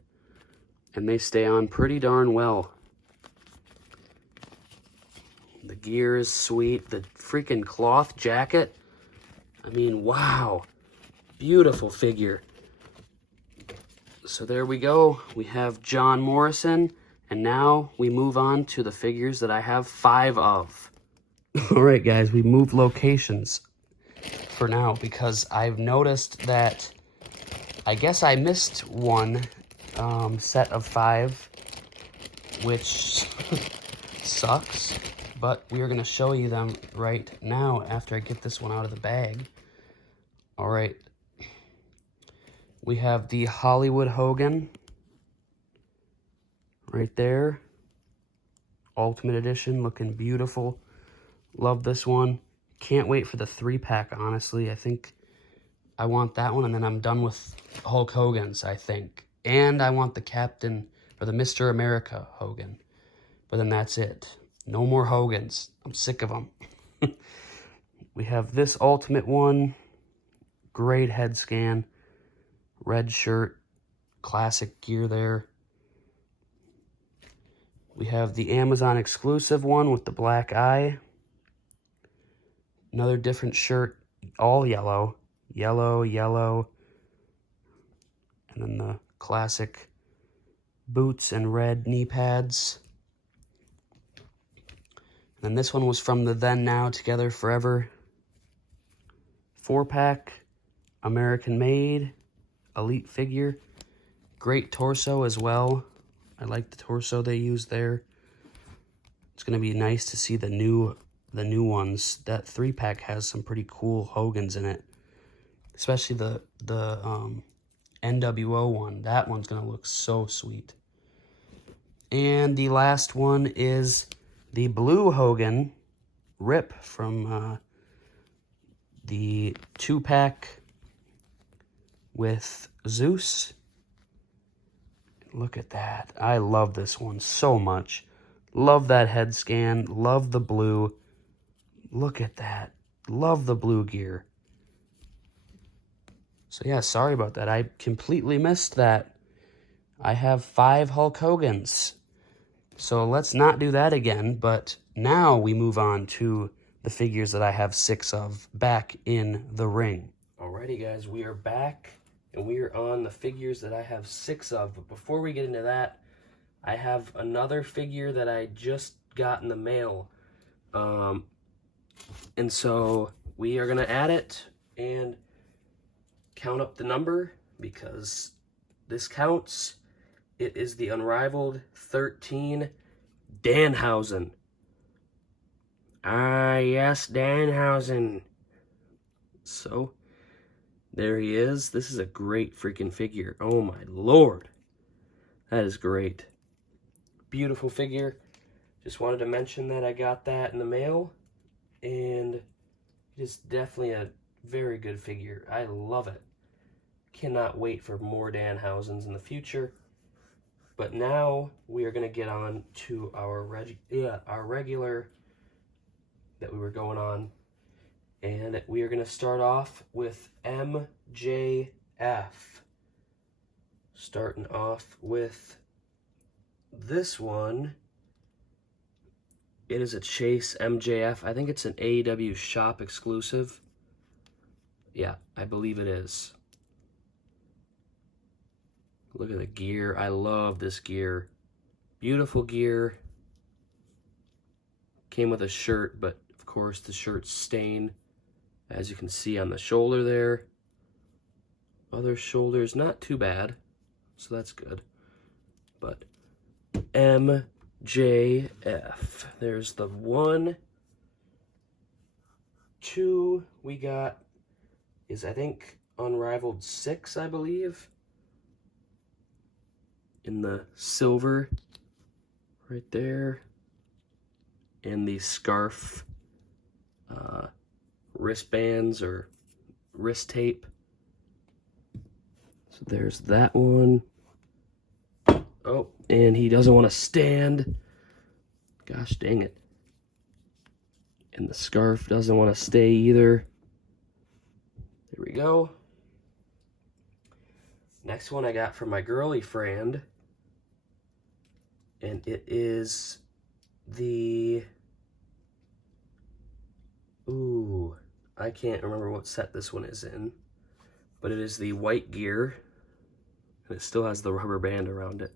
And they stay on pretty darn well. The gear is sweet. The freaking cloth jacket. I mean, wow. Beautiful figure. So there we go. We have John Morrison. And now we move on to the figures that I have 5 of. All right, guys, we moved locations for now because I've noticed that I guess I missed one set of 5, which sucks, but we are going to show you them right now after I get this one out of the bag. All right, we have the Hollywood Hogan right there. Ultimate Edition, looking beautiful. Love this one. Can't wait for the 3-pack, honestly. I think I want that one, and then I'm done with Hulk Hogan's, I think. And I want the Captain, or the Mr. America Hogan. But then that's it. No more Hogans. I'm sick of them. We have this Ultimate one. Great head scan. Red shirt. Classic gear there. We have the Amazon exclusive one with the black eye. Another different shirt. All yellow. Yellow, yellow. And then the classic boots and red knee pads. And then this one was from the Then Now Together Forever 4-pack. American made. Elite figure. Great torso as well. I like the torso they used there. It's going to be nice to see the new ones. That 3-pack has some pretty cool Hogans in it. Especially the NWO one. That one's going to look so sweet. And the last one is the blue Hogan Rip from the 2-pack with Zeus. Look at that. I love this one so much. Love that head scan. Love the blue. Look at that. Love the blue gear. So yeah, sorry about that. I completely missed that. I have 5 Hulk Hogans. So let's not do that again. But now we move on to the figures that I have 6 of back in the ring. Alrighty, guys. We are back. And we are on the figures that I have 6 of. But before we get into that, I have another figure that I just got in the mail. And so we are going to add it and count up the number because this counts. It is the Unrivaled 13 Danhausen. Ah, yes, Danhausen. So there he is. This is a great freaking figure. Oh my lord. That is great. Beautiful figure. Just wanted to mention that I got that in the mail. And it is definitely a very good figure. I love it. Cannot wait for more Danhausens in the future. But now we are going to get on to our regular that we were going on. And we are going to start off with MJF. Starting off with this one. It is a Chase MJF. I think it's an AEW shop exclusive. Yeah, I believe it is. Look at the gear. I love this gear. Beautiful gear. Came with a shirt, but of course the shirt's stained. As you can see on the shoulder there. Other shoulders, not too bad. So that's good. But MJF. There's the 1. 2 we got is, I think, Unrivaled 6, I believe. In the silver right there. And the scarf wristbands or wrist tape. So there's that one. Oh, and he doesn't want to stand. Gosh dang it. And the scarf doesn't want to stay either. There we go. Next one I got from my girly friend. And it is the Ooh, I can't remember what set this one is in, but it is the white gear, and it still has the rubber band around it,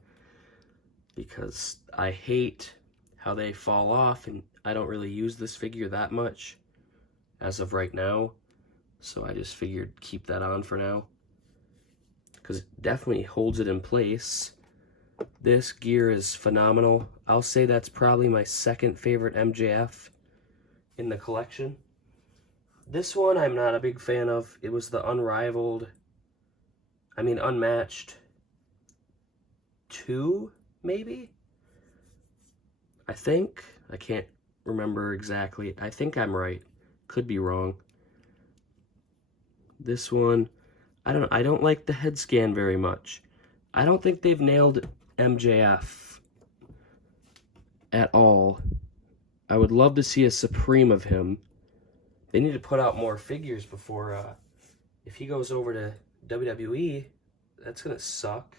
because I hate how they fall off, and I don't really use this figure that much as of right now, so I just figured keep that on for now, because it definitely holds it in place. This gear is phenomenal. I'll say that's probably my second favorite MJF in the collection. This one I'm not a big fan of. It was the unmatched 2, maybe? I think. I can't remember exactly. I think I'm right. Could be wrong. This one, I don't like the head scan very much. I don't think they've nailed MJF at all. I would love to see a Supreme of him. They need to put out more figures before, if he goes over to WWE, that's going to suck.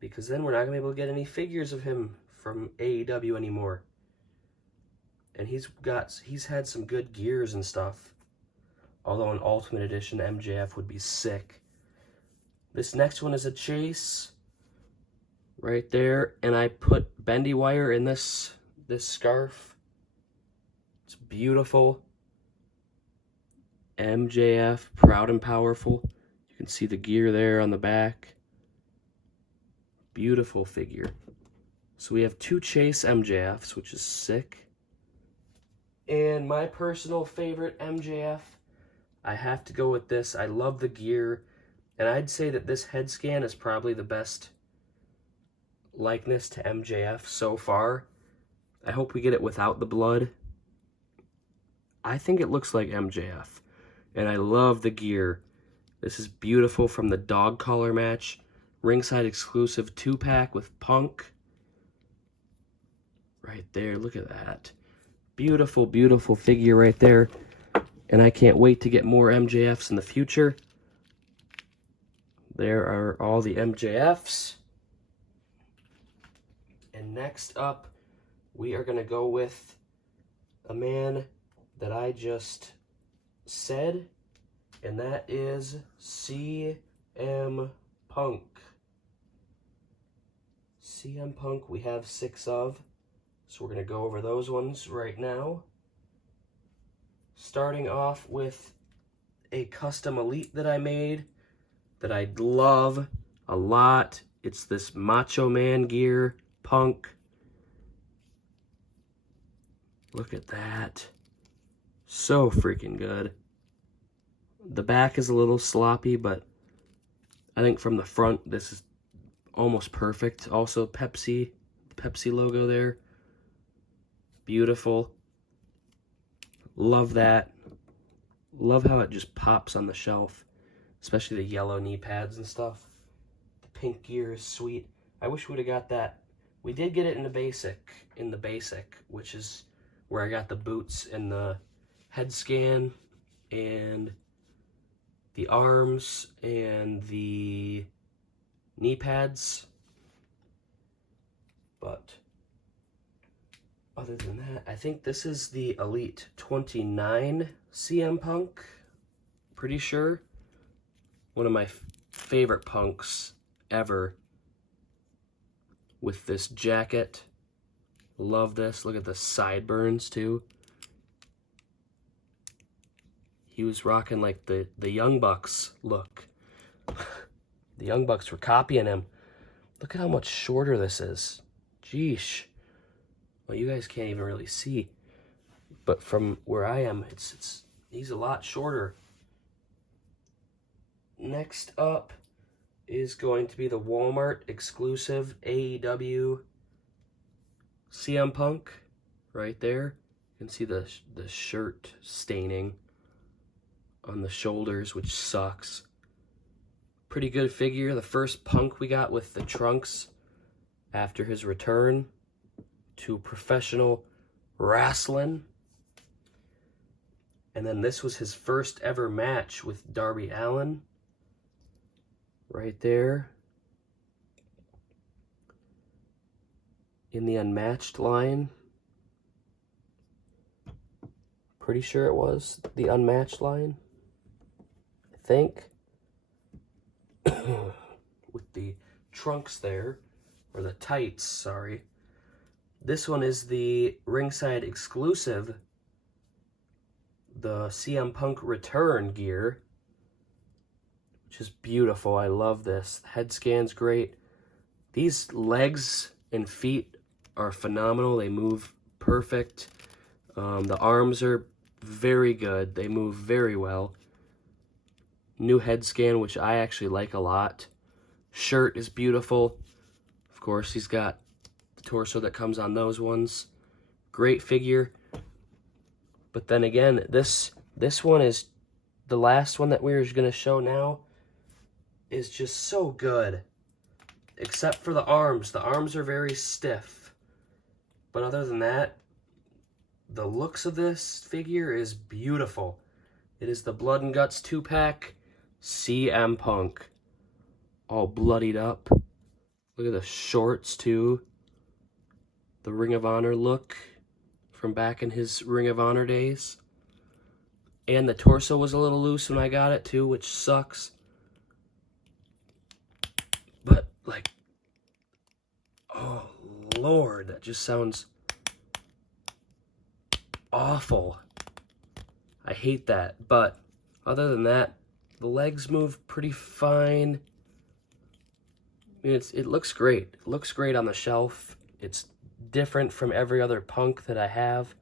Because then we're not going to be able to get any figures of him from AEW anymore. And he's had some good gears and stuff. Although an Ultimate Edition MJF would be sick. This next one is a chase. Right there. And I put bendy wire in this scarf. It's beautiful. MJF, proud and powerful. You can see the gear there on the back. Beautiful figure. So we have 2 Chase MJFs, which is sick. And my personal favorite MJF, I have to go with this. I love the gear. And I'd say that this head scan is probably the best likeness to MJF so far. I hope we get it without the blood. I think it looks like MJF. And I love the gear. This is beautiful from the dog collar match. Ringside exclusive 2-pack with Punk. Right there, look at that. Beautiful, beautiful figure right there. And I can't wait to get more MJFs in the future. There are all the MJFs. And next up, we are going to go with a man that I just said, and that is CM Punk. CM Punk we have 6 of, so we're going to go over those ones right now. Starting off with a custom Elite that I made that I love a lot. It's this Macho Man gear, Punk. Look at that. So freaking good. The back is a little sloppy, but I think from the front, this is almost perfect. Also, Pepsi logo there. Beautiful. Love that. Love how it just pops on the shelf, especially the yellow knee pads and stuff. The pink gear is sweet. I wish we would have got that. We did get it in the basic, which is where I got the boots and the head scan and the arms and the knee pads. But other than that, I think this is the Elite 29 CM Punk. Pretty sure. One of my favorite Punks ever. With this jacket. Love this. Look at the sideburns too. He was rocking like the Young Bucks look. The Young Bucks were copying him. Look at how much shorter this is. Jeesh. Well, you guys can't even really see. But from where I am, he's a lot shorter. Next up is going to be the Walmart exclusive AEW CM Punk. Right there. You can see the shirt staining on the shoulders, which sucks. Pretty good figure. The first Punk we got with the trunks after his return to professional wrestling. And then this was his first ever match with Darby Allin. Right there. In the unmatched line. Pretty sure it was the Unmatched line, I think. With the trunks there, or the tights, sorry. This one is the ringside exclusive, the CM Punk return gear, which is beautiful. I love this. Head scan's great. These legs and feet are phenomenal. They move perfect. The arms are very good. They move very well. New head scan, which I actually like a lot. Shirt is beautiful. Of course, he's got the torso that comes on those ones. Great figure. But then again, this one is the last one that we're going to show now is just so good. Except for the arms. The arms are very stiff. But other than that, the looks of this figure is beautiful. It is the Blood and Guts 2-pack CM Punk. All bloodied up. Look at the shorts too. The Ring of Honor look from back in his Ring of Honor days. And the torso was a little loose when I got it too, which sucks. But like, oh Lord, that just sounds awful. I hate that. But other than that, the legs move pretty fine. I mean, it looks great. It looks great on the shelf. It's different from every other Punk that I have.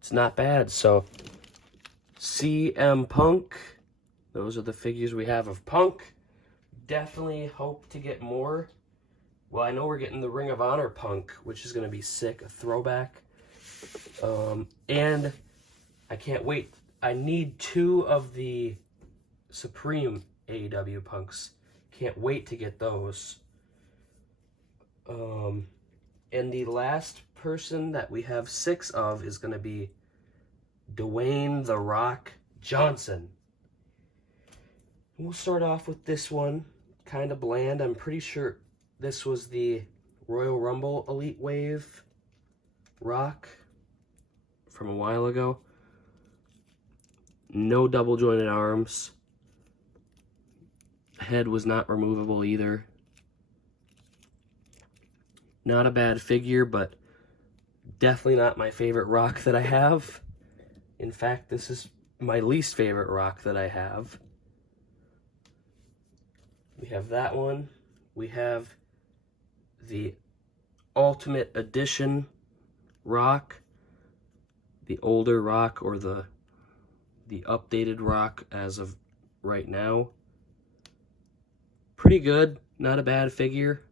It's not bad. So, CM Punk. Those are the figures we have of Punk. Definitely hope to get more. Well, I know we're getting the Ring of Honor Punk, which is going to be sick. A throwback. And I can't wait. I need 2 of the Supreme AEW Punks. Can't wait to get those. And the last person that we have 6 of is going to be Dwayne "The Rock" Johnson. We'll start off with this one. Kind of bland. I'm pretty sure this was the Royal Rumble Elite Wave Rock from a while ago. No double jointed arms. Head was not removable either. Not a bad figure, but definitely not my favorite Rock that I have. In fact, this is my least favorite Rock that I have. We have that one. We have the Ultimate Edition Rock. The older Rock, or the updated Rock as of right now. Pretty good. Not a bad figure.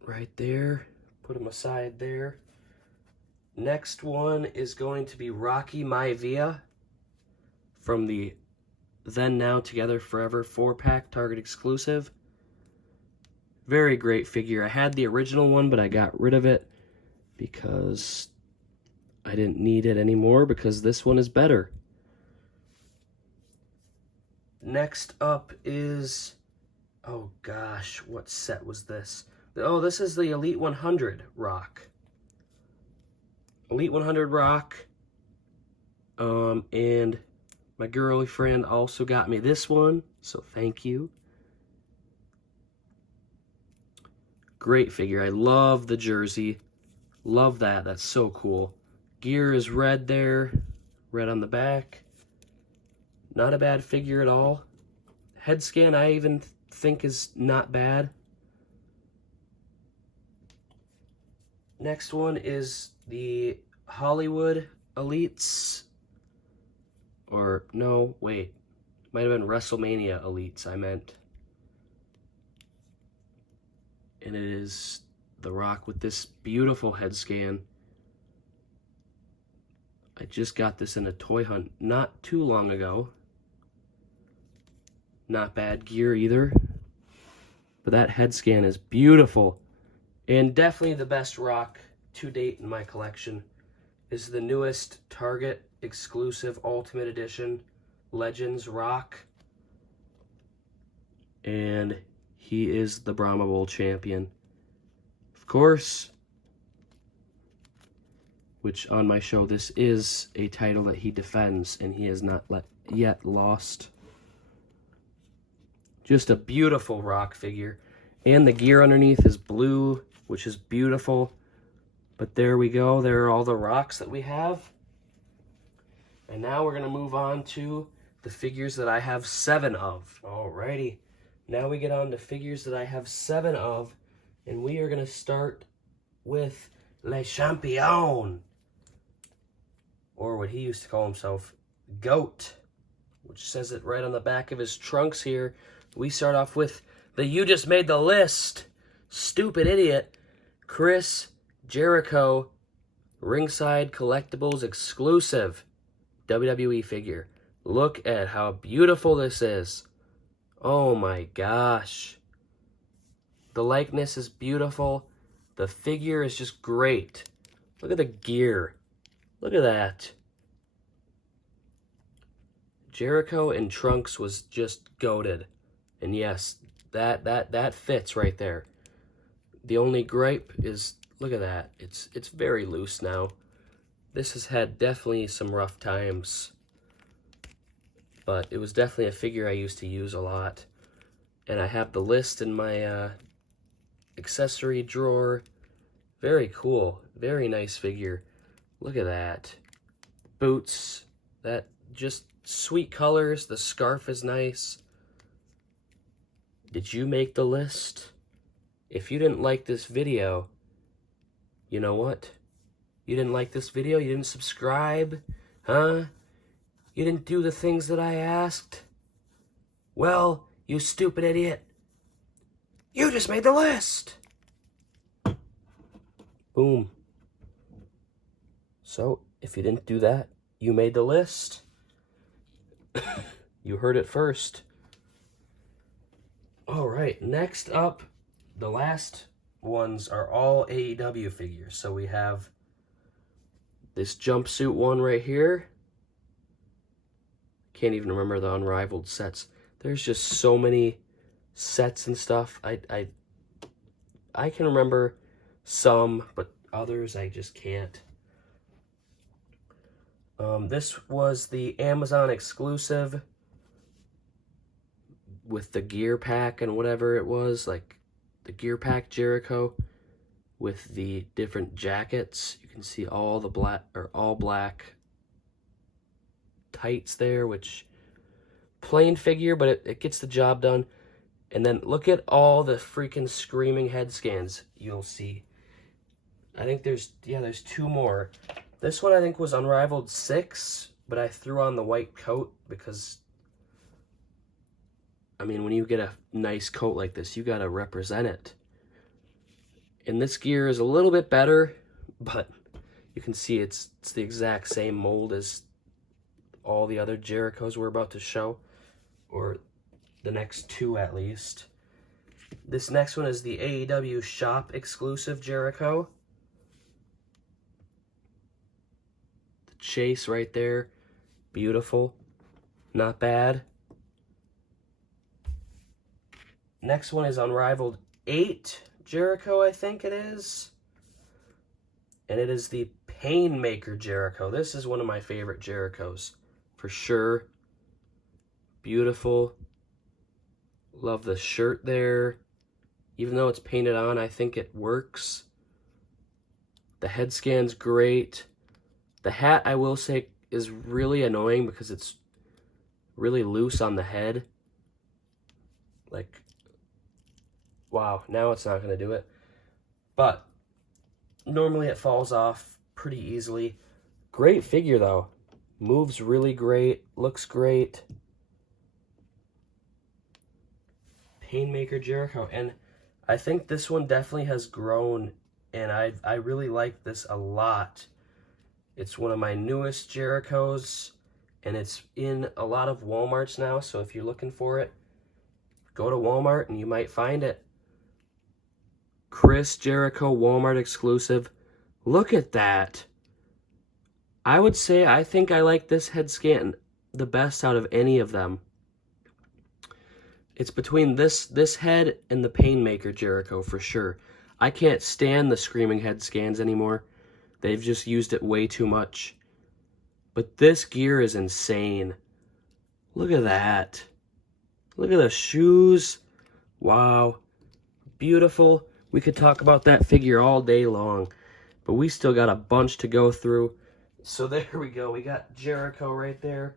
Right there. Put him aside there. Next one is going to be Rocky Maivia from the Then Now Together Forever 4-pack Target exclusive. Very great figure. I had the original one, but I got rid of it because I didn't need it anymore, because this one is better. Next up is, oh gosh, what set was this? Oh, this is the Elite 100 Rock. Elite 100 Rock. And my girlfriend also got me this one, so thank you. Great figure. I love the jersey. Love that. That's so cool. Gear is red there. Red on the back. Not a bad figure at all. Head scan I even think is not bad. Next one is the Hollywood Elites. Or, no, wait. Might have been WrestleMania Elites, I meant. And it is The Rock with this beautiful head scan. I just got this in a toy hunt not too long ago. Not bad gear either. But that head scan is beautiful. And definitely the best Rock to date in my collection is the newest Target exclusive Ultimate Edition Legends Rock. And he is the Brahma Bowl champion. Of course, which on my show, this is a title that he defends, and he has not yet lost. Just a beautiful Rock figure. And the gear underneath is blue, which is beautiful. But there we go. There are all the Rocks that we have. And now we're going to move on to the figures that I have 7 of. Alrighty. Now we get on to figures that I have 7 of. And we are going to start with Le Champion. Or what he used to call himself, Goat. Which says it right on the back of his trunks here. We start off with the You Just Made the List, stupid idiot, Chris Jericho, Ringside Collectibles exclusive WWE figure. Look at how beautiful this is. Oh my gosh. The likeness is beautiful. The figure is just great. Look at the gear. Look at that. Jericho in trunks was just goated. And yes, that fits right there. The only gripe is, look at that. It's very loose now. This has had definitely some rough times. But it was definitely a figure I used to use a lot. And I have the list in my accessory drawer. Very cool. Very nice figure. Look at that. Boots. That just sweet colors. The scarf is nice. Did you make the list? If you didn't like this video, you know what? You didn't like this video? You didn't subscribe? Huh? You didn't do the things that I asked? Well, you stupid idiot. You just made the list. Boom. So, if you didn't do that, you made the list. You heard it first. Alright, next up, the last ones are all AEW figures. So we have this jumpsuit one right here. Can't even remember the Unrivaled sets. There's just so many sets and stuff. I can remember some, but others I just can't. This was the Amazon exclusive with the gear pack and whatever it was, like the gear pack Jericho with the different jackets. You can see all the black or all black tights there, which plain figure, but it gets the job done. And then look at all the freaking screaming head scans you'll see. I think there's 2 more. This one I think was Unrivaled 6, but I threw on the white coat because, I mean, when you get a nice coat like this, you gotta represent it. And this gear is a little bit better, but you can see it's the exact same mold as all the other Jerichos we're about to show, or the next 2 at least. This next one is the AEW Shop exclusive Jericho. The chase right there, beautiful, not bad. Next one is Unrivaled 8 Jericho, I think it is. And it is the Painmaker Jericho. This is one of my favorite Jerichos, for sure. Beautiful. Love the shirt there. Even though it's painted on, I think it works. The head scan's great. The hat, I will say, is really annoying because it's really loose on the head. Like, wow, now it's not going to do it. But normally it falls off pretty easily. Great figure, though. Moves really great. Looks great. Painmaker Jericho. And I think this one definitely has grown. And I really like this a lot. It's one of my newest Jerichos. And it's in a lot of Walmarts now. So if you're looking for it, go to Walmart and you might find it. Chris Jericho Walmart exclusive. Look at that. I would say I think I like this head scan the best out of any of them. It's between this head and the Painmaker Jericho for sure. I can't stand the screaming head scans anymore. They've just used it way too much. But this gear is insane. Look at that. Look at the shoes. Wow. Beautiful. We could talk about that figure all day long. But we still got a bunch to go through. So there we go. We got Jericho right there.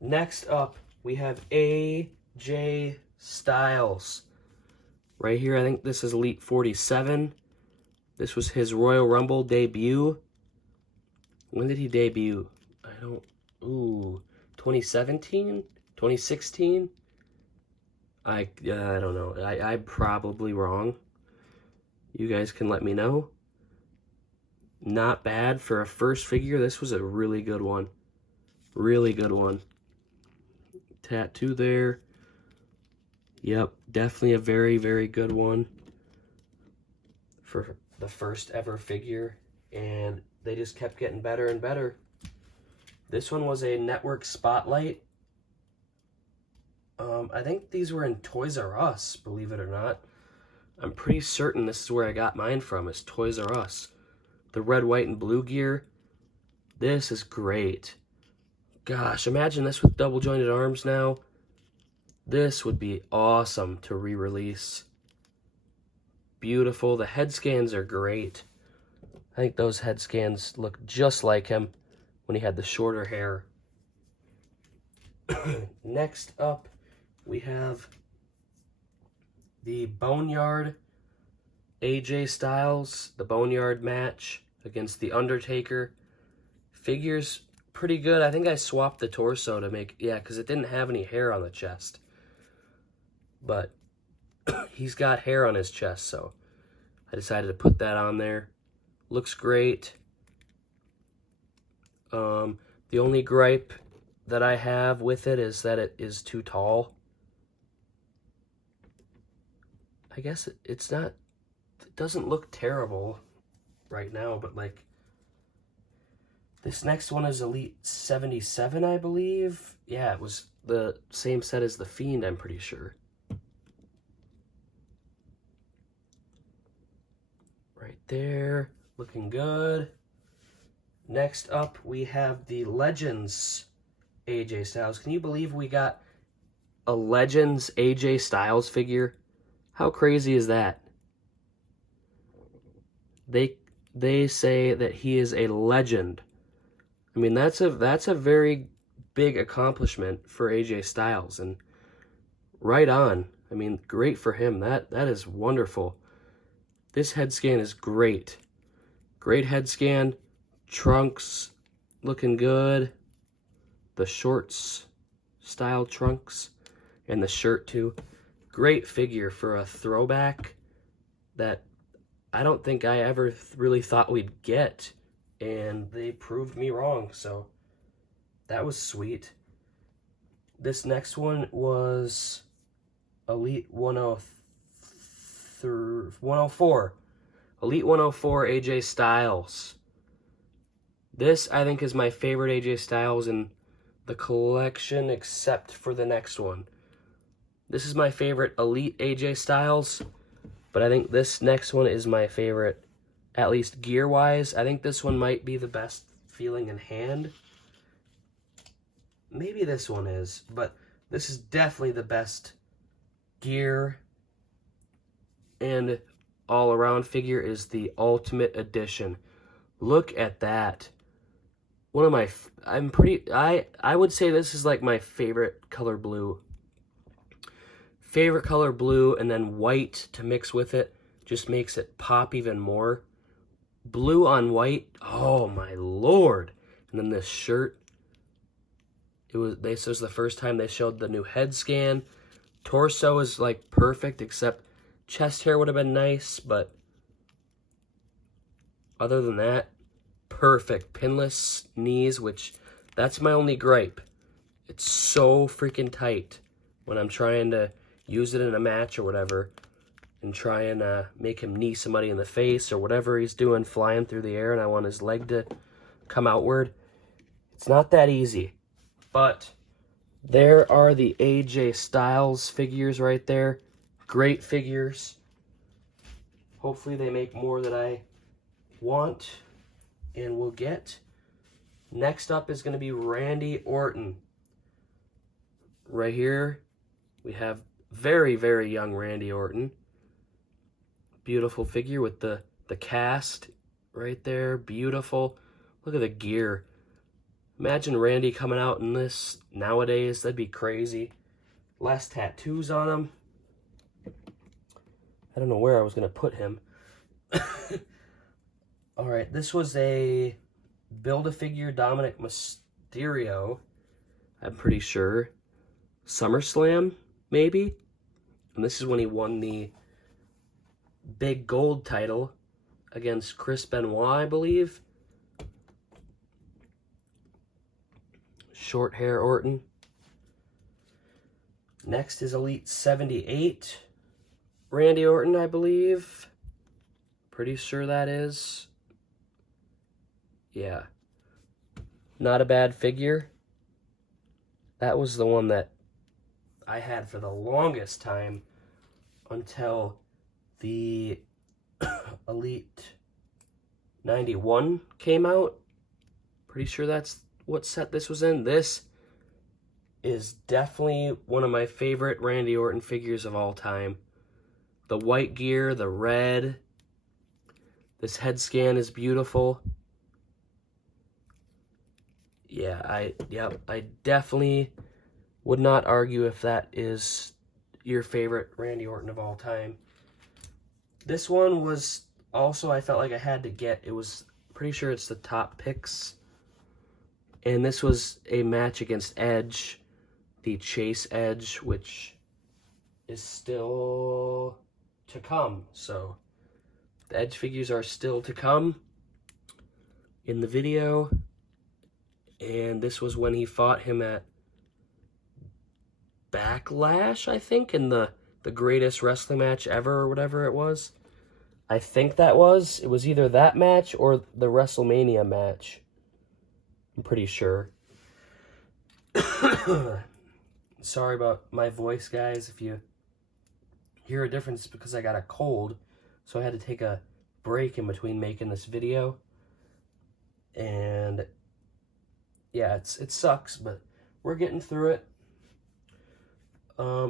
Next up, we have AJ Styles. Right here, I think this is Elite 47. This was his Royal Rumble debut. When did he debut? I don't... Ooh, 2017? 2016? I don't know. I'm probably wrong. You guys can let me know. Not bad for a first figure. This was a really good one. Really good one. Tattoo there. Yep, definitely a very, very good one for the first ever figure. And they just kept getting better and better. This one was a Network Spotlight. I think these were in Toys R Us, believe it or not. I'm pretty certain this is where I got mine from, is Toys R Us. The red, white, and blue gear. This is great. Gosh, imagine this with double jointed arms now. This would be awesome to re-release. Beautiful. The head scans are great. I think those head scans look just like him when he had the shorter hair. Next up, we have the Boneyard AJ Styles, the Boneyard match against The Undertaker. Figures pretty good. I think I swapped the torso to make, yeah, because it didn't have any hair on the chest. But he's got hair on his chest, so I decided to put that on there. Looks great. The only gripe that I have with it is that it is too tall. I guess it's not, it doesn't look terrible right now, but like, this next one is Elite 77, I believe. Yeah, it was the same set as The Fiend, I'm pretty sure. Right there, looking good. Next up, we have the Legends AJ Styles. Can you believe we got a Legends AJ Styles figure? How crazy is that? They say that he is a legend. I mean, that's a very big accomplishment for AJ Styles, and right on. I mean, great for him. That is wonderful. This head scan is great. Great head scan. Trunks looking good. The shorts style trunks and the shirt too. Great figure for a throwback that I don't think I ever really thought we'd get, and they proved me wrong, so that was sweet. This next one was Elite 104. Elite 104 AJ Styles. This, I think, is my favorite AJ Styles in the collection, except for the next one. This is my favorite Elite AJ Styles, but I think this next one is my favorite, at least gear-wise. I think this one might be the best feeling in hand. Maybe this one is, but this is definitely the best gear and all-around figure is the Ultimate Edition. Look at that. One of my, I would say this is like my favorite color blue. Favorite color blue, and then white to mix with it just makes it pop even more. Blue on white, oh my lord. And then this shirt, this was the first time they showed the new head scan. Torso is like perfect, except chest hair would have been nice, but other than that, perfect. Pinless knees, which that's my only gripe. It's so freaking tight when I'm trying to use it in a match or whatever and try and make him knee somebody in the face or whatever he's doing, flying through the air, and I want his leg to come outward. It's not that easy. But there are the AJ Styles figures right there. Great figures. Hopefully they make more that I want and will get. Next up is going to be Randy Orton. Right here, we have very, very young Randy Orton. Beautiful figure with the cast right there. Beautiful. Look at the gear. Imagine Randy coming out in this nowadays. That'd be crazy. Less tattoos on him. I don't know where I was going to put him. Alright, this was a Build-A-Figure Dominic Mysterio. I'm pretty sure. SummerSlam, maybe? And this is when he won the big gold title against Chris Benoit, I believe. Short hair Orton. Next is Elite 78. Randy Orton, I believe. Pretty sure that is. Yeah. Not a bad figure. That was the one that I had for the longest time until the Elite 91 came out. Pretty sure that's what set this was in. This is definitely one of my favorite Randy Orton figures of all time. The white gear, the red. This head scan is beautiful. Yeah, I definitely would not argue if that is your favorite Randy Orton of all time. This one was also, I felt like I had to get. It was pretty sure it's the top picks. And this was a match against Edge, the Chase Edge, which is still to come. So the Edge figures are still to come in the video. And this was when he fought him at Backlash, I think, in the greatest wrestling match ever or whatever it was. I think that was. It was either that match or the WrestleMania match. I'm pretty sure. Sorry about my voice, guys. If you hear a difference, it's because I got a cold. So I had to take a break in between making this video. And yeah, it sucks, but we're getting through it.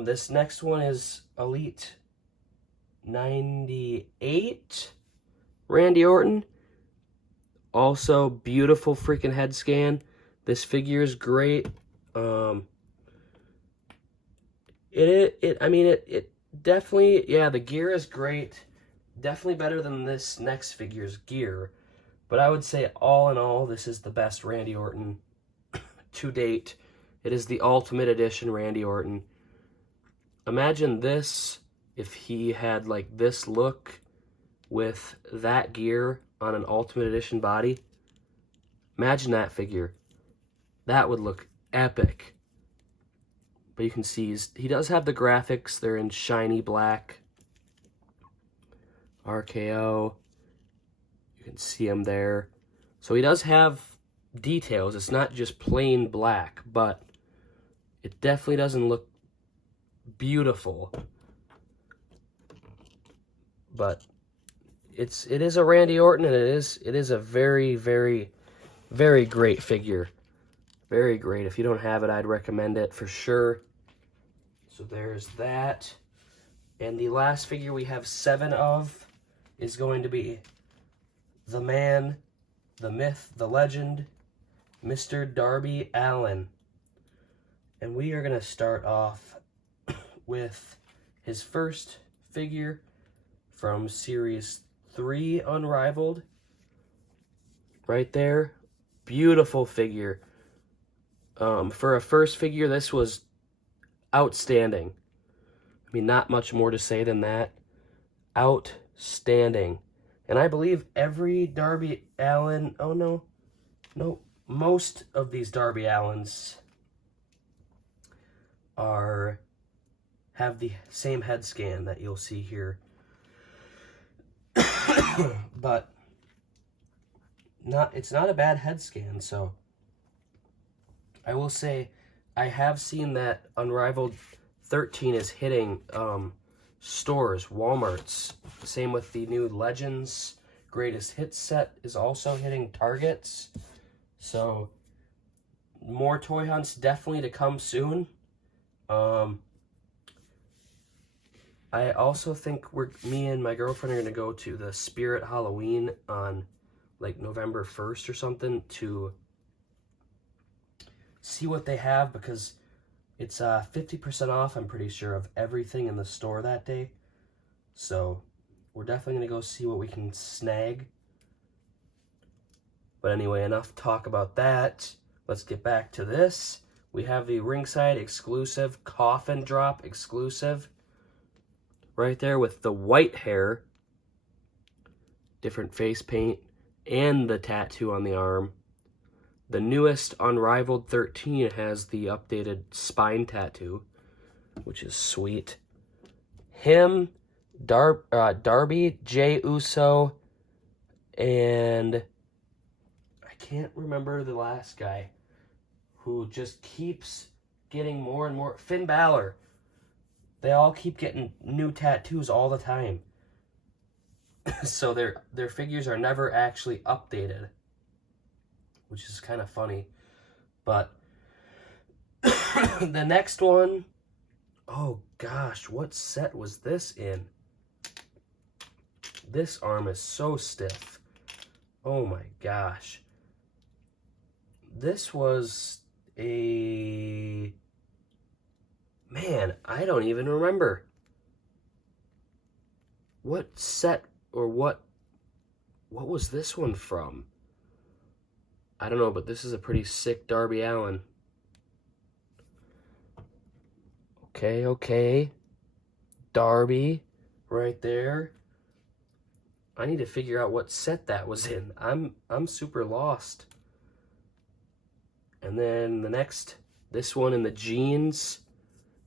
This next one is Elite 98. Randy Orton. Also, beautiful freaking head scan. This figure is great. It definitely, yeah, the gear is great. Definitely better than this next figure's gear. But I would say, all in all, this is the best Randy Orton to date. It is the Ultimate Edition Randy Orton. Imagine this if he had like this look with that gear on an Ultimate Edition body. Imagine that figure. That would look epic. But you can see he does have the graphics. They're in shiny black. RKO. You can see him there. So he does have details. It's not just plain black, but it definitely doesn't look beautiful. But it is a Randy Orton, and it is a very, very, very great figure. Very great. If you don't have it, I'd recommend it for sure. So there's that. And the last figure we have 7 of is going to be the man, the myth, the legend, Mr. Darby Allin. And we are going to start off with his first figure from Series 3 Unrivaled. Right there. Beautiful figure. For a first figure, this was outstanding. I mean, not much more to say than that. Outstanding. And I believe every Darby Allin... Oh, no. Most of these Darby Allins have the same head scan that you'll see here. But it's not a bad head scan, so I will say I have seen that Unrivaled 13 is hitting stores, Walmarts. Same with the new Legends Greatest Hits set is also hitting targets. So more toy hunts definitely to come soon. I also think me and my girlfriend are going to go to the Spirit Halloween on like November 1st or something to see what they have, because it's 50% off, I'm pretty sure, of everything in the store that day. So we're definitely going to go see what we can snag. But anyway, enough talk about that. Let's get back to this. We have the ringside exclusive, coffin drop exclusive. Right there with the white hair, different face paint, and the tattoo on the arm. The newest Unrivaled 13 has the updated spine tattoo, which is sweet. Him, Darby, Jey Uso, and I can't remember the last guy who just keeps getting more and more. Finn Balor. They all keep getting new tattoos all the time. So their figures are never actually updated, which is kind of funny. But the next one, oh gosh, what set was this in? This arm is so stiff. Oh my gosh. This was a... Man, I don't even remember. What set or what was this one from? I don't know, but this is a pretty sick Darby Allin. Okay. Darby, right there. I need to figure out what set that was in. I'm super lost. And then the next, this one in the jeans,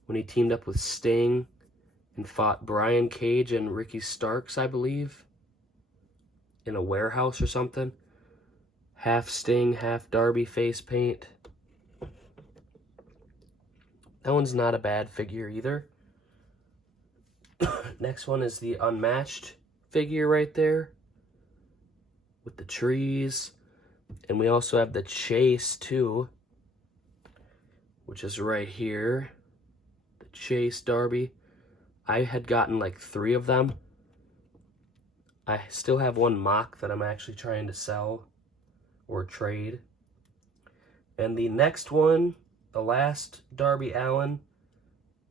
when he teamed up with Sting and fought Brian Cage and Ricky Starks, I believe, in a warehouse or something. Half Sting, half Darby face paint. That one's not a bad figure either. Next one is the Unmatched figure right there with the trees. And we also have the Chase too, which is right here. The Chase Darby. I had gotten like 3 of them. I still have one mock that I'm actually trying to sell or trade. And the next one, the last Darby Allin,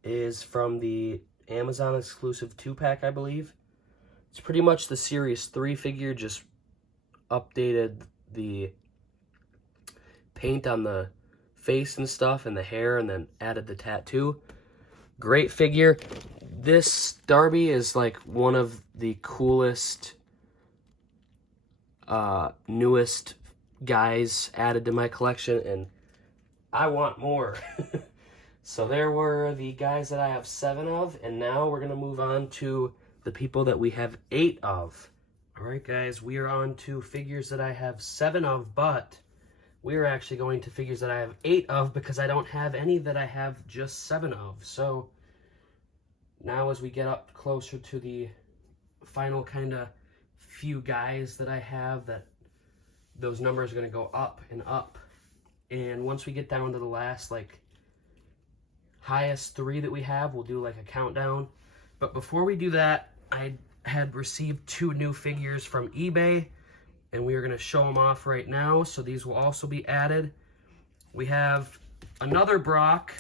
is from the Amazon exclusive 2-pack, I believe. It's pretty much the Series 3 figure, just updated the paint on the face and stuff and the hair, and then added the tattoo. Great figure. This Darby is like one of the coolest, newest guys added to my collection, and I want more. So there were the guys that I have 7 of, and now we're going to move on to the people that we have 8 of. Alright guys, we are on to figures that I have 7 of, but we are actually going to figures that I have 8 of because I don't have any that I have just 7 of. So now as we get up closer to the final kind of few guys that I have, that those numbers are going to go up and up. And once we get down to the last like highest 3 that we have, we'll do like a countdown. But before we do that, I had received 2 new figures from eBay, and we are going to show them off right now. So these will also be added. We have another Brock,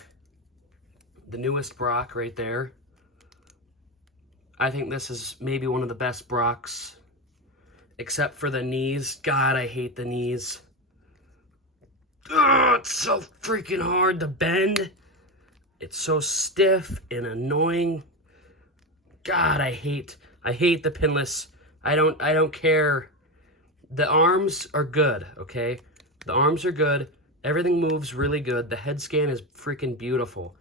the newest Brock right there. I think this is maybe one of the best Brocks, except for the knees. God, I hate the knees. Oh, it's so freaking hard to bend. It's so stiff and annoying. God, I hate the pinless. I don't care. The arms are good, okay? The arms are good. Everything moves really good. The head scan is freaking beautiful.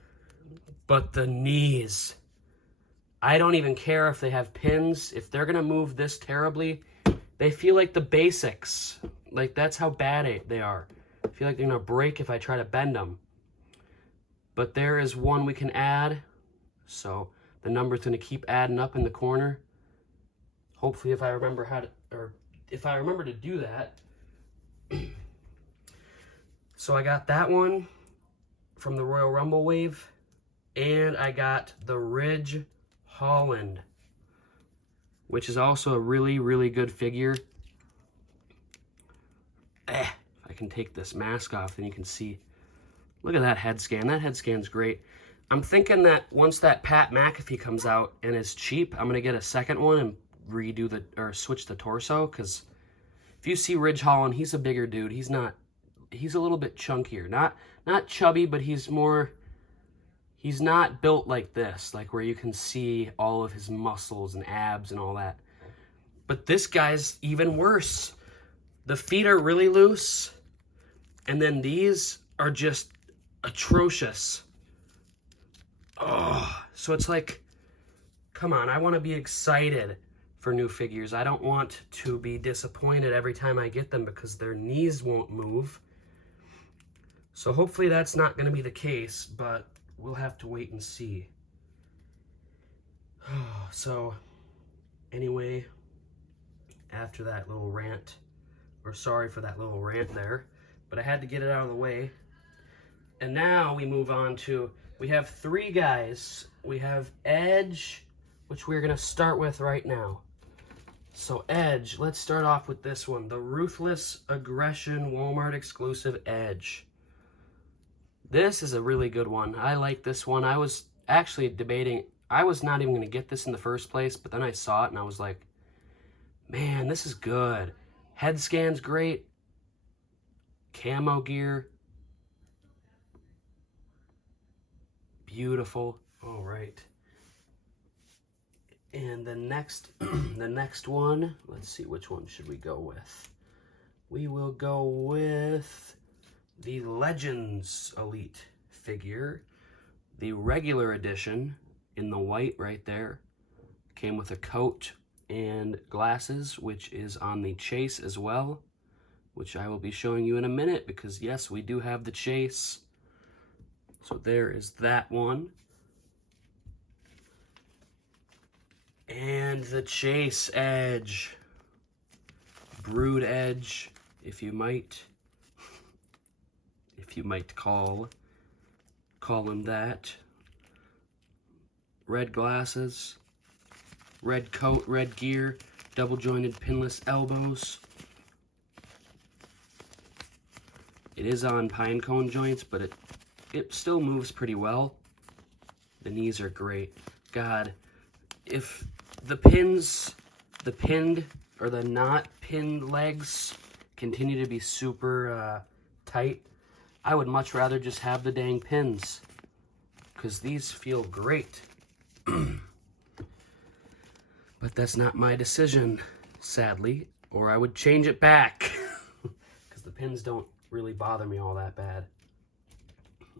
But the knees, I don't even care if they have pins. If they're gonna move this terribly, they feel like the basics. Like, that's how bad they are. I feel like they're gonna break if I try to bend them. But there is one we can add. So the number's gonna keep adding up in the corner. Hopefully, if I remember how to, or if I remember to do that. So I got that one from the Royal Rumble wave, and I got the Ridge Holland, which is also a really, really good figure. If I can take this mask off, then you can see. Look at that head scan. That head scan's great. I'm thinking that once that Pat McAfee comes out and is cheap, I'm gonna get a second one and redo the, or switch the torso, because if you see Ridge Holland, he's a bigger dude. He's a little bit chunkier. Not chubby, but he's not built like this, like where you can see all of his muscles and abs and all that. But this guy's even worse. The feet are really loose, and then these are just atrocious. Oh, so it's like, come on, I want to be excited for new figures. I don't want to be disappointed every time I get them because their knees won't move. So hopefully that's not going to be the case, but we'll have to wait and see. So anyway, after that little rant, or sorry for that little rant there, but I had to get it out of the way. And now we move on to, we have three guys. We have Edge, which we're going to start with right now. So Edge, let's start off with this one, the Ruthless Aggression Walmart exclusive Edge. This is a really good one. I like this one. I was actually debating, I was not even going to get this in the first place, but then I saw it and I was like, man, this is good. Head scan's great. Camo gear. Beautiful. All right. And the next one, let's see, which one should we go with? We will go with the Legends Elite figure, the regular edition in the white right there. Came with a coat and glasses, which is on the chase as well, which I will be showing you in a minute because yes, we do have the chase. So there is that one. And the Chase Edge. Brood Edge, if you might call him that. Red glasses, red coat, red gear, double jointed pinless elbows. It is on pine cone joints, but it still moves pretty well. The knees are great. God, if the pinned or the not pinned legs continue to be super tight, I would much rather just have the dang pins, because these feel great. But that's not my decision, sadly, or I would change it back, because the pins don't really bother me all that bad.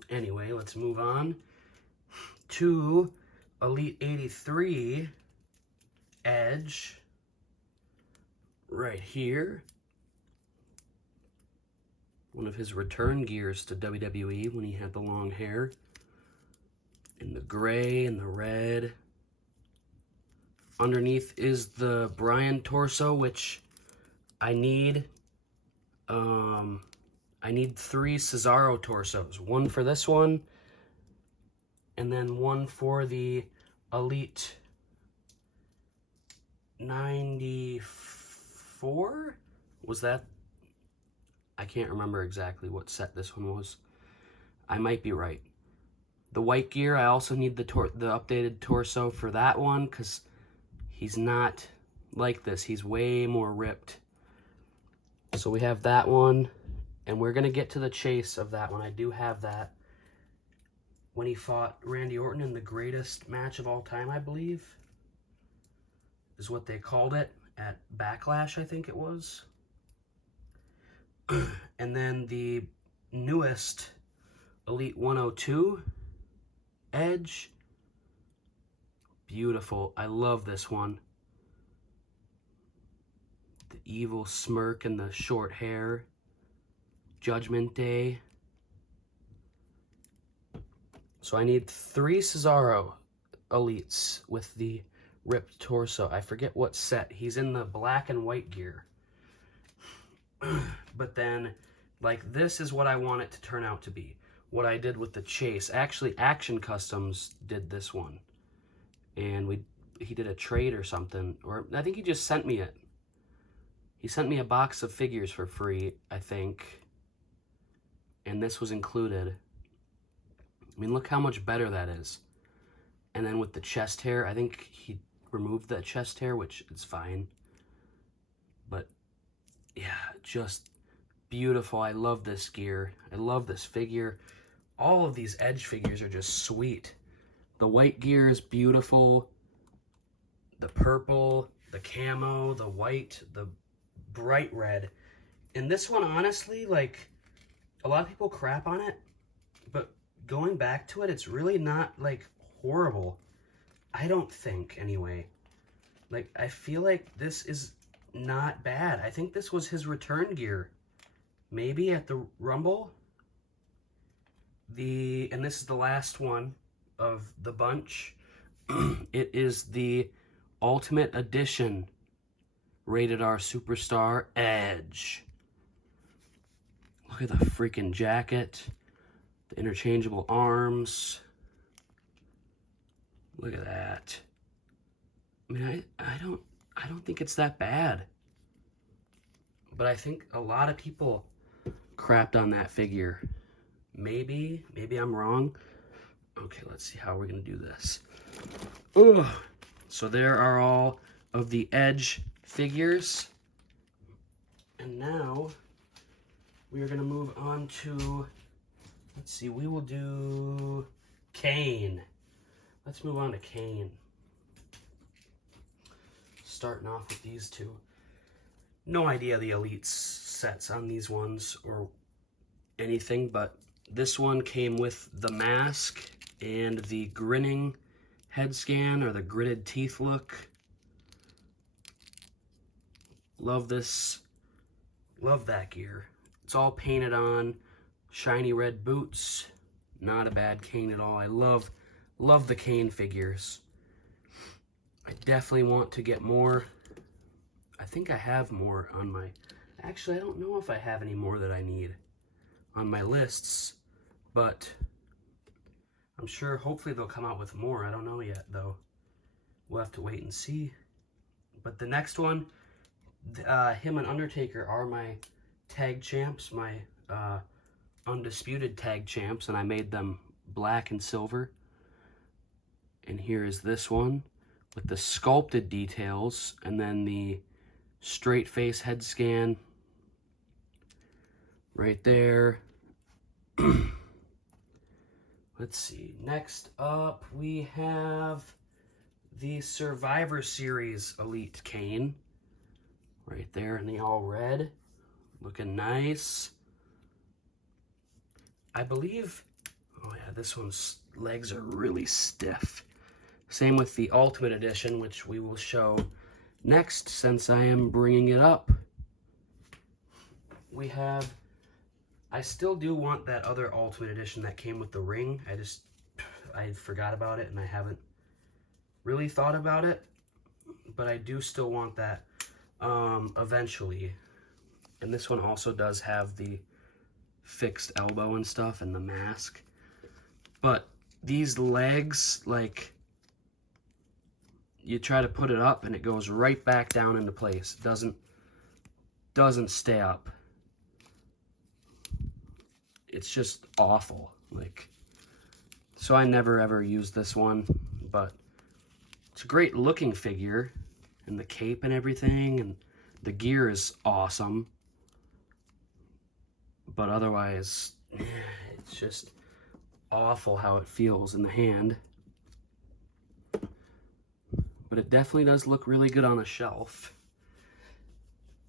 Anyway, let's move on to Elite 83 Edge right here. One of his return gears to WWE when he had the long hair. In the gray and the red. Underneath is the Bryan torso, which I need. I need 3 Cesaro torsos. One for this one, and then one for the Elite 94? Was that? I can't remember exactly what set this one was. I might be right. The white gear, I also need the updated torso for that one, because he's not like this. He's way more ripped. So we have that one, and we're going to get to the chase of that one. I do have that. When he fought Randy Orton in the greatest match of all time, I believe, is what they called it, at Backlash, I think it was. And then the newest Elite 102 Edge. Beautiful. I love this one. The evil smirk and the short hair. Judgment Day. So I need 3 Cesaro Elites with the ripped torso. I forget what set. He's in the black and white gear. But then, like, this is what I want it to turn out to be. What I did with the chase. Actually, Action Customs did this one. And he did a trade or something. Or I think he just sent me it. He sent me a box of figures for free, I think. And this was included. I mean, look how much better that is. And then with the chest hair, I think he removed that chest hair, which is fine. But yeah, just beautiful. I love this gear. I love this figure. All of these Edge figures are just sweet. The white gear is beautiful. The purple, the camo, the white, the bright red. And this one, honestly, like, a lot of people crap on it, but going back to it, it's really not, like, horrible. I don't think, anyway. Like, I feel like this is not bad. I think this was his return gear. Maybe at the Rumble. And this is the last one of the bunch. It is the Ultimate Edition Rated R Superstar Edge. Look at the freaking jacket. The interchangeable arms. Look at that. I mean, I don't think it's that bad. But I think a lot of people crapped on that figure. Maybe I'm wrong. Okay, let's see how we're gonna do this. Ugh. So there are all of the Edge figures. And now we are gonna move on to, let's see, we will do Kane. Let's move on to Kane. Starting off with these two. No idea the Elite sets on these ones or anything, but this one came with the mask and the grinning head scan, or the gritted teeth look. Love this. Love that gear. It's all painted on. Shiny red boots. Not a bad Kane at all. I love the Kane figures. I definitely want to get more. I think I have more on my... Actually, I don't know if I have any more that I need on my lists, but I'm sure hopefully they'll come out with more. I don't know yet, though. We'll have to wait and see. But the next one, him and Undertaker are my tag champs, my undisputed tag champs, and I made them black and silver. And here is this one with the sculpted details, and then the straight face head scan right there. Let's see. Next up, we have the Survivor Series Elite Kane. Right there in the all red. Looking nice. I believe... Oh yeah, this one's legs are really stiff. Same with the Ultimate Edition, which we will show next since I am bringing it up. We have... I still do want that other Ultimate Edition that came with the ring. I forgot about it and I haven't really thought about it. But I do still want that eventually. And this one also does have the fixed elbow and stuff and the mask. But these legs, like, you try to put it up and it goes right back down into place. It doesn't stay up. It's just awful. Like, so I never ever used this one, but it's a great looking figure, and the cape and everything, and the gear is awesome. But otherwise, it's just awful how it feels in the hand. But it definitely does look really good on a shelf.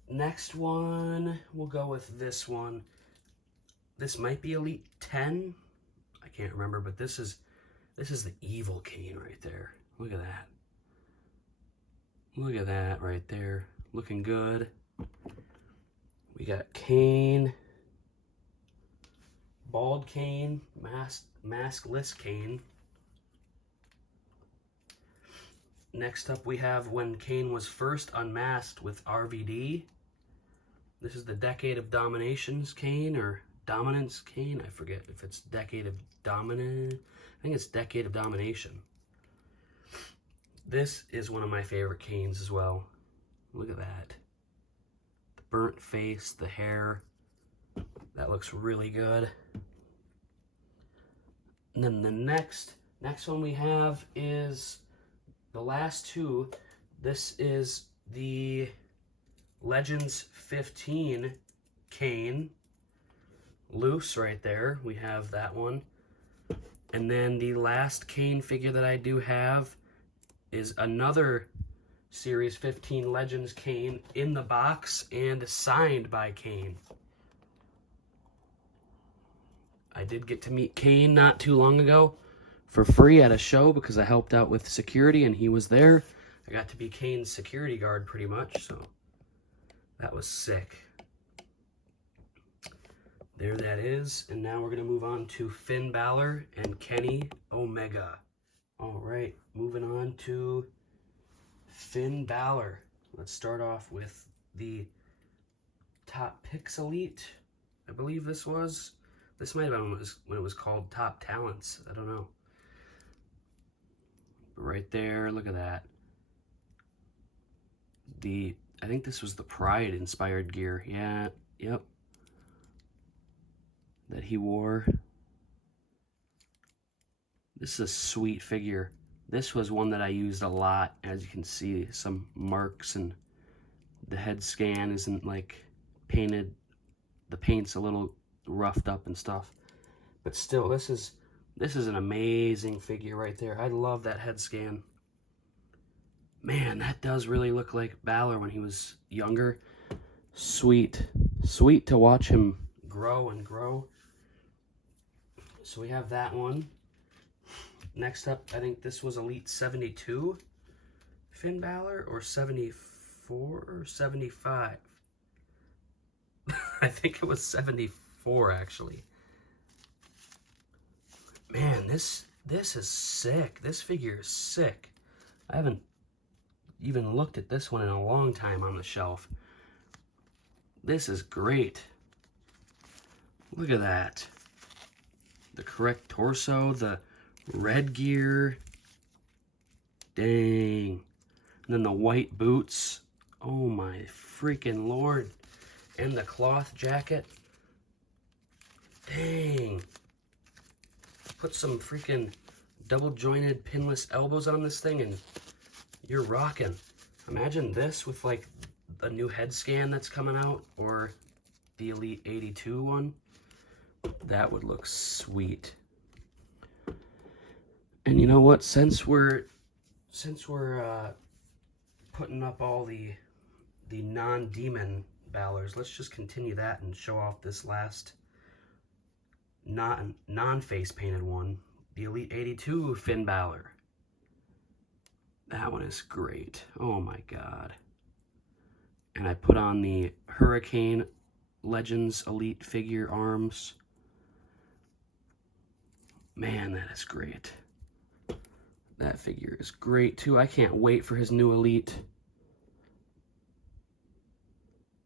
Next one, we'll go with this one. This might be Elite 10. I can't remember, but this is the evil Kane right there. Look at that. Look at that right there. Looking good. We got Kane. Bald Kane. Maskless Kane. Next up we have when Kane was first unmasked with RVD. This is the Decade of Dominations cane, or Dominance cane. I forget if it's Decade of Dominant. I think it's Decade of Domination. This is one of my favorite canes as well. Look at that. The burnt face, the hair. That looks really good. And then the next one we have is the last two. This is the Legends 15 cane. Loose right there. We have that one. And then the last cane figure that I do have is another Series 15 Legends cane in the box and signed by Kane. I did get to meet Kane not too long ago for free at a show because I helped out with security and he was there. I got to be Kane's security guard pretty much, so that was sick. There that is, and now we're going to move on to Finn Balor and Kenny Omega. All right, moving on to Finn Balor. Let's start off with the Top Picks Elite. I believe this was. This might have been when it was called Top Talents. I don't know. But right there, look at that. I think this was the Pride inspired gear. Yeah, yep. That he wore. This is a sweet figure. This was one that I used a lot. As you can see, some marks, and the head scan isn't like painted. The paint's a little roughed up and stuff. But still, this is an amazing figure right there. I love that head scan. Man, that does really look like Balor when he was younger. Sweet. Sweet to watch him grow and grow. So we have that one. Next up, I think this was Elite 72 Finn Balor, or 74 or 75. I think it was 74 actually. Man, this is sick. This figure is sick. I haven't even looked at this one in a long time on the shelf. This is great. Look at that. The correct torso, the red gear. Dang. And then the white boots. Oh my freaking lord. And the cloth jacket. Dang. Put some freaking double jointed pinless elbows on this thing and you're rocking. Imagine this with like a new head scan that's coming out, or the Elite 82 one. That would look sweet. And you know what? Since we're putting up all the non-demon Balors, let's just continue that and show off this last non-face painted one, the Elite 82 Finn Balor. That one is great. Oh my god. And I put on the Hurricane Legends Elite figure arms. Man, that is great. That figure is great too. I can't wait for his new Elite.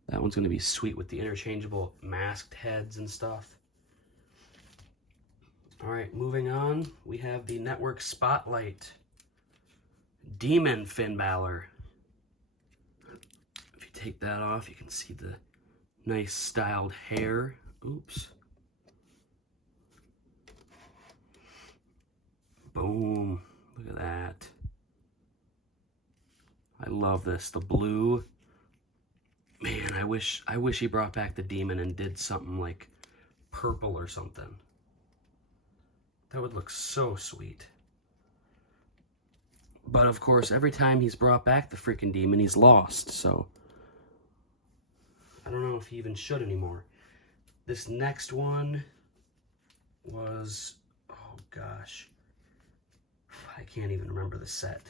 That one's going to be sweet with the interchangeable masked heads and stuff. Alright, moving on. We have the Network Spotlight Demon Finn Balor. If you take that off, you can see the nice styled hair. Oops. Boom. Look at that. I love this. The blue. Man, I wish he brought back the demon and did something like purple or something. That would look so sweet. But of course, every time he's brought back the freaking demon, he's lost, so I don't know if he even should anymore. This next one was, oh gosh, I can't even remember the set.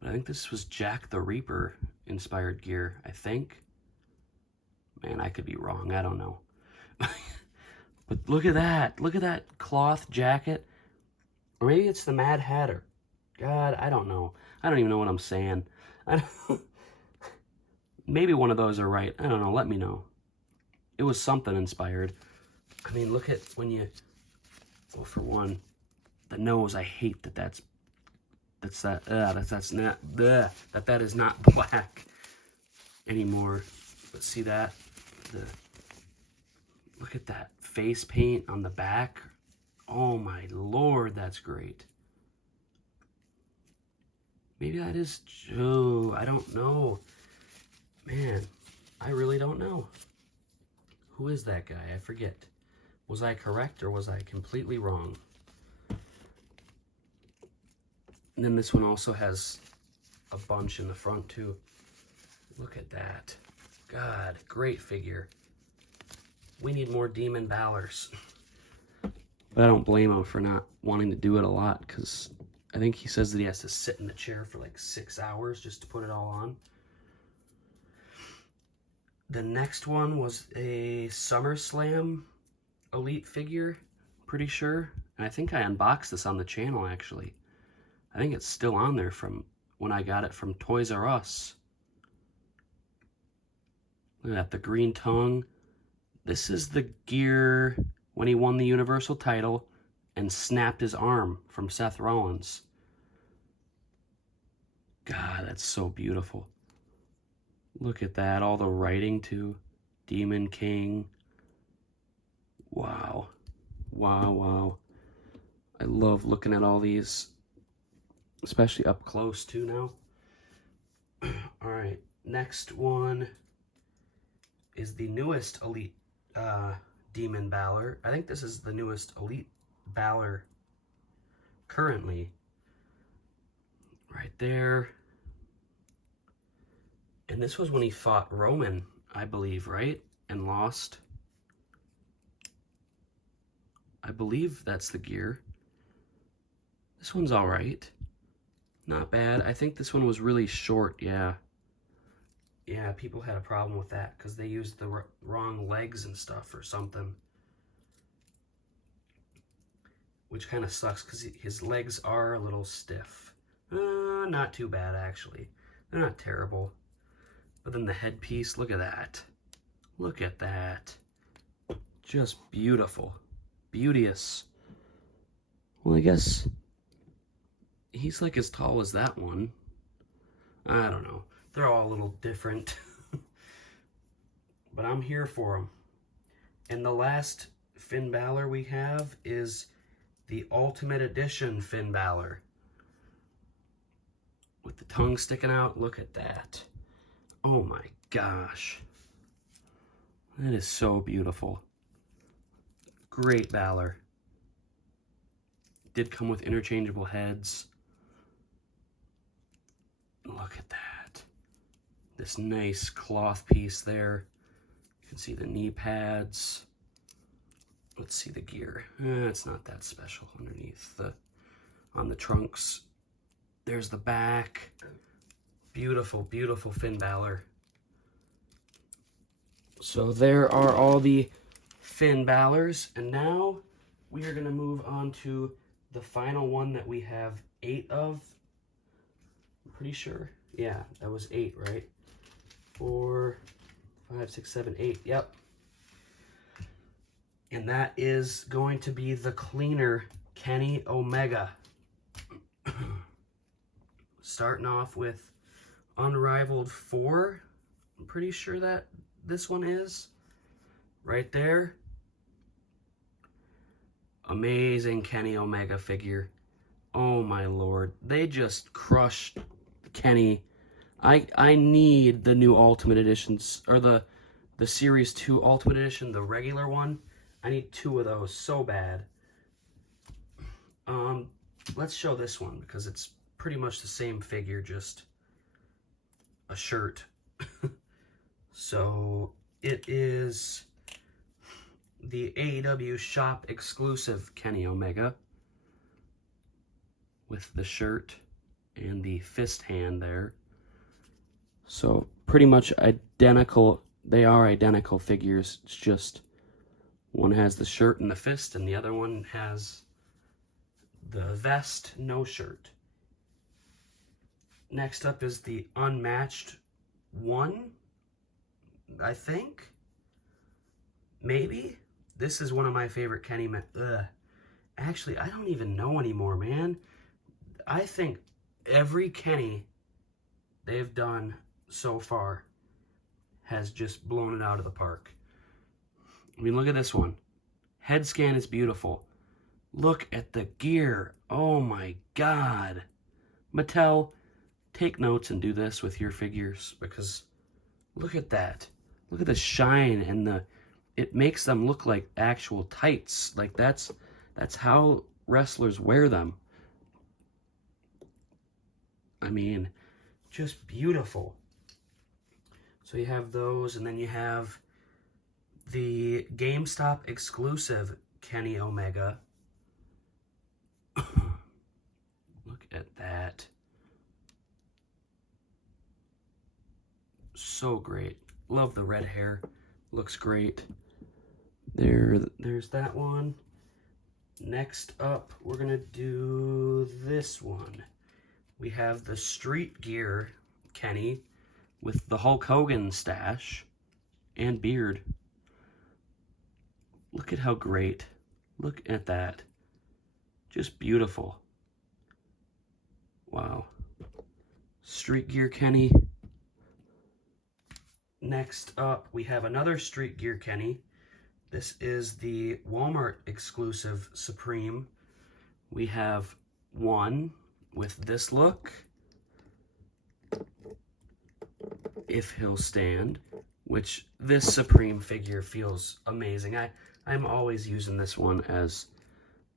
But I think this was Jack the Reaper inspired gear, I think. Man, I could be wrong, I don't know. But look at that cloth jacket. Or maybe it's the Mad Hatter. God, I don't know. I don't even know what I'm saying. Maybe one of those are right. I don't know. Let me know. It was something inspired. I mean, look at when you... Well, for one, the nose, I hate that that's not... That is not black anymore. But see that? Look at that face paint on the back. Oh my lord, that's great. Maybe that is Joe. I don't know. Man, I really don't know. Who is that guy? I forget. Was I correct or was I completely wrong? And then this one also has a bunch in the front too. Look at that. God, great figure. We need more Demon Balors. But I don't blame him for not wanting to do it a lot, because I think he says that he has to sit in the chair for like 6 hours just to put it all on. The next one was a SummerSlam Elite figure, pretty sure. And I think I unboxed this on the channel, actually. I think it's still on there from when I got it from Toys R Us. Look at that, the green tongue. This is the gear when he won the Universal title and snapped his arm from Seth Rollins. God, that's so beautiful. Look at that, all the writing too. Demon King. Wow. Wow, wow. I love looking at all these, especially up close too now. All right, next one is the newest Elite Demon Balor. I think this is the newest Elite Balor currently. Right there. And this was when he fought Roman, I believe, right? And lost. I believe that's the gear. This one's all right. Not bad. I think this one was really short, yeah. Yeah, people had a problem with that because they used the wrong legs and stuff or something. Which kind of sucks because his legs are a little stiff. Not too bad, actually. They're not terrible. But then the headpiece, look at that. Look at that. Just beautiful. Beauteous. Well, I guess he's like as tall as that one. I don't know. They're all a little different. But I'm here for them. And the last Finn Balor we have is the Ultimate Edition Finn Balor. With the tongue sticking out, look at that. Oh my gosh. That is so beautiful. Great Balor. Did come with interchangeable heads. Look at that. This nice cloth piece there. You can see the knee pads. Let's see the gear. It's not that special underneath on the trunks. There's the back. Beautiful, beautiful Finn Balor. So there are all the Finn Balors, and now we are going to move on to the final one that we have 8 of. I'm pretty sure. Yeah, that was 8, right? 4, 5, 6, 7, 8. Yep. And that is going to be the cleaner Kenny Omega. Starting off with Unrivaled 4. I'm pretty sure that this one is. Right there. Amazing Kenny Omega figure. Oh my lord. They just crushed Kenny. I need the new Ultimate Editions, or the Series 2 Ultimate Edition, the regular one. I need 2 of those so bad. Let's show this one because it's pretty much the same figure, just a shirt. So it is the AEW shop exclusive Kenny Omega with the shirt and the fist hand there. So pretty much identical. They are identical figures. It's just one has the shirt and the fist, and the other one has the vest, no shirt. Next up is the Unmatched 1 I think. Maybe. This is one of my favorite Kenny. Actually, I don't even know anymore, man. I think every Kenny they've done so far has just blown it out of the park. I mean, look at this one. Head scan is beautiful. Look at the gear. Oh my God. Mattel, take notes and do this with your figures, because look at that. Look at the shine, and it makes them look like actual tights. Like that's how wrestlers wear them. I mean, just beautiful. So you have those, and then you have the GameStop exclusive Kenny Omega. Look at that. So great. Love the red hair. Looks great. There's that one. Next up, we're going to do this one. We have the Street Gear Kenny with the Hulk Hogan stash and beard. Look at how great. Look at that. Just beautiful. Wow. Street Gear Kenny. Next up, we have another Street Gear Kenny. This is the Walmart exclusive Supreme. We have one with this look, if he'll stand, which this Supreme figure feels amazing. I'm always using this one as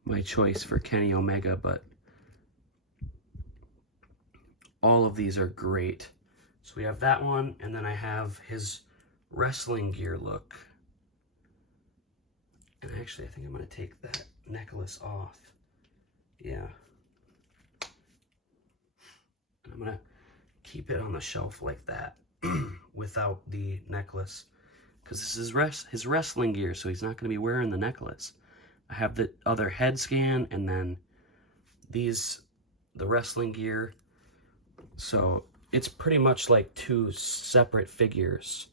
my choice for Kenny Omega, but all of these are great. So we have that one, and then I have his wrestling gear look. And actually, I think I'm going to take that necklace off. Yeah. And I'm going to keep it on the shelf like that without the necklace, because this is his wrestling gear, so he's not going to be wearing the necklace. I have the other head scan, and then the wrestling gear. So it's pretty much like two separate figures,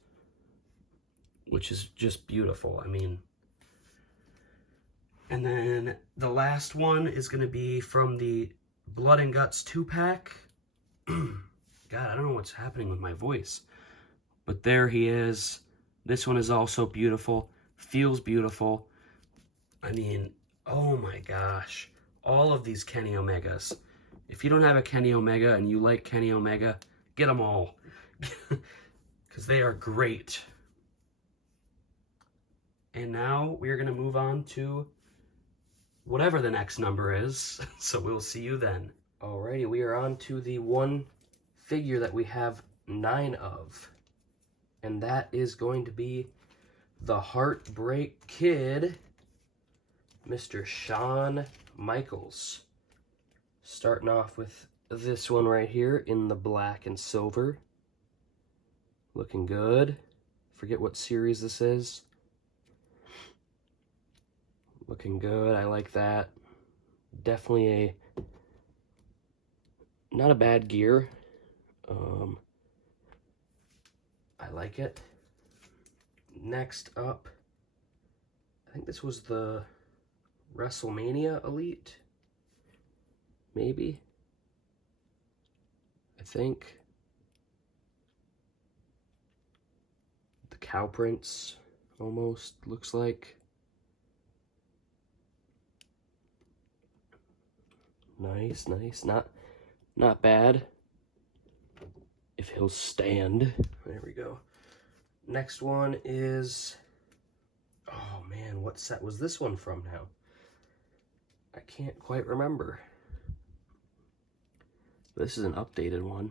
which is just beautiful. I mean, and then the last one is going to be from the Blood and Guts 2-pack. God, I don't know what's happening with my voice. But there he is. This one is also beautiful. Feels beautiful. I mean, oh my gosh. All of these Kenny Omegas. If you don't have a Kenny Omega and you like Kenny Omega, get them all. Because they are great. And now we're going to move on to whatever the next number is. So we'll see you then. Alrighty, we are on to the one figure that we have 9 of. And that is going to be the Heartbreak Kid, Mr. Shawn Michaels. Starting off with this one right here in the black and silver. Looking good. Forget what series this is. Looking good. I like that. Definitely not a bad gear. I like it. Next up, I think this was the WrestleMania Elite. Maybe. I think. The Cow Prince almost looks like. Nice, nice. Not bad. If he'll stand. There we go. Next one is, oh man, what set was this one from now? I can't quite remember. This is an updated one.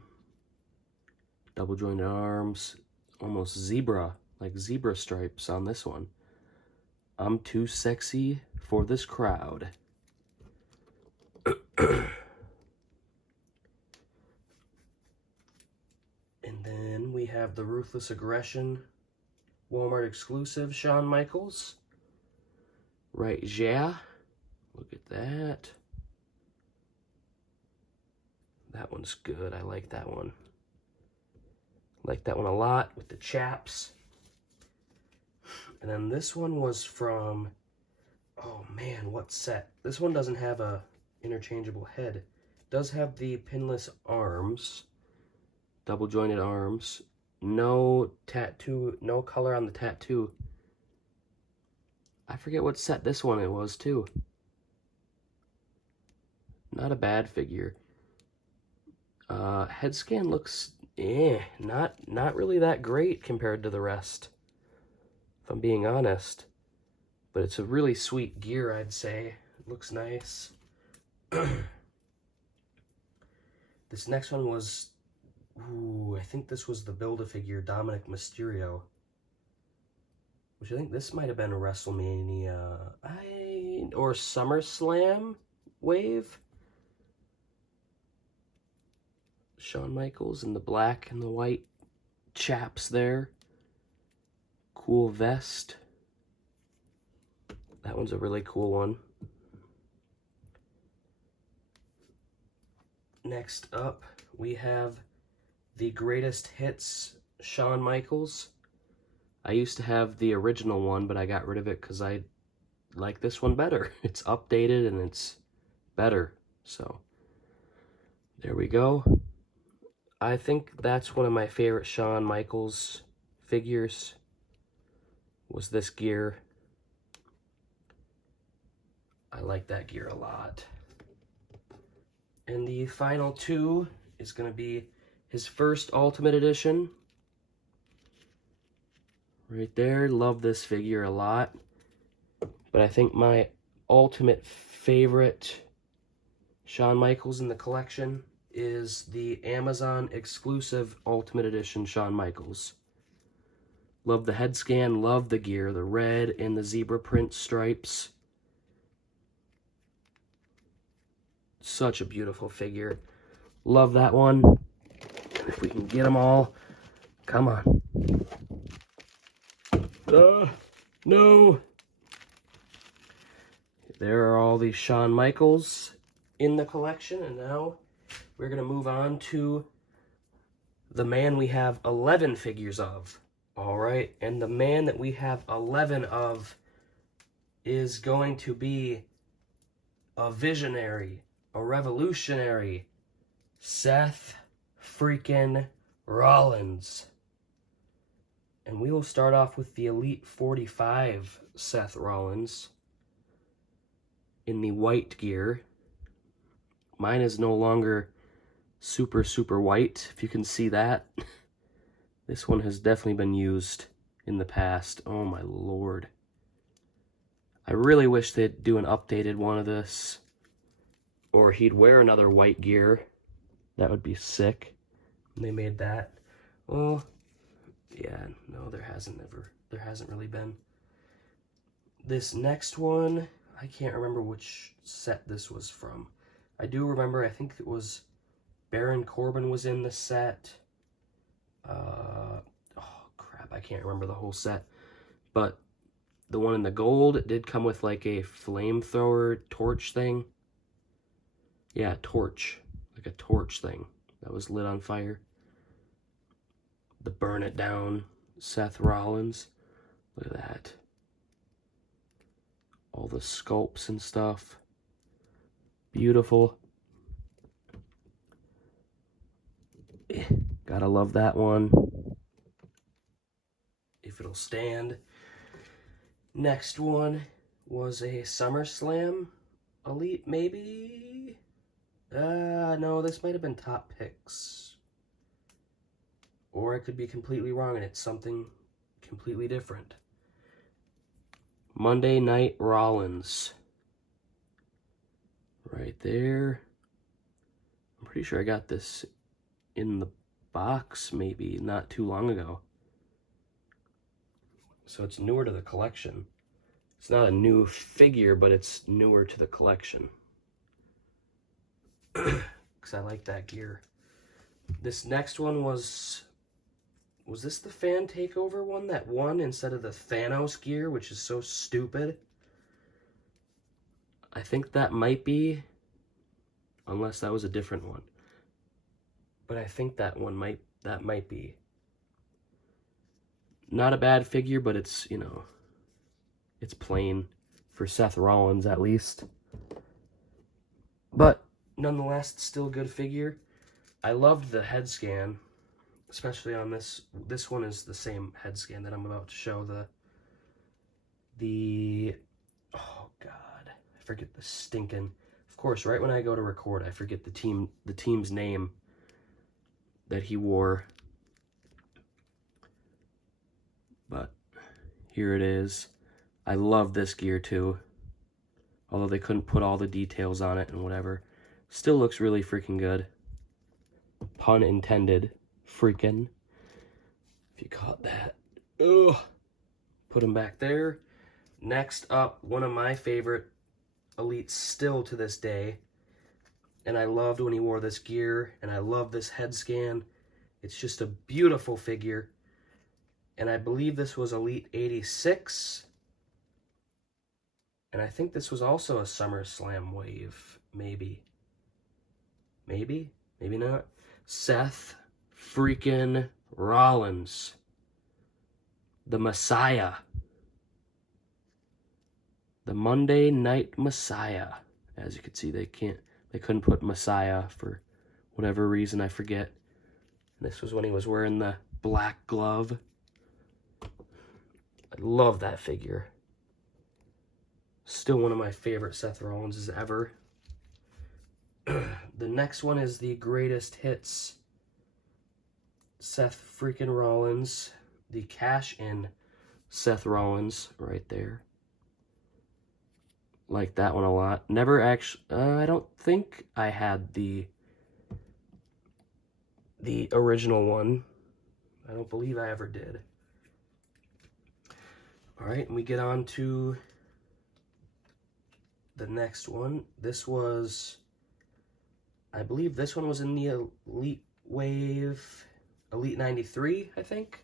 Double jointed arms, almost zebra, like zebra stripes on this one. I'm too sexy for this crowd. And then we have the Ruthless Aggression Walmart exclusive Shawn Michaels. Right, yeah. Look at that. That one's good. I like that one. Like that one a lot with the chaps. And then this one was from, oh man, what set? This one doesn't have a interchangeable head. It does have the pinless arms, double jointed arms. No tattoo, no color on the tattoo. I forget what set this one it was too. Not a bad figure. Head scan looks not really that great compared to the rest, if I'm being honest. But it's a really sweet gear, I'd say. It looks nice. This next one was, ooh, I think this was the Build-A-Figure Dominic Mysterio. Which I think this might have been a WrestleMania or SummerSlam wave. Shawn Michaels in the black and the white chaps there. Cool vest. That one's a really cool one. Next up, we have the Greatest Hits Shawn Michaels. I used to have the original one, but I got rid of it because I like this one better. It's updated and it's better. So, there we go. I think that's one of my favorite Shawn Michaels figures, was this gear. I like that gear a lot. And the final two is going to be his first Ultimate Edition. Right there, love this figure a lot. But I think my ultimate favorite Shawn Michaels in the collection is the Amazon exclusive Ultimate Edition Shawn Michaels. Love the head scan, love the gear, the red and the zebra print stripes. Such a beautiful figure. Love that one. If we can get them all, come on. No. There are all these Shawn Michaels in the collection, and now we're going to move on to the man we have 11 figures of. All right, and the man that we have 11 of is going to be a visionary, a revolutionary, Seth freaking Rollins. And we will start off with the Elite 45 Seth Rollins in the white gear. Mine is no longer super white, if you can see that. This one has definitely been used in the past. Oh my lord. I really wish they'd do an updated one of this. Or he'd wear another white gear. That would be sick. And they made that. Well, yeah, no, there hasn't really been. This next one, I can't remember which set this was from. I do remember, I think it was Baron Corbin was in the set. Oh crap, I can't remember the whole set. But the one in the gold, it did come with like a flamethrower torch thing. Yeah, torch. Like a torch thing that was lit on fire. The burn it down Seth Rollins. Look at that. All the sculpts and stuff. Beautiful. Gotta love that one. If it'll stand. Next one was a SummerSlam Elite, maybe? No, this might have been Top Picks. Or I could be completely wrong and it's something completely different. Monday Night Rollins. Right there. I'm pretty sure I got this in the box maybe not too long ago. So it's newer to the collection. It's not a new figure, but it's newer to the collection. Because I like that gear. This next one was this the Fan Takeover one that won instead of the Thanos gear, which is so stupid? I think that might be, unless that was a different one. But I think that might be. Not a bad figure, but it's, you know, It's plain for Seth Rollins, at least. But nonetheless, it's still a good figure. I loved the head scan, especially on this. This one is the same head scan that I'm about to show. Oh God, I forget the stinking. Of course, right when I go to record, I forget the team's name that he wore. But here it is. I love this gear too. Although they couldn't put all the details on it and whatever. Still looks really freaking good. Pun intended. Freaking. If you caught that. Ugh. Put him back there. Next up, one of my favorite elites still to this day. And I loved when he wore this gear. And I love this head scan. It's just a beautiful figure. And I believe this was Elite 86. And I think this was also a SummerSlam wave. Maybe. Maybe? Maybe not. Seth freaking Rollins. The Messiah. The Monday Night Messiah. As you can see, they couldn't put Messiah for whatever reason, I forget. And this was when he was wearing the black glove. I love that figure. Still one of my favorite Seth Rollinses ever. The next one is the greatest hits. Seth freaking Rollins. The cash-in Seth Rollins right there. Like that one a lot. Never actually, I don't think I had the original one. I don't believe I ever did. Alright, and we get on to the next one. This was, I believe this one was in the Elite Wave, Elite 93, I think.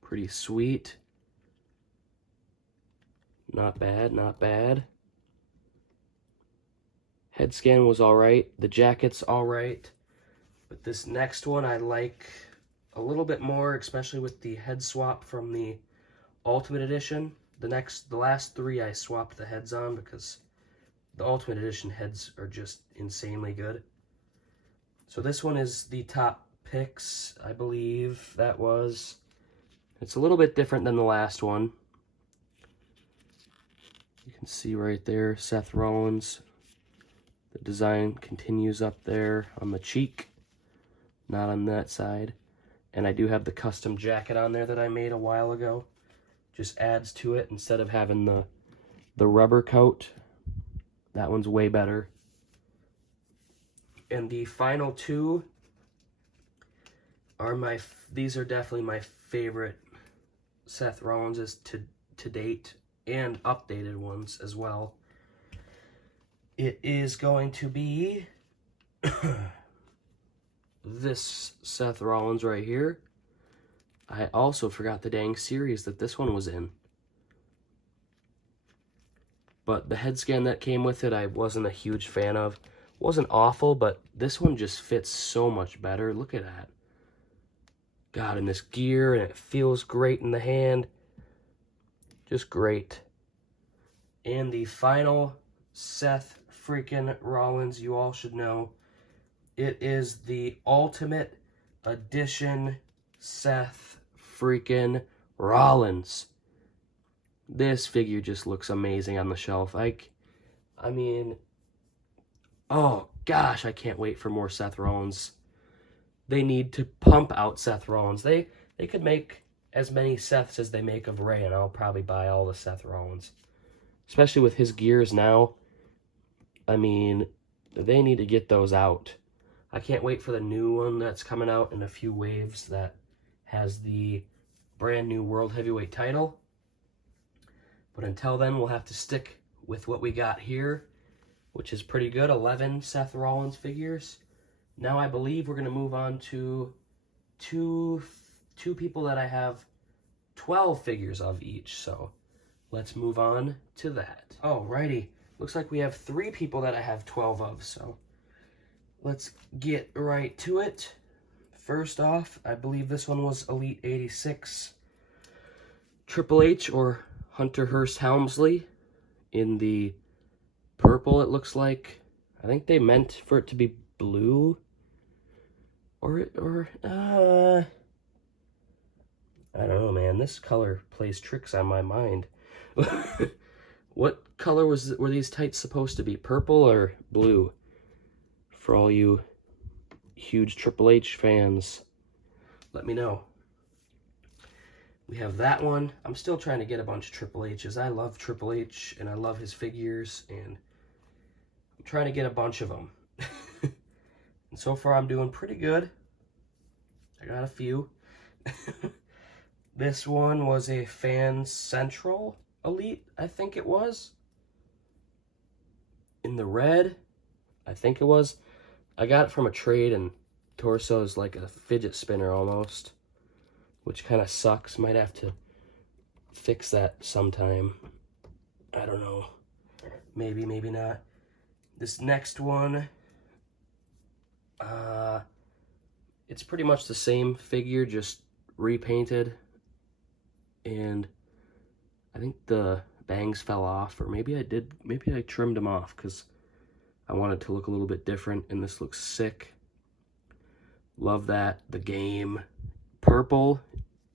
Pretty sweet. Not bad, not bad. Head scan was alright. The jacket's alright. But this next one I like a little bit more, especially with the head swap from the Ultimate Edition. The last three I swapped the heads on because the Ultimate Edition heads are just insanely good. So this one is the top picks, I believe that was. It's a little bit different than the last one. You can see right there, Seth Rollins. The design continues up there on the cheek, not on that side. And I do have the custom jacket on there that I made a while ago. Just adds to it instead of having the rubber coat. That one's way better. And the final two are these are definitely my favorite Seth Rollinses to date, and updated ones as well. It is going to be this Seth Rollins right here. I also forgot the dang series that this one was in. But the head scan that came with it, I wasn't a huge fan of. Wasn't awful, but this one just fits so much better. Look at that. God, in this gear, and it feels great in the hand. Just great. And the final Seth freaking Rollins, you all should know. It is the Ultimate Edition Seth freaking Rollins. This figure just looks amazing on the shelf. I mean, oh gosh, I can't wait for more Seth Rollins. They need to pump out Seth Rollins. They could make as many Seths as they make of Ray, and I'll probably buy all the Seth Rollins. Especially with his gears now. I mean, they need to get those out. I can't wait for the new one that's coming out in a few waves that has the brand new World Heavyweight title. But until then, we'll have to stick with what we got here, which is pretty good. 11 Seth Rollins figures. Now I believe we're going to move on to two people that I have 12 figures of each. So let's move on to that. Alrighty. Looks like we have 3 people that I have 12 of. So let's get right to it. First off, I believe this one was Elite 86 Triple H or Hunter Hearst Helmsley in the purple, it looks like. I think they meant for it to be blue. I don't know, man. This color plays tricks on my mind. What color were these tights supposed to be? Purple or blue? For all you huge Triple H fans, let me know. We have that one. I'm still trying to get a bunch of Triple H's. I love Triple H, and I love his figures, and I'm trying to get a bunch of them. And so far, I'm doing pretty good. I got a few. This one was a Fan Central Elite, I think it was. In the red, I think it was. I got it from a trade, and torso is like a fidget spinner almost, which kind of sucks. Might have to fix that sometime. I don't know. Maybe, maybe not. This next one, it's pretty much the same figure, just repainted. And I think the bangs fell off, or maybe I trimmed them off because I want it to look a little bit different, and this looks sick. Love that. The Game. Purple.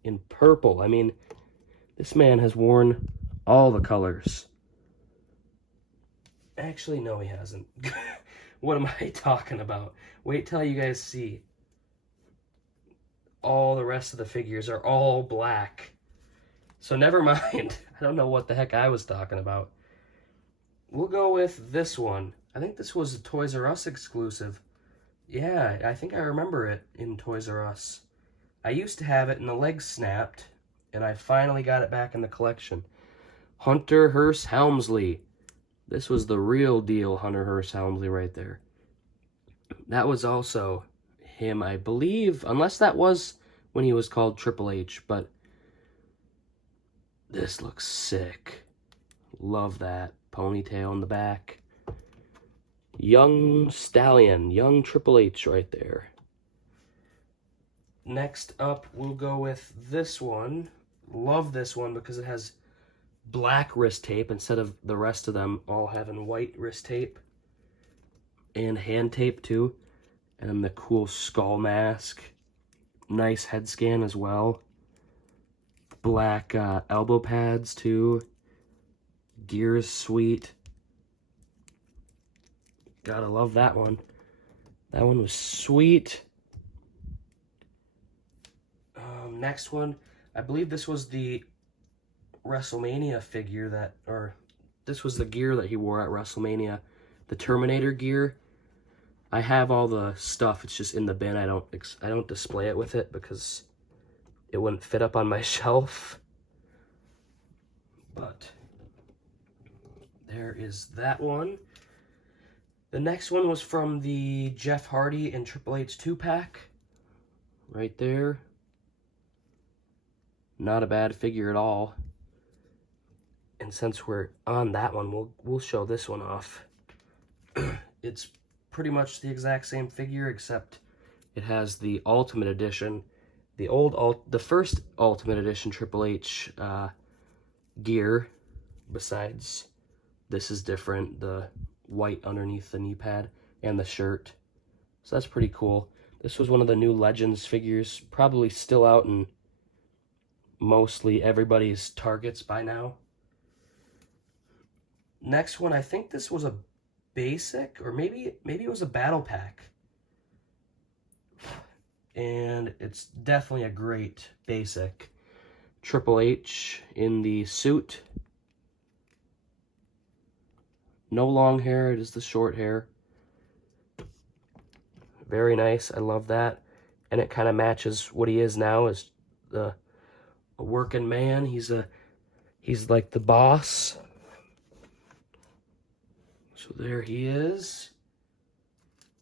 In purple. I mean, this man has worn all the colors. Actually, no, he hasn't. What am I talking about? Wait till you guys see. All the rest of the figures are all black. So never mind. I don't know what the heck I was talking about. We'll go with this one. I think this was a Toys R Us exclusive. Yeah, I think I remember it in Toys R Us. I used to have it and the legs snapped, and I finally got it back in the collection. Hunter Hearst Helmsley. This was the real deal Hunter Hearst Helmsley right there. That was also him, I believe, unless that was when he was called Triple H, but this looks sick. Love that. Ponytail in the back. Young Stallion, young Triple H right there. Next up, we'll go with this one. Love this one because it has black wrist tape instead of the rest of them all having white wrist tape. And hand tape too. And the cool skull mask. Nice head scan as well. Black elbow pads too. Gear's sweet. Gotta love that one. That one was sweet. Next one, I believe this was the WrestleMania figure that, or this was the gear that he wore at WrestleMania. The Terminator gear. I have all the stuff. It's just in the bin. I don't display it with it because it wouldn't fit up on my shelf. But there is that one. The next one was from the Jeff Hardy and Triple H 2-pack. Right there. Not a bad figure at all. And since we're on that one, we'll show this one off. It's pretty much the exact same figure, except it has the Ultimate Edition, the first Ultimate Edition Triple H gear. Besides, this is different. The white underneath the knee pad and the shirt. So that's pretty cool. This was one of the new Legends figures, probably still out in mostly everybody's Targets by now. Next one, I think this was a basic, or maybe it was a battle pack. And it's definitely a great basic. Triple H in the suit. No long hair, it is the short hair. Very nice, I love that. And it kind of matches what he is now as a working man. He's like the boss. So there he is.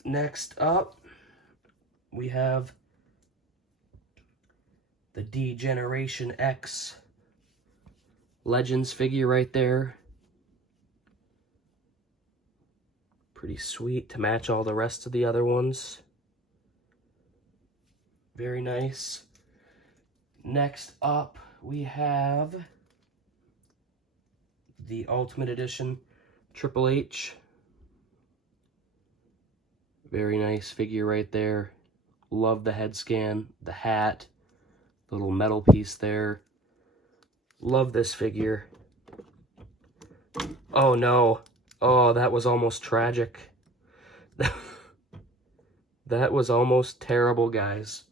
Next up, we have the D-Generation X Legends figure right there. Pretty sweet to match all the rest of the other ones. Very nice. Next up, we have the Ultimate Edition Triple H. Very nice figure right there. Love the head scan, the hat, little metal piece there. Love this figure. Oh no. Oh, that was almost tragic. That was almost terrible, guys.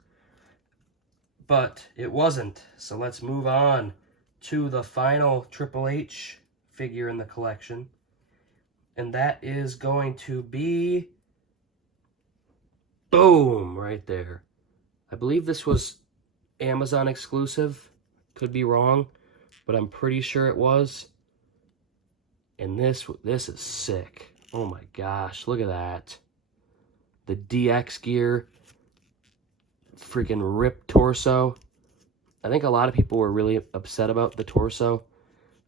But it wasn't. So let's move on to the final Triple H figure in the collection. And that is going to be... boom! Right there. I believe this was Amazon exclusive. Could be wrong, but I'm pretty sure it was. And this is sick. Oh my gosh, look at that. The DX gear. Freaking ripped torso. I think a lot of people were really upset about the torso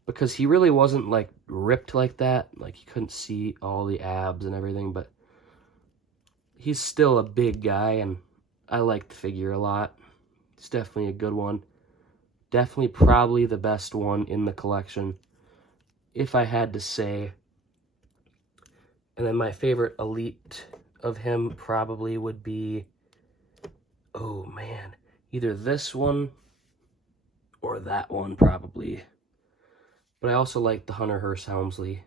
because he really wasn't like ripped like that. Like you couldn't see all the abs and everything, but he's still a big guy and I like the figure a lot. It's definitely a good one. Definitely probably the best one in the collection, if I had to say. And then my favorite Elite of him probably would be, oh man, either this one or that one probably. But I also like the Hunter Hearst Helmsley.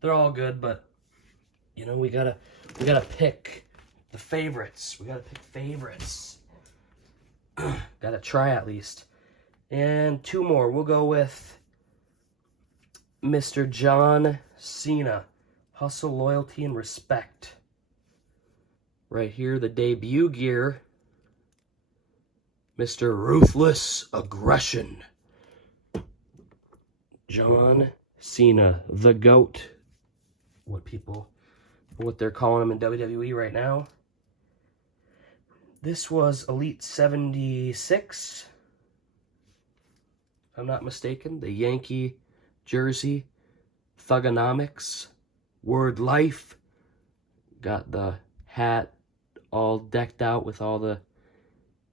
They're all good, but you know, we gotta pick the favorites. We gotta pick favorites. Gotta try at least. And two more. We'll go with Mr. John Cena. Hustle, loyalty, and respect. Right here, the debut gear. Mr. Ruthless Aggression. John Cena, the GOAT. What they're calling him in WWE right now. This was Elite 76. If I'm not mistaken. The Yankee jersey. Thugonomics. Word Life. Got the hat all decked out with all the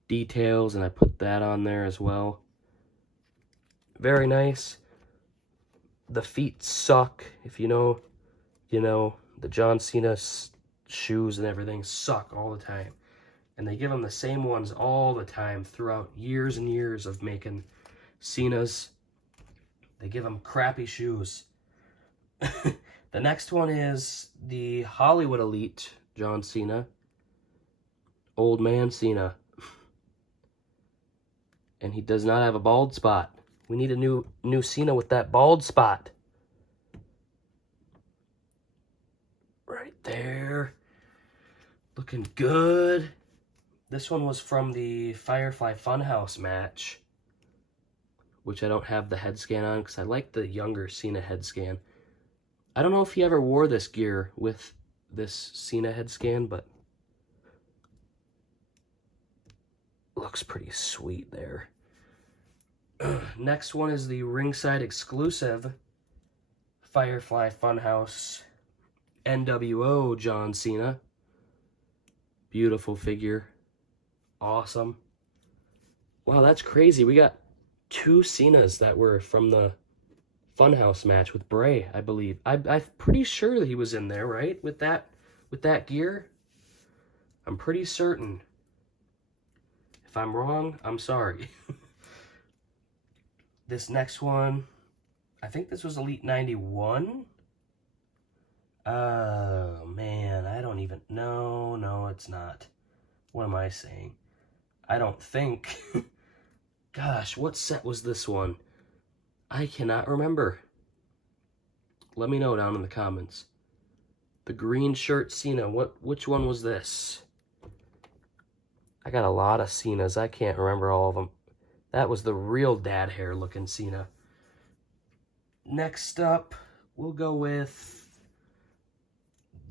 details, and I put that on there as well. Very nice. The feet suck. If you know, you know. The John Cena shoes and everything suck all the time. And they give them the same ones all the time throughout years and years of making Cena's. They give them crappy shoes. The next one is the Hollywood Elite John Cena. Old Man Cena. And he does not have a bald spot. We need a new Cena with that bald spot. Right there. Looking good. This one was from the Firefly Funhouse match, which I don't have the head scan on because I like the younger Cena head scan. I don't know if he ever wore this gear with this Cena head scan, but looks pretty sweet there. Next one is the ringside exclusive Firefly Funhouse NWO John Cena. Beautiful figure. Awesome. Wow, that's crazy. We got two Cenas that were from the Funhouse match with Bray, I believe. I'm pretty sure that he was in there, right? With that gear. I'm pretty certain. If I'm wrong, I'm sorry. This next one, I think this was Elite 91. Oh, man, I don't even... No, it's not. What am I saying? I don't think... Gosh, what set was this one? I cannot remember. Let me know down in the comments. The green shirt Cena, which one was this? I got a lot of Cenas. I can't remember all of them. That was the real dad hair looking Cena. Next up, we'll go with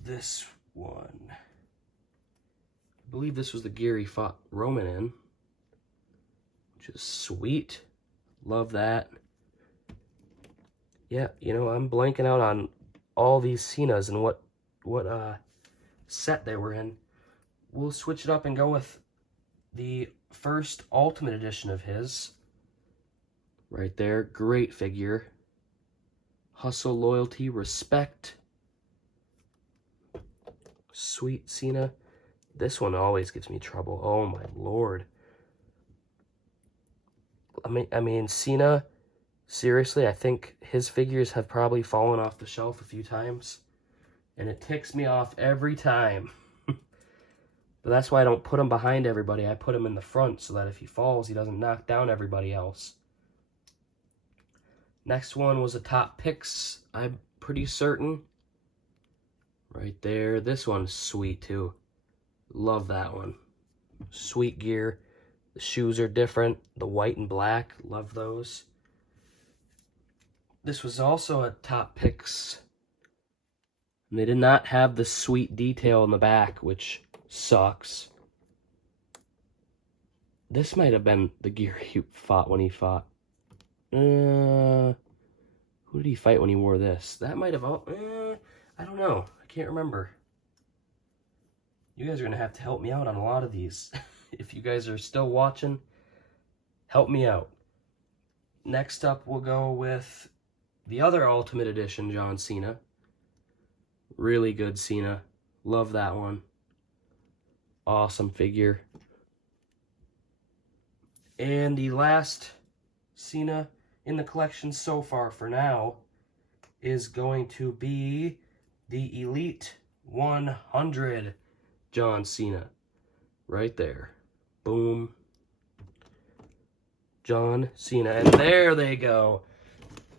this one. I believe this was the gear he fought Roman in, which is sweet. Love that. Yeah, you know, I'm blanking out on all these Cenas and what set they were in. We'll switch it up and go with the first Ultimate Edition of his. Right there, great figure. Hustle, loyalty, respect. Sweet Cena. This one always gives me trouble. Oh my lord. I mean, Cena, seriously, I think his figures have probably fallen off the shelf a few times. And it ticks me off every time. But that's why I don't put him behind everybody. I put him in the front so that if he falls, he doesn't knock down everybody else. Next one was a top picks, I'm pretty certain. Right there. This one's sweet too. Love that one. Sweet gear. The shoes are different. The white and black. Love those. This was also a top picks. And they did not have the sweet detail in the back, which sucks. This might have been the gear he fought when he fought. Who did he fight when he wore this? That might have... I don't know. I can't remember. You guys are going to have to help me out on a lot of these. If you guys are still watching, help me out. Next up, we'll go with the other Ultimate Edition John Cena. Really good Cena. Love that one. Awesome figure. And the last Cena in the collection so far for now is going to be the Elite 100 John Cena. Right there. Boom. John Cena. And there they go.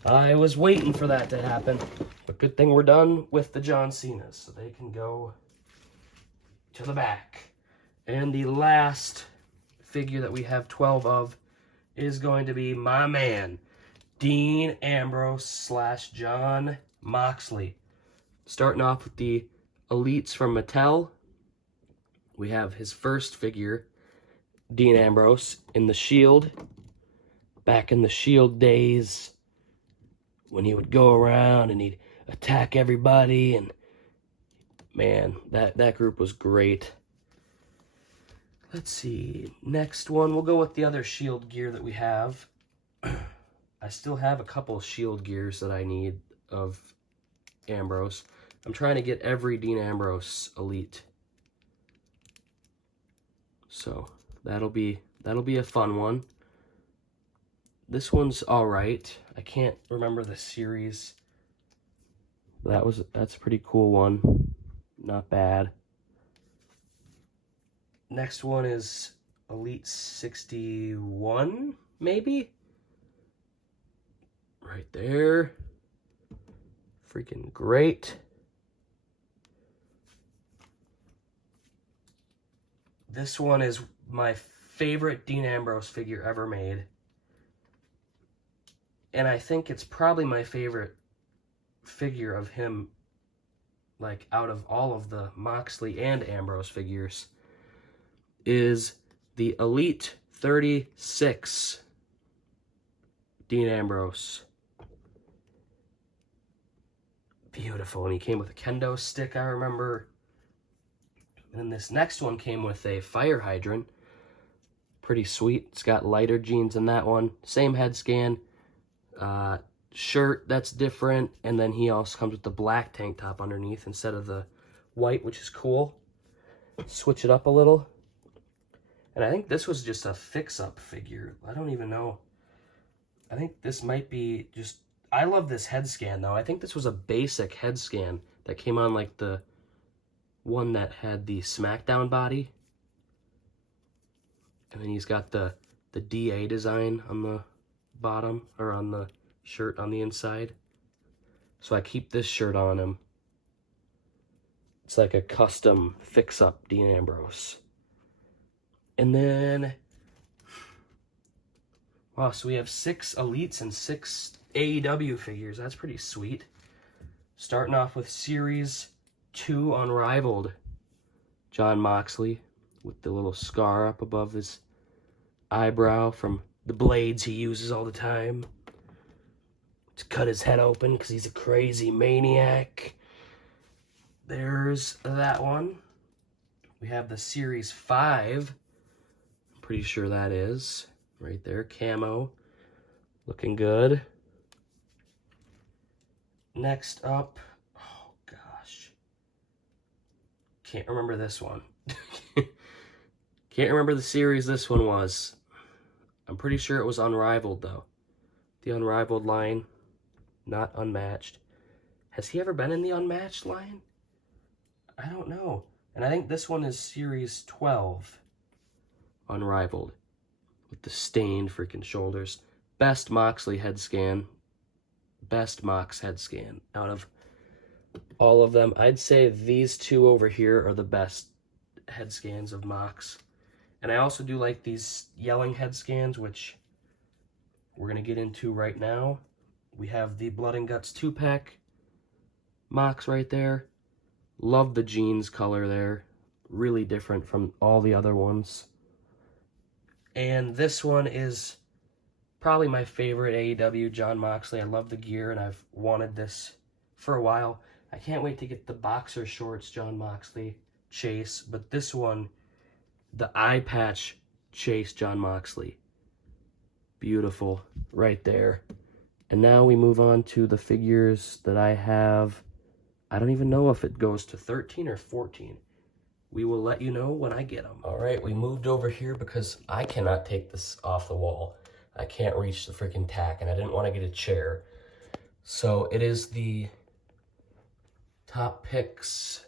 I was waiting for that to happen. But good thing we're done with the John Cenas, so they can go to the back. And the last figure that we have 12 of is going to be my man, Dean Ambrose / John Moxley. Starting off with the Elites from Mattel. We have his first figure, Dean Ambrose, in the Shield. Back in the Shield days, when he would go around and he'd attack everybody, and man, that group was great. Let's see, next one, we'll go with the other Shield gear that we have. I still have a couple Shield gears that I need of Ambrose. I'm trying to get every Dean Ambrose Elite. So that'll be a fun one. This one's all right. I can't remember the series. That's a pretty cool one. Not bad. Next one is Elite 61, maybe? Right there. Freaking great. This one is my favorite Dean Ambrose figure ever made. And I think it's probably my favorite figure of him, like, out of all of the Moxley and Ambrose figures, is the Elite 36 Dean Ambrose. Beautiful. And he came with a kendo stick, I remember. And then this next one came with a fire hydrant. Pretty sweet. It's got lighter jeans in that one. Same head scan. Shirt that's different. And then he also comes with the black tank top underneath instead of the white, which is cool. Switch it up a little. And I think this was just a fix-up figure. I don't even know. I think this might be just... I love this head scan, though. I think this was a basic head scan that came on, like, the one that had the SmackDown body. And then he's got the DA design on the bottom, or on the shirt on the inside. So I keep this shirt on him. It's like a custom fix-up Dean Ambrose. And then... wow, so we have 6 Elites and 6 AEW figures. That's pretty sweet. Starting off with Series 2 Unrivaled. John Moxley with the little scar up above his eyebrow from the blades he uses all the time to cut his head open because he's a crazy maniac. There's that one. We have the Series 5 Pretty sure that is. Right there, camo. Looking good. Next up, oh gosh. Can't remember this one. Can't remember the series this one was. I'm pretty sure it was Unrivaled, though. The Unrivaled line, not Unmatched. Has he ever been in the Unmatched line? I don't know. And I think this one is Series 12. Unrivaled. With the stained freaking shoulders. Best Moxley head scan. Best Mox head scan out of all of them. I'd say these two over here are the best head scans of Mox. And I also do like these yelling head scans, which we're going to get into right now. We have the Blood and Guts 2-pack Mox right there. Love the jeans color there. Really different from all the other ones. And this one is probably my favorite AEW Jon Moxley. I love the gear, and I've wanted this for a while. I can't wait to get the boxer shorts Jon Moxley Chase, but this one, the eye patch Chase Jon Moxley. Beautiful right there. And now we move on to the figures that I have. I don't even know if it goes to 13 or 14. We will let you know when I get them. All right, we moved over here because I cannot take this off the wall. I can't reach the freaking tack, and I didn't want to get a chair. So it is the Top Picks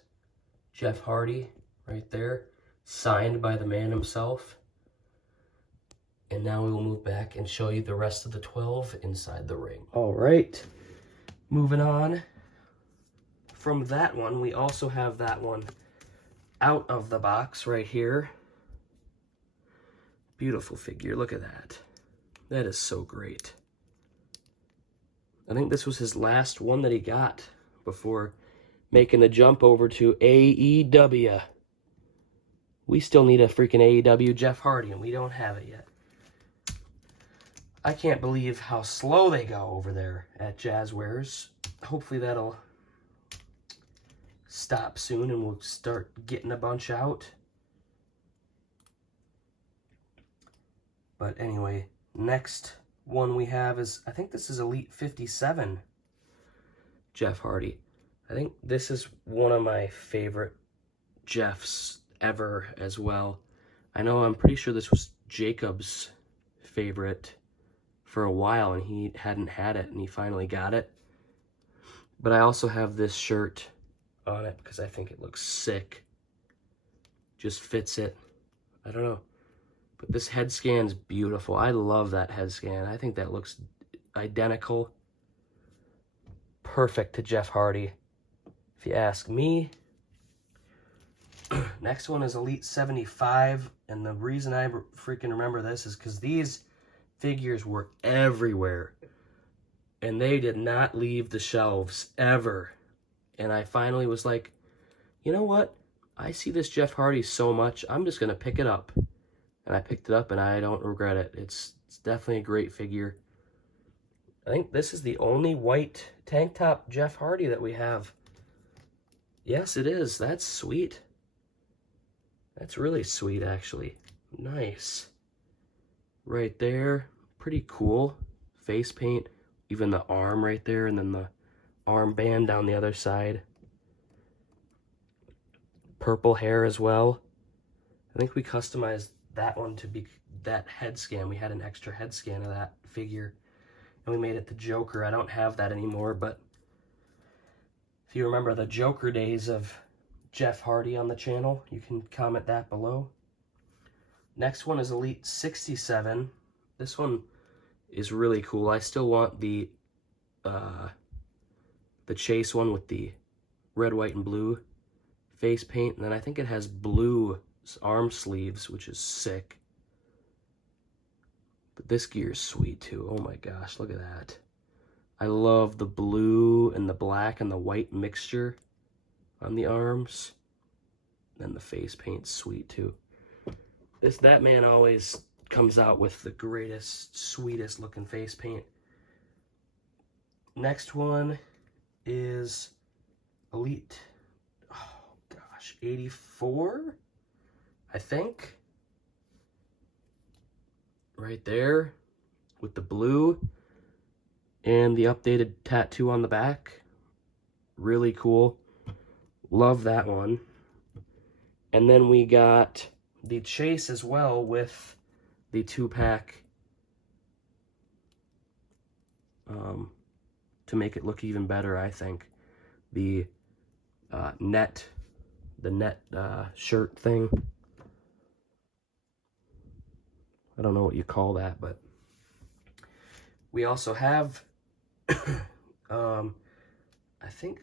Jeff Hardy right there, signed by the man himself. And now we will move back and show you the rest of the 12 inside the ring. All right, moving on. From that one, we also have that one out of the box right here. Beautiful figure, look at that. That is so great. I think this was his last one that he got before making the jump over to AEW. We still need a freaking AEW Jeff Hardy, and we don't have it yet. I can't believe how slow they go over there at Jazzwares. Hopefully that'll stop soon and we'll start getting a bunch out. But anyway, next one we have is, I think this is Elite 57 Jeff Hardy. I think this is one of my favorite Jeffs ever as well. I know, I'm pretty sure this was Jacob's favorite for a while, and he hadn't had it, and he finally got it. But I also have this shirt on it because I think it looks sick. Just fits it. I don't know. But this head scan's beautiful. I love that head scan. I think that looks identical. Perfect to Jeff Hardy, if you ask me. Next one is Elite 75, and the reason I freaking remember this is because these figures were everywhere, and they did not leave the shelves ever. And I finally was like, you know what? I see this Jeff Hardy so much, I'm just going to pick it up. And I picked it up, and I don't regret it. It's definitely a great figure. I think this is the only white tank top Jeff Hardy that we have. Yes, it is. That's sweet. That's really sweet, actually. Nice. Right there. Pretty cool. Face paint. Even the arm right there, and then the armband down the other side. Purple hair as well. I think we customized that one to be that head scan. We had an extra head scan of that figure, and we made it the Joker. I don't have that anymore, but if you remember the Joker days of Jeff Hardy on the channel, you can comment that below. Next one is Elite 67. This one is really cool. I still want the Chase one with the red, white, and blue face paint, and then I think it has blue arm sleeves, which is sick. But this gear is sweet too. Oh my gosh, look at that. I love the blue and the black and the white mixture on the arms. And the face paint's sweet too. That man always comes out with the greatest, sweetest looking face paint. Next one is Elite, oh gosh, 84, I think. right there with the blue and the updated tattoo on the back. Really cool. Love that one. And then we got the chase as well with the 2-pack to make it look even better, I think. The net shirt thing. I don't know what you call that, but we also have I think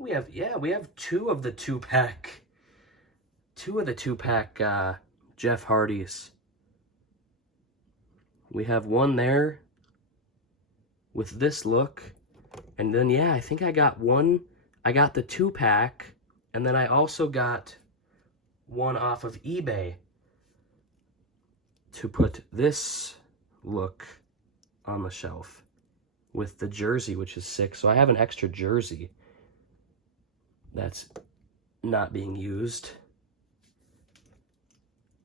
we have two of the 2-pack Jeff Hardys. We have one there with this look, and then yeah, I think I got one. I got the 2-pack, and then I also got one off of eBay to put this look on the shelf with the jersey, which is sick. So I have an extra jersey that's not being used.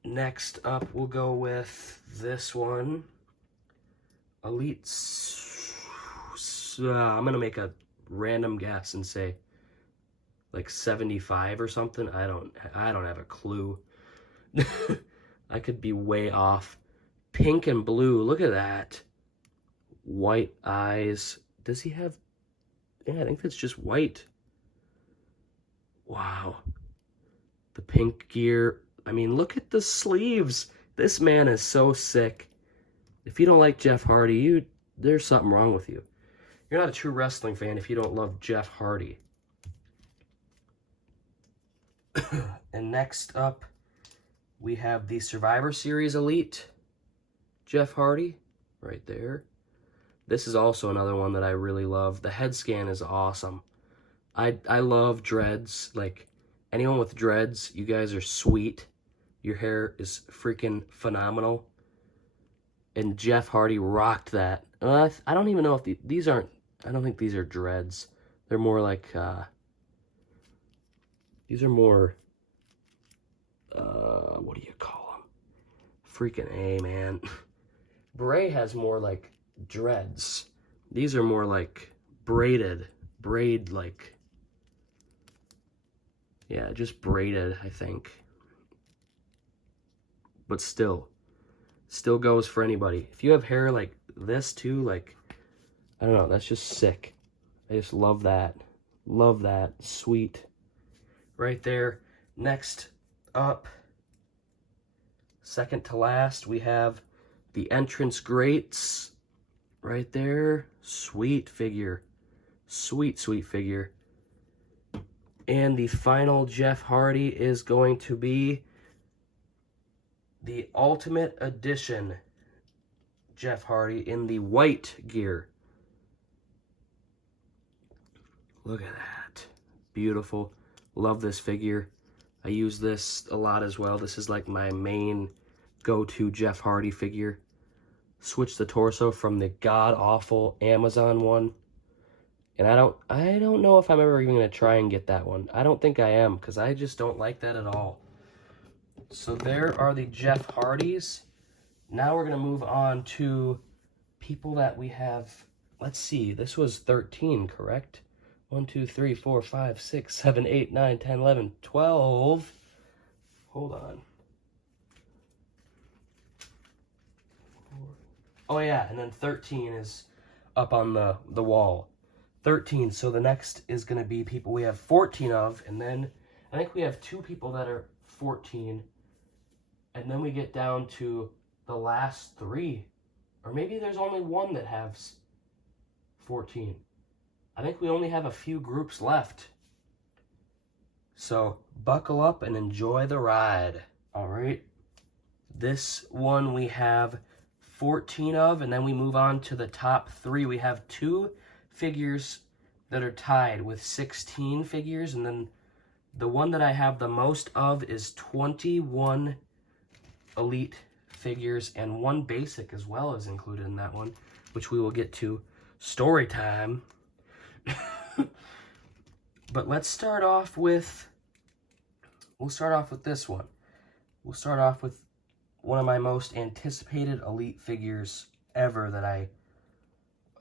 Next up, we'll go with this one. Elite. I'm gonna make a random guess and say like 75 or something. I don't have a clue. I could be way off. Pink and blue. Look at that. White eyes. Does he have? Yeah, I think that's just white. Wow. The pink gear. I mean, look at the sleeves. This man is so sick. If you don't like Jeff Hardy, there's something wrong with you. You're not a true wrestling fan if you don't love Jeff Hardy. And next up, we have the Survivor Series Elite Jeff Hardy right there. This is also another one that I really love. The head scan is awesome. I love dreads. Like, anyone with dreads, you guys are sweet. Your hair is freaking phenomenal. And Jeff Hardy rocked that. I don't even know if these aren't, I don't think these are dreads. They're more like, these are more, what do you call them? Freaking A, man. Bray has more like dreads. These are more like braid, like, yeah, just braided, I think. But still goes for anybody. If you have hair like this too, like, I don't know, that's just sick. I just love that. Love that. Sweet. Right there. Next up, second to last, we have the entrance greats right there. Sweet figure. Sweet figure. And the final Jeff Hardy is going to be the Ultimate Edition Jeff Hardy in the white gear. Look at that. Beautiful. Love this figure. I use this a lot as well. This is like my main go-to Jeff Hardy figure. Switch the torso from the god-awful Amazon one. And I don't know if I'm ever even going to try and get that one. I don't think I am, because I just don't like that at all. So there are the Jeff Hardys. Now we're going to move on to people that we have. Let's see. This was 13, correct? 1, 2, 3, 4, 5, 6, 7, 8, 9, 10, 11, 12. Hold on. Oh, yeah, and then 13 is up on the wall. 13, so the next is going to be people we have 14 of, and then I think we have 2 people that are 14, and then we get down to the last 3, or maybe there's only 1 that has 14. I think we only have a few groups left. So buckle up and enjoy the ride. All right. This one we have 14 of, and then we move on to the top 3. We have 2 figures that are tied with 16 figures, and then the one that I have the most of is 21 elite figures, and 1 basic as well is included in that one, which we will get to story time. But let's start off with, we'll start off with this one. We'll start off with one of my most anticipated Elite figures ever that I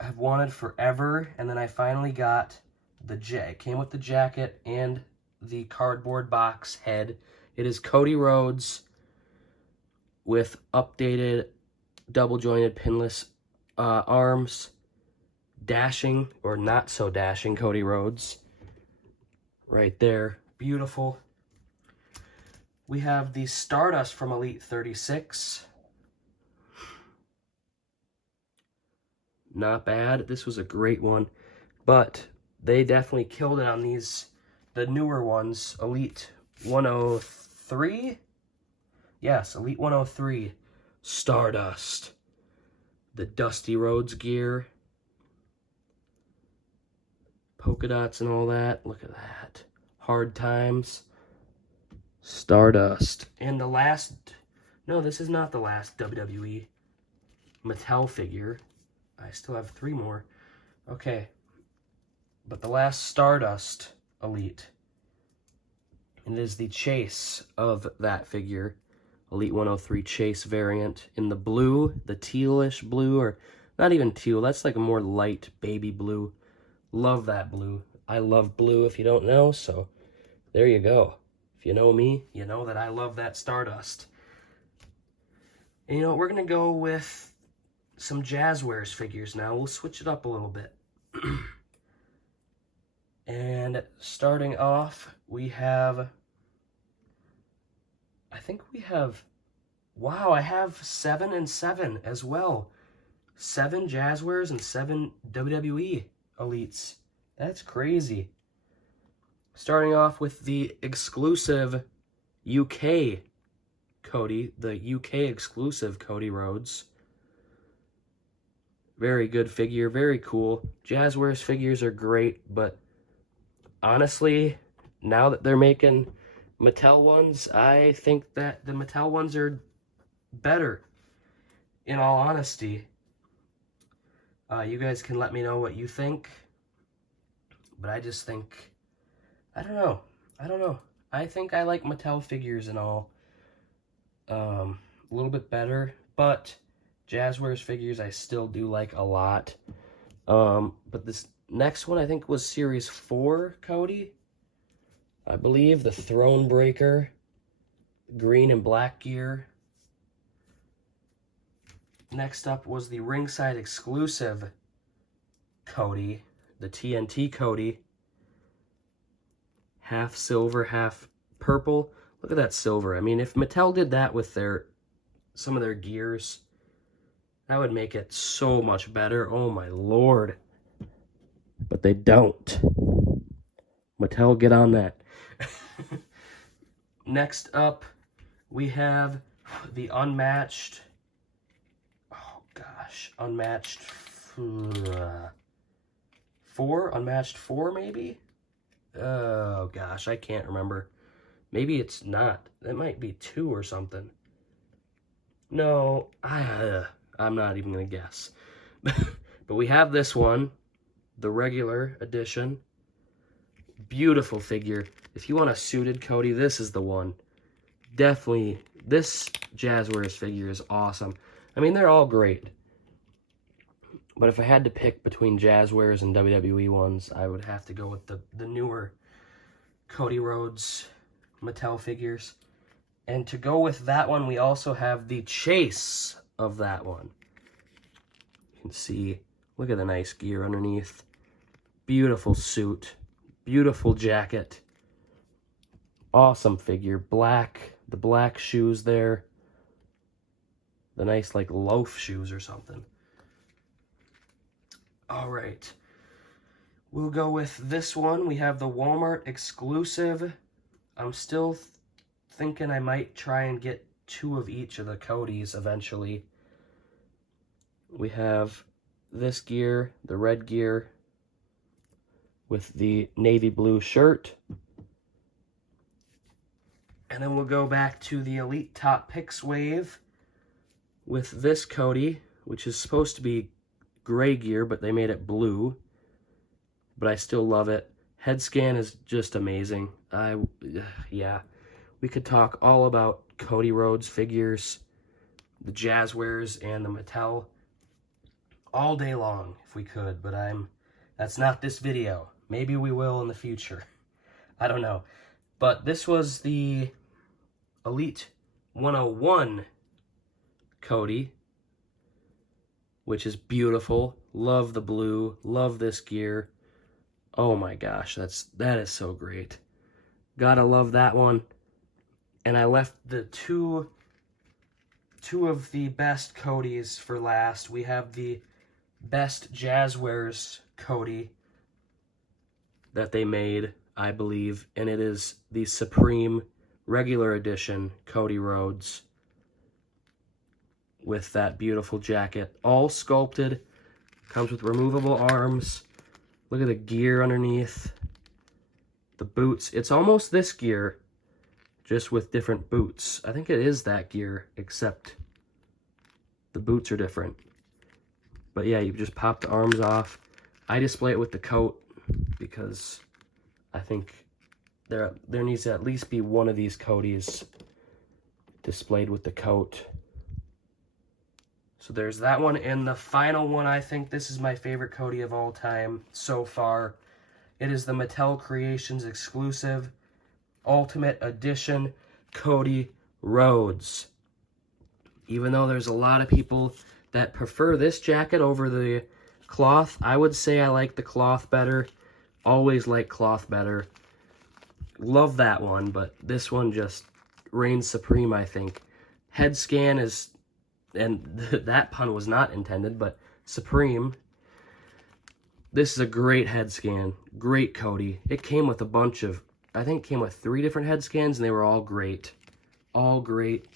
have wanted forever. And then I finally got it came with the jacket and the cardboard box head. It is Cody Rhodes with updated double jointed pinless arms. Dashing or not so dashing Cody Rhodes. Right there. Beautiful. We have the Stardust from Elite 36. Not bad. This was a great one. But they definitely killed it on these, the newer ones. Elite 103? Yes, Elite 103. Stardust. The Dusty Rhodes gear. Polka dots and all that. Look at that. Hard Times. Stardust. And the last... No, this is not the last WWE Mattel figure. I still have 3 more. Okay. But the last Stardust Elite. And it is the chase of that figure. Elite 103 chase variant. In the blue. The tealish blue. Or not even teal. That's like a more light baby blue. Love that blue. I love blue if you don't know, so there you go. If you know me, you know that I love that Stardust. And you know, we're going to go with some Jazzwares figures now. We'll switch it up a little bit. And starting off, we have... I think we have... Wow, I have 7 and 7 as well. 7 Jazzwares and 7 WWE Elites. That's crazy. Starting off with the exclusive UK Cody, the UK exclusive Cody Rhodes. Very good figure, very cool. Jazzwares figures are great, but honestly, now that they're making Mattel ones, I think that the Mattel ones are better, in all honesty. You guys can let me know what you think. But I just think, I don't know. I think I like Mattel figures and all a little bit better. But Jazzwares figures I still do like a lot. But this next one I think was Series 4 Cody. I believe the Throne Breaker. Green and black gear. Next up was the ringside exclusive Cody, the TNT Cody. Half silver, half purple. Look at that silver. I mean, if Mattel did that with some of their gears, that would make it so much better. Oh my lord. But they don't. Mattel, get on that. Next up, we have the unmatched... Unmatched 4? Unmatched 4, maybe? Oh, gosh, I can't remember. Maybe it's not. It might be 2 or something. No, I'm not even going to guess. But we have this one, the regular edition. Beautiful figure. If you want a suited Cody, this is the one. Definitely, this Jazzwares figure is awesome. I mean, they're all great. But if I had to pick between Jazzwares and WWE ones, I would have to go with the newer Cody Rhodes Mattel figures. And to go with that one, we also have the chase of that one. You can see, look at the nice gear underneath. Beautiful suit. Beautiful jacket. Awesome figure. Black. The black shoes there. The nice, like, loaf shoes or something. Alright. We'll go with this one. We have the Walmart exclusive. I'm still thinking I might try and get 2 of each of the Codys eventually. We have this gear, the red gear, with the navy blue shirt. And then we'll go back to the Elite Top Picks wave with this Cody, which is supposed to be gray gear, but they made it blue. But I still love it. Head scan is just amazing. Yeah, we could talk all about Cody Rhodes figures the Jazzwares and the Mattel all day long if we could, but that's not this video. Maybe we will in the future. I don't know. But this was the Elite 101 Cody, which is beautiful. Love the blue. Love this gear. Oh my gosh, that is so great. Gotta love that one. And I left the two of the best Codys for last. We have the best Jazzwares Cody that they made, I believe, and it is the Supreme regular edition Cody Rhodes with that beautiful jacket, all sculpted, comes with removable arms. Look at the gear underneath, the boots. It's almost this gear, just with different boots. I think it is that gear, except the boots are different. But yeah, you just pop the arms off. I display it with the coat because I think there needs to at least be one of these Codys displayed with the coat. So there's that one. And the final one, I think this is my favorite Cody of all time so far. It is the Mattel Creations exclusive Ultimate Edition Cody Rhodes. Even though there's a lot of people that prefer this jacket over the cloth, I would say I like the cloth better. Always like cloth better. Love that one, but this one just reigns supreme, I think. Head scan is, and that pun was not intended, but supreme. This is a great head scan. Great Cody. It came with a bunch of, I think it came with 3 different head scans, and they were all great. All great.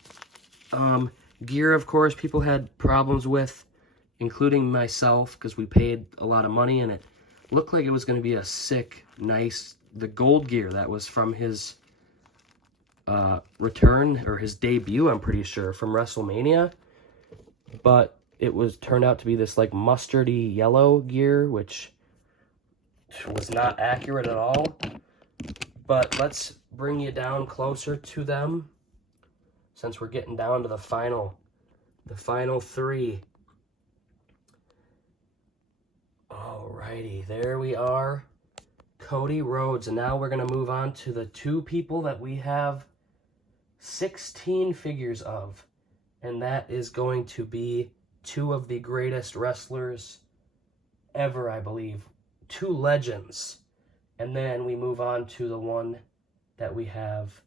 Gear, of course, people had problems with, including myself, because we paid a lot of money, and it looked like it was going to be a sick, nice, the gold gear that was from his return, or his debut, I'm pretty sure, from WrestleMania. But it turned out to be this like mustardy yellow gear, which was not accurate at all. But let's bring you down closer to them, since we're getting down to the final 3. Alrighty, there we are. Cody Rhodes. And now we're going to move on to the 2 people that we have 16 figures of. And that is going to be 2 of the greatest wrestlers ever, I believe. 2 legends. And then we move on to the one that we have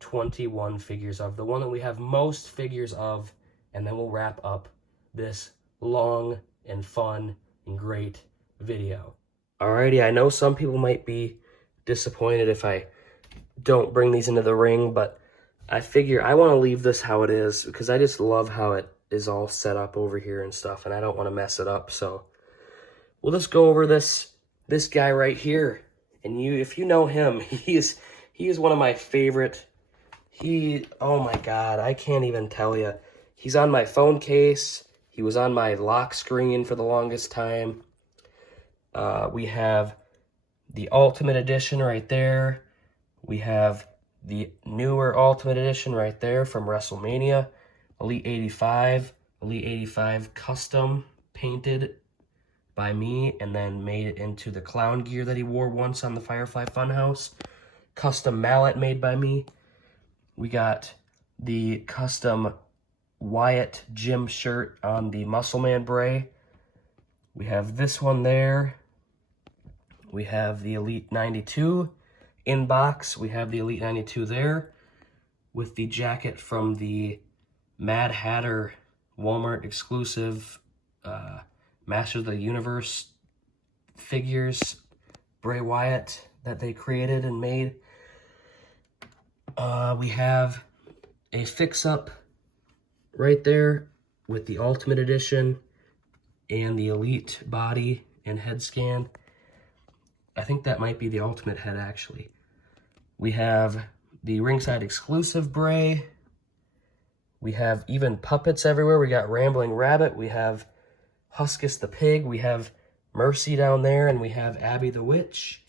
21 figures of. The one that we have most figures of. And then we'll wrap up this long and fun and great video. Alrighty, I know some people might be disappointed if I don't bring these into the ring, but I figure I want to leave this how it is because I just love how it is all set up over here and stuff, and I don't want to mess it up. So we'll just go over this guy right here. And if you know him, he is one of my favorite. Oh my God, I can't even tell you. He's on my phone case. He was on my lock screen for the longest time. We have the Ultimate Edition right there. We have the newer Ultimate Edition right there from WrestleMania. Elite 85. Elite 85 custom painted by me and then made it into the clown gear that he wore once on the Firefly Funhouse. Custom mallet made by me. We got the custom Wyatt gym shirt on the Muscle Man Bray. We have this one there. We have the Elite 92 in box. We have the Elite 92 there with the jacket from the Mad Hatter Walmart exclusive Masters of the Universe figures, Bray Wyatt, that they created and made. We have a fix-up right there with the Ultimate Edition and the Elite body and head scan. I think that might be the Ultimate head, actually. We have the ringside exclusive Bray. We have even puppets everywhere. We got Rambling Rabbit. We have Huskus the Pig. We have Mercy down there. And we have Abby the Witch.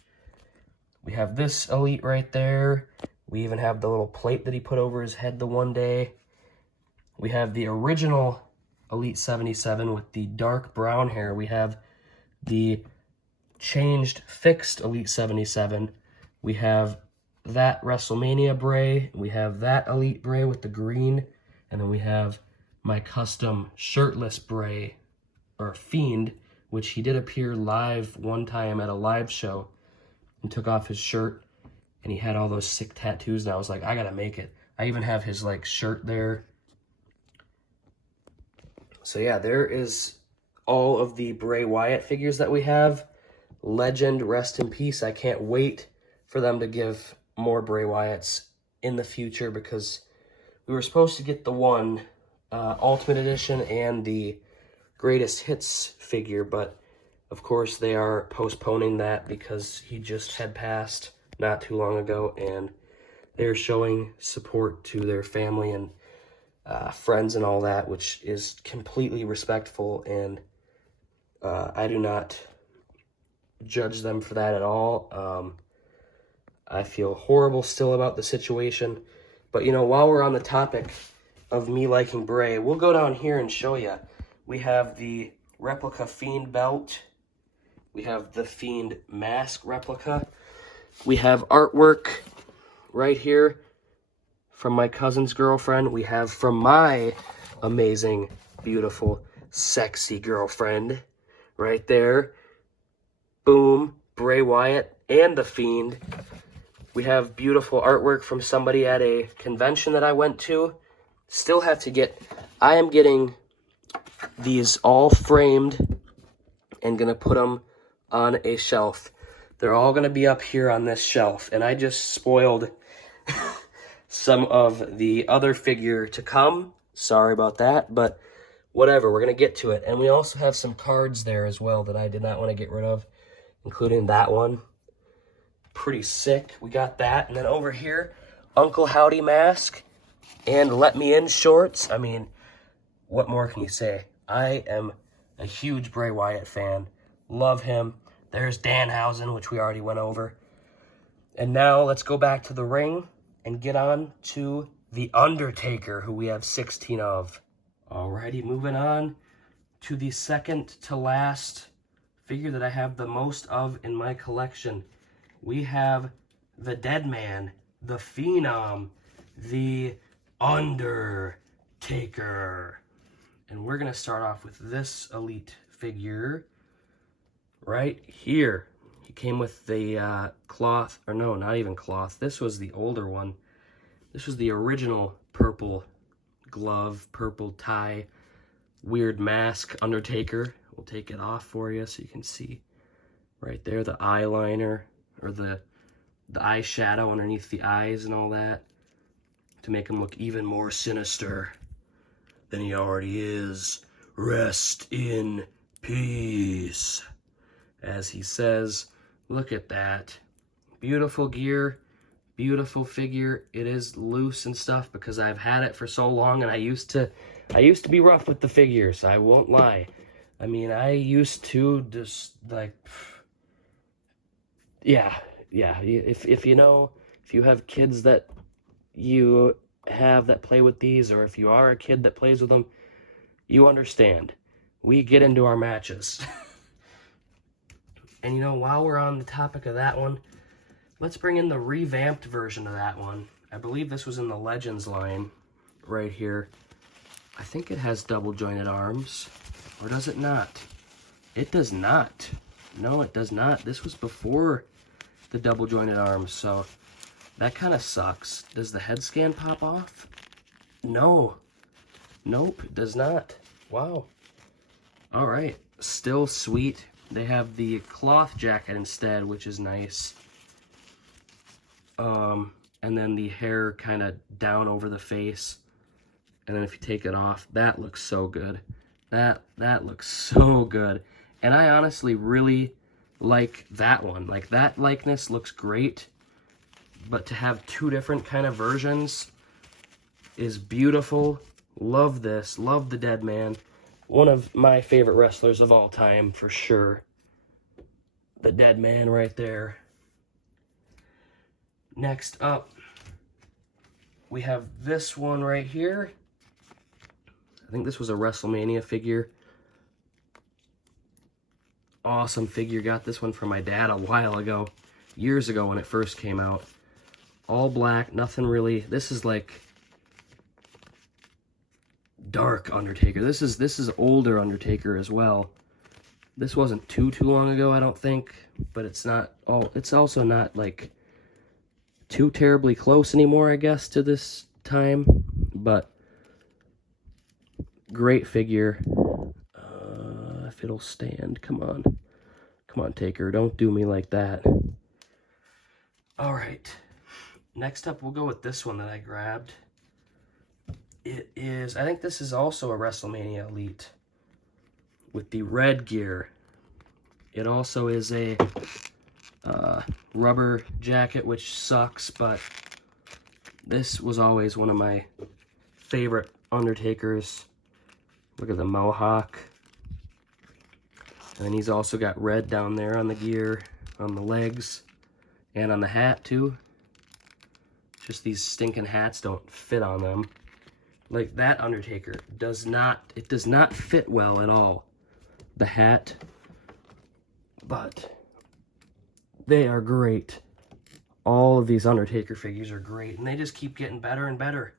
We have this Elite right there. We even have the little plate that he put over his head the one day. We have the original Elite 77 with the dark brown hair. We have the changed, fixed Elite 77. We have that WrestleMania Bray. We have that Elite Bray with the green. And then we have my custom shirtless Bray, or Fiend, which he did appear live one time at a live show and took off his shirt. And he had all those sick tattoos. And I was like, I gotta make it. I even have his like shirt there. So yeah, there is all of the Bray Wyatt figures that we have. Legend, rest in peace. I can't wait for them to give more Bray Wyatts in the future, because we were supposed to get the one Ultimate Edition and the Greatest Hits figure, but of course they are postponing that because he just had passed not too long ago, and they're showing support to their family and friends and all that, which is completely respectful, and I do not judge them for that at all. I feel horrible still about the situation, but you know, while we're on the topic of me liking Bray, we'll go down here and show you. We have the replica Fiend belt. We have the Fiend mask replica. We have artwork right here from my cousin's girlfriend. We have from my amazing, beautiful, sexy girlfriend right there. Boom, Bray Wyatt and the Fiend. We have beautiful artwork from somebody at a convention that I went to. Still have to get, I am getting these all framed and gonna put them on a shelf. They're all gonna be up here on this shelf, and I just spoiled some of the other figure to come. Sorry about that, but whatever, we're gonna get to it. And we also have some cards there as well that I did not want to get rid of, including that one. Pretty sick. We got that. And then over here, Uncle Howdy mask and Let Me In shorts. I mean, what more can you say? I am a huge Bray Wyatt fan. Love him. There's Danhausen, which we already went over. And now let's go back to the ring and get on to The Undertaker, who we have 16 of. Alrighty, moving on to the second to last figure that I have the most of in my collection. We have the Dead Man, the Phenom, the Undertaker. And we're going to start off with this Elite figure right here. He came with the cloth, or no, not even cloth. This was the older one. This was the original purple glove, purple tie, weird mask Undertaker. We'll take it off for you so you can see right there the eyeliner, or the eyeshadow underneath the eyes and all that, to make him look even more sinister than he already is. Rest in peace, as he says. Look at that. Beautiful gear, beautiful figure. It is loose and stuff because I've had it for so long, and I used to be rough with the figures, I won't lie. I mean, I used to just like, yeah, if you know, if you have kids that you have that play with these, or if you are a kid that plays with them, you understand. We get into our matches. And you know, while we're on the topic of that one, let's bring in the revamped version of that one. I believe this was in the Legends line right here. I think it has double jointed arms, or does it not? It does not. No, it does not. This was before the double jointed arms, so that kind of sucks. Does the head scan pop off? No. Nope, it does not. Wow. All right, still sweet. They have the cloth jacket instead, which is nice. And then the hair kind of down over the face. And then if you take it off, that looks so good. That looks so good. And I honestly really like that one. Like, that likeness looks great. But to have two different kind of versions is beautiful. Love this. Love the Dead Man. One of my favorite wrestlers of all time, for sure. The Dead Man right there. Next up, we have this one right here. I think this was a WrestleMania figure. Awesome figure. Got this one from my dad a while ago. Years ago when it first came out. All black, nothing really. This is like dark Undertaker. This is older Undertaker as well. This wasn't too long ago, I don't think, but it's also not like too terribly close anymore, I guess, to this time. But great figure. If it'll stand, come on, Taker, don't do me like that. All right, next up we'll go with this one that I grabbed. It is, I think this is also a WrestleMania Elite with the red gear. It also is a rubber jacket, which sucks, but this was always one of my favorite Undertakers. Look at the mohawk. And he's also got red down there on the gear, on the legs, and on the hat too. Just these stinking hats don't fit on them. Like that Undertaker does not fit well at all. The hat, but they are great. All of these Undertaker figures are great, and they just keep getting better and better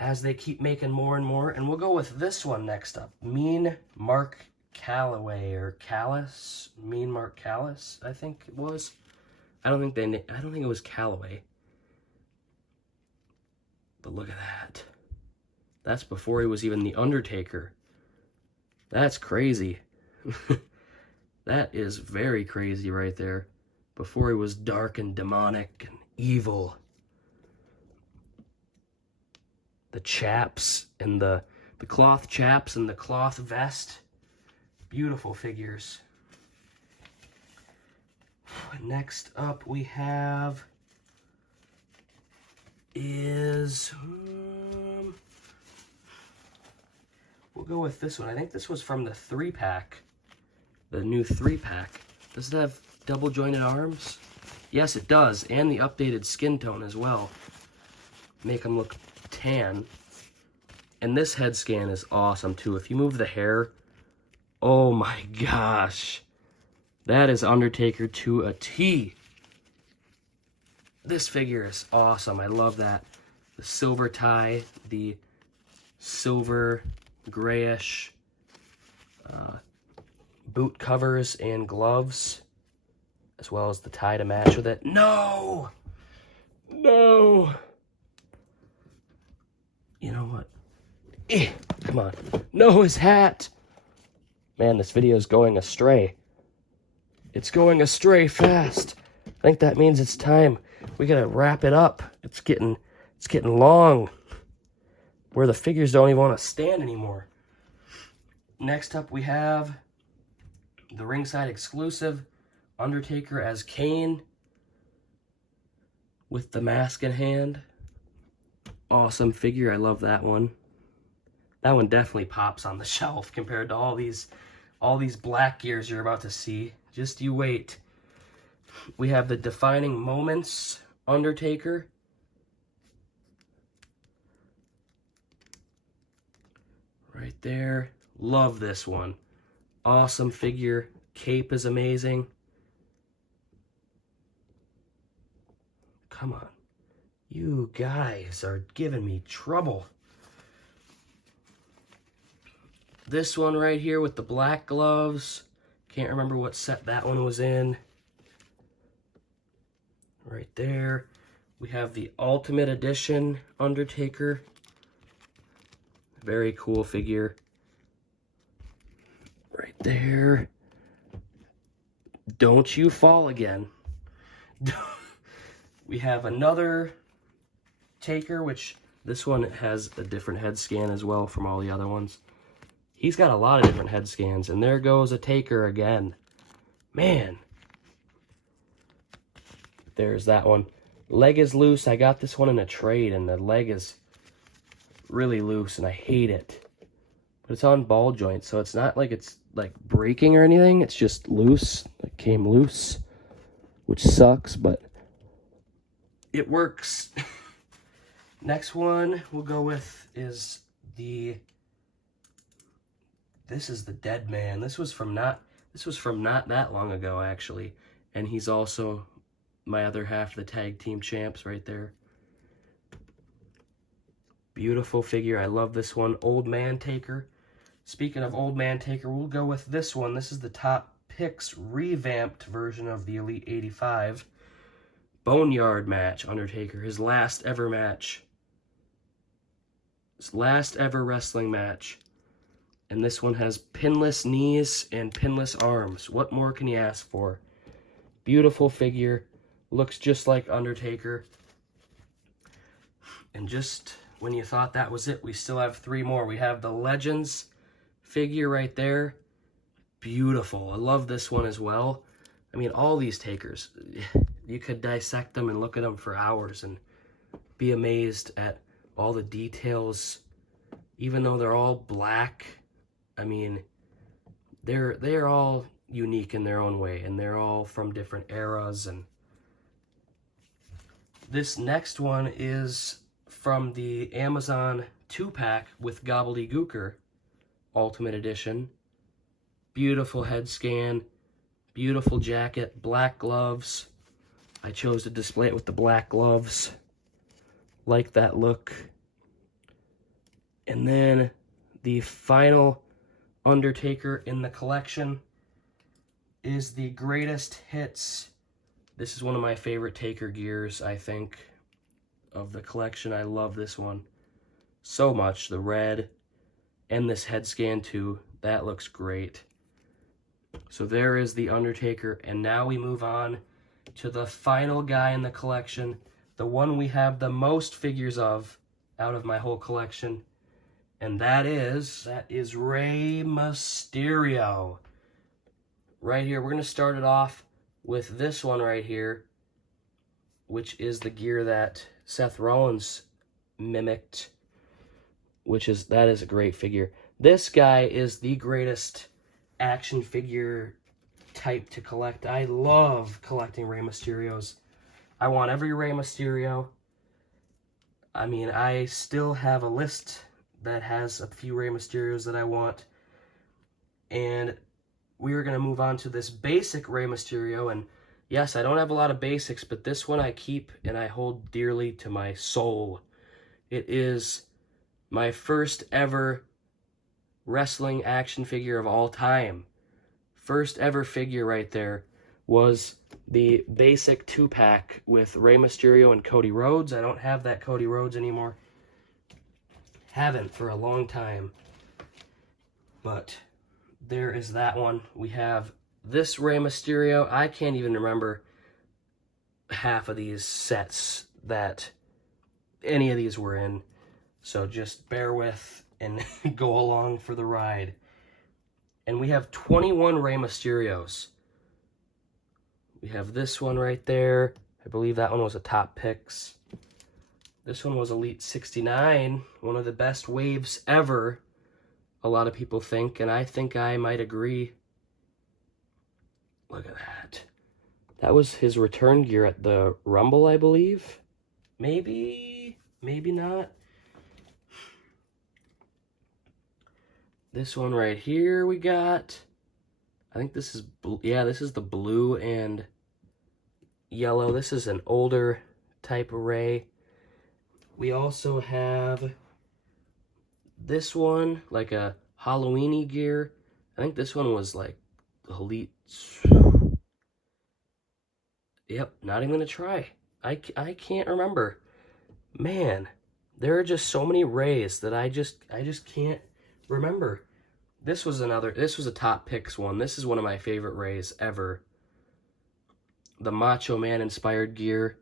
as they keep making more and more. And we'll go with this one next up, Mean Mark Calloway, or Callis, Mean Mark Callis, I think it was. I don't think it was Calloway. But look at that. That's before he was even the Undertaker. That's crazy. That is very crazy right there. Before he was dark and demonic and evil. The chaps and the cloth chaps and the cloth vest. Beautiful figures. Next up we have is we'll go with this one. I think this was from the 3-pack. The new 3-pack. Does it have double jointed arms? Yes, it does, and the updated skin tone as well. Make them look tan. And this head scan is awesome too. If you move the hair, oh my gosh. That is Undertaker to a T. This figure is awesome. I love that. The silver tie, the silver grayish boot covers and gloves, as well as the tie to match with it. No! No! You know what? Come on. No, his hat! Man, this video is going astray. It's going astray fast. I think that means it's time. We gotta wrap it up. It's getting long. Where the figures don't even want to stand anymore. Next up we have the ringside exclusive Undertaker as Kane with the mask in hand. Awesome figure. I love that one. That one definitely pops on the shelf compared to all these black gears you're about to see. Just you wait. We have the Defining Moments Undertaker. Right there. Love this one. Awesome figure. Cape is amazing. Come on. You guys are giving me trouble. This one right here with the black gloves. Can't remember what set that one was in. Right there. We have the Ultimate Edition Undertaker. Very cool figure. Right there. Don't you fall again. We have another Taker, which this one has a different head scan as well from all the other ones. He's got a lot of different head scans, and there goes a Taker again. Man. There's that one. Leg is loose. I got this one in a trade, and the leg is really loose, and I hate it. But it's on ball joints, so it's not like it's like breaking or anything. It's just loose. It came loose, which sucks, but it works. Next one we'll go with is this is the Dead Man. This was from not that long ago, actually. And he's also my other half of the tag team champs right there. Beautiful figure. I love this one. Old Man Taker. Speaking of Old Man Taker, we'll go with this one. This is the Top Picks revamped version of the Elite 85. Boneyard match, Undertaker. His last ever match. His last ever wrestling match. And this one has pinless knees and pinless arms. What more can you ask for? Beautiful figure. Looks just like Undertaker. And just when you thought that was it, we still have 3 more. We have the Legends figure right there. Beautiful. I love this one as well. I mean, all these Takers, you could dissect them and look at them for hours and be amazed at all the details. Even though they're all black, I mean, they're all unique in their own way, and they're all from different eras. And this next one is from the Amazon 2-pack with Gobbledygooker Ultimate Edition. Beautiful head scan, beautiful jacket, black gloves. I chose to display it with the black gloves. Like that look. And then the final Undertaker in the collection is the Greatest Hits. This is one of my favorite Taker gears, I think, of the collection. I love this one so much. The red and this head scan too. That looks great. So there is the Undertaker, and now we move on to the final guy in the collection, the one we have the most figures of out of my whole collection, and that is Rey Mysterio. Right here, we're going to start it off with this one right here, which is the gear that Seth Rollins mimicked, that is a great figure. This guy is the greatest action figure type to collect. I love collecting Rey Mysterios. I want every Rey Mysterio. I mean, I still have a list that has a few Rey Mysterios that I want. And we are going to move on to this basic Rey Mysterio. And yes, I don't have a lot of basics, but this one I keep and I hold dearly to my soul. It is my first ever wrestling action figure of all time. First ever figure right there was the basic 2-pack with Rey Mysterio and Cody Rhodes. I don't have that Cody Rhodes anymore. Haven't for a long time. But there is that one. We have this Rey Mysterio. I can't even remember half of these sets that any of these were in. So just bear with and go along for the ride. And we have 21 Rey Mysterios. We have this one right there. I believe that one was a Top Picks. This one was Elite 69, one of the best waves ever, a lot of people think, and I think I might agree. Look at that. That was his return gear at the Rumble, I believe. Maybe, maybe not. This one right here we got. I think this is, yeah, this is the blue and yellow. This is an older type array. We also have this one, like a Halloween-y gear. I think this one was like Elite. Yep, not even gonna try. I can't remember. Man, there are just so many Rays that I just can't remember. This was a Top Picks one. This is one of my favorite Rays ever. The Macho Man inspired gear.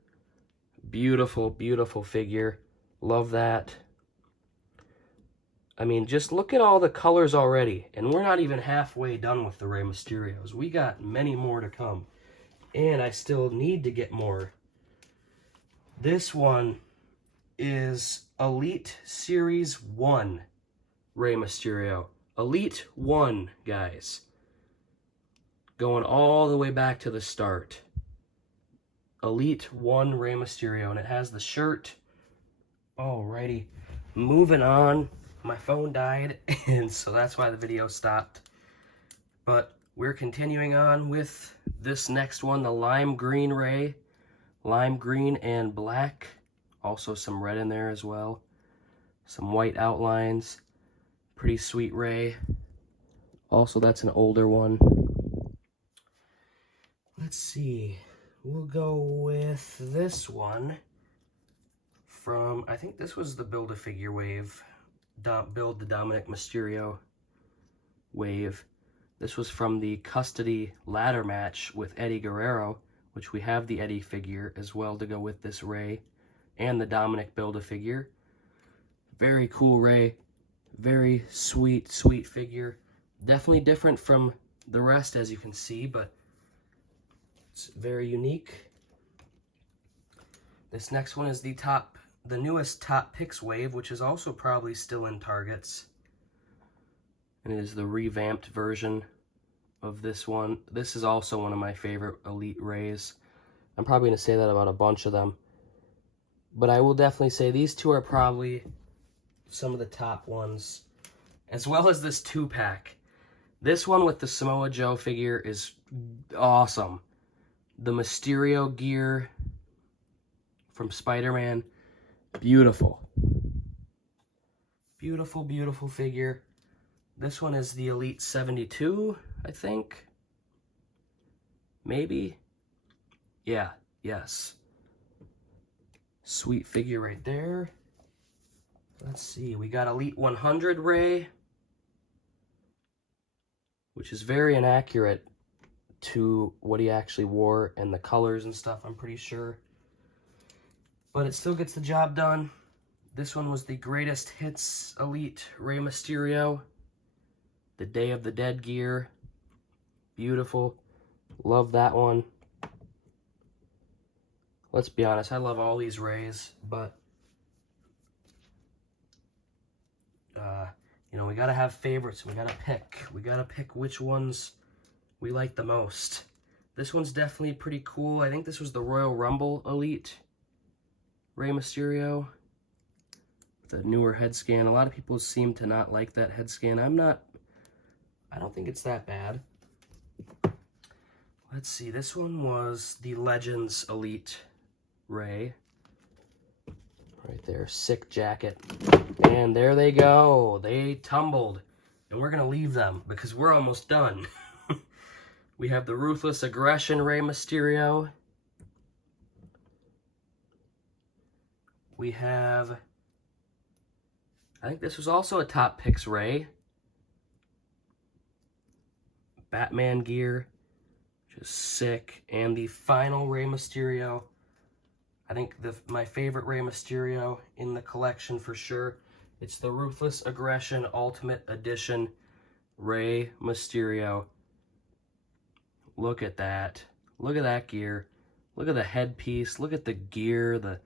Beautiful, beautiful figure. Love that. I mean, just look at all the colors already. And we're not even halfway done with the Rey Mysterios. We got many more to come. And I still need to get more. This one is Elite Series 1 Rey Mysterio. Elite 1, guys. Going all the way back to the start. Elite 1 Rey Mysterio. And it has the shirt. Alrighty. Moving on My phone died, and so that's why the video stopped. But we're continuing on with this next one, the lime green Ray. Lime green and black. Also some red in there as well. Some white outlines. Pretty sweet Ray. Also, that's an older one. Let's see. We'll go with this one from, I think this was the Build-A-Figure wave. Build the Dominic Mysterio wave. This was from the Custody ladder match with Eddie Guerrero, which we have the Eddie figure as well to go with this Ray, and the Dominic Build-A-Figure. Very cool Ray. Very sweet, sweet figure. Definitely different from the rest, as you can see, but it's very unique. This next one is the newest Top Picks wave, which is also probably still in Targets. And it is the revamped version of this one. This is also one of my favorite Elite Rays. I'm probably going to say that about a bunch of them. But I will definitely say these two are probably some of the top ones. As well as this 2-pack. This one with the Samoa Joe figure is awesome. The Mysterio gear from Spider-Man. Beautiful. Beautiful, beautiful figure. This one is the Elite 72, I think. Maybe? Yeah, yes. Sweet figure right there. Let's see, we got Elite 100 Ray, which is very inaccurate to what he actually wore and the colors and stuff, I'm pretty sure. But it still gets the job done. This one was the Greatest Hits Elite Rey Mysterio. The Day of the Dead gear. Beautiful. Love that one. Let's be honest, I love all these Rays, but you know, we gotta have favorites. We gotta pick. We gotta pick which ones we like the most. This one's definitely pretty cool. I think this was the Royal Rumble Elite Rey Mysterio. The newer head scan. A lot of people seem to not like that head scan. I don't think it's that bad. Let's see, this one was the Legends Elite Ray. Right there, sick jacket. And there they go. They tumbled. And we're gonna leave them because we're almost done. We have the Ruthless Aggression Rey Mysterio. We have, I think this was also a Top Picks Ray. Batman gear, just sick. And the final Rey Mysterio. I think my favorite Rey Mysterio in the collection for sure. It's the Ruthless Aggression Ultimate Edition Rey Mysterio. Look at that. Look at that gear. Look at the headpiece. Look at the gear.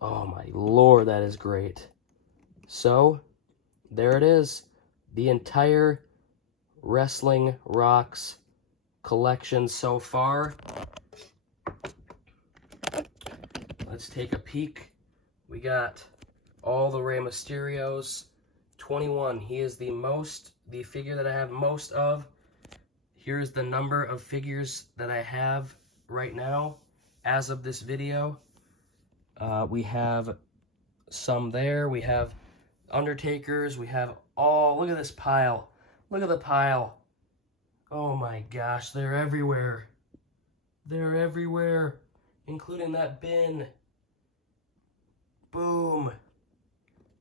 Oh my lord, that is great. So, there it is. The entire Wrestling Rocks collection so far. Let's take a peek. We got all the Rey Mysterios. 21. He is the figure that I have most of. Here's the number of figures that I have right now as of this video. We have some there. We have Undertakers. We have all, look at this pile. Look at the pile. Oh my gosh, they're everywhere. They're everywhere, including that bin. Boom.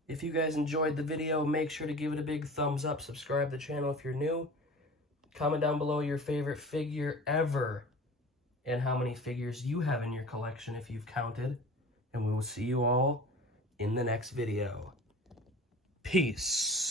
If you guys enjoyed the video, make sure to give it a big thumbs up. Subscribe to the channel if you're new. Comment down below your favorite figure ever and how many figures you have in your collection if you've counted. And we will see you all in the next video. Peace.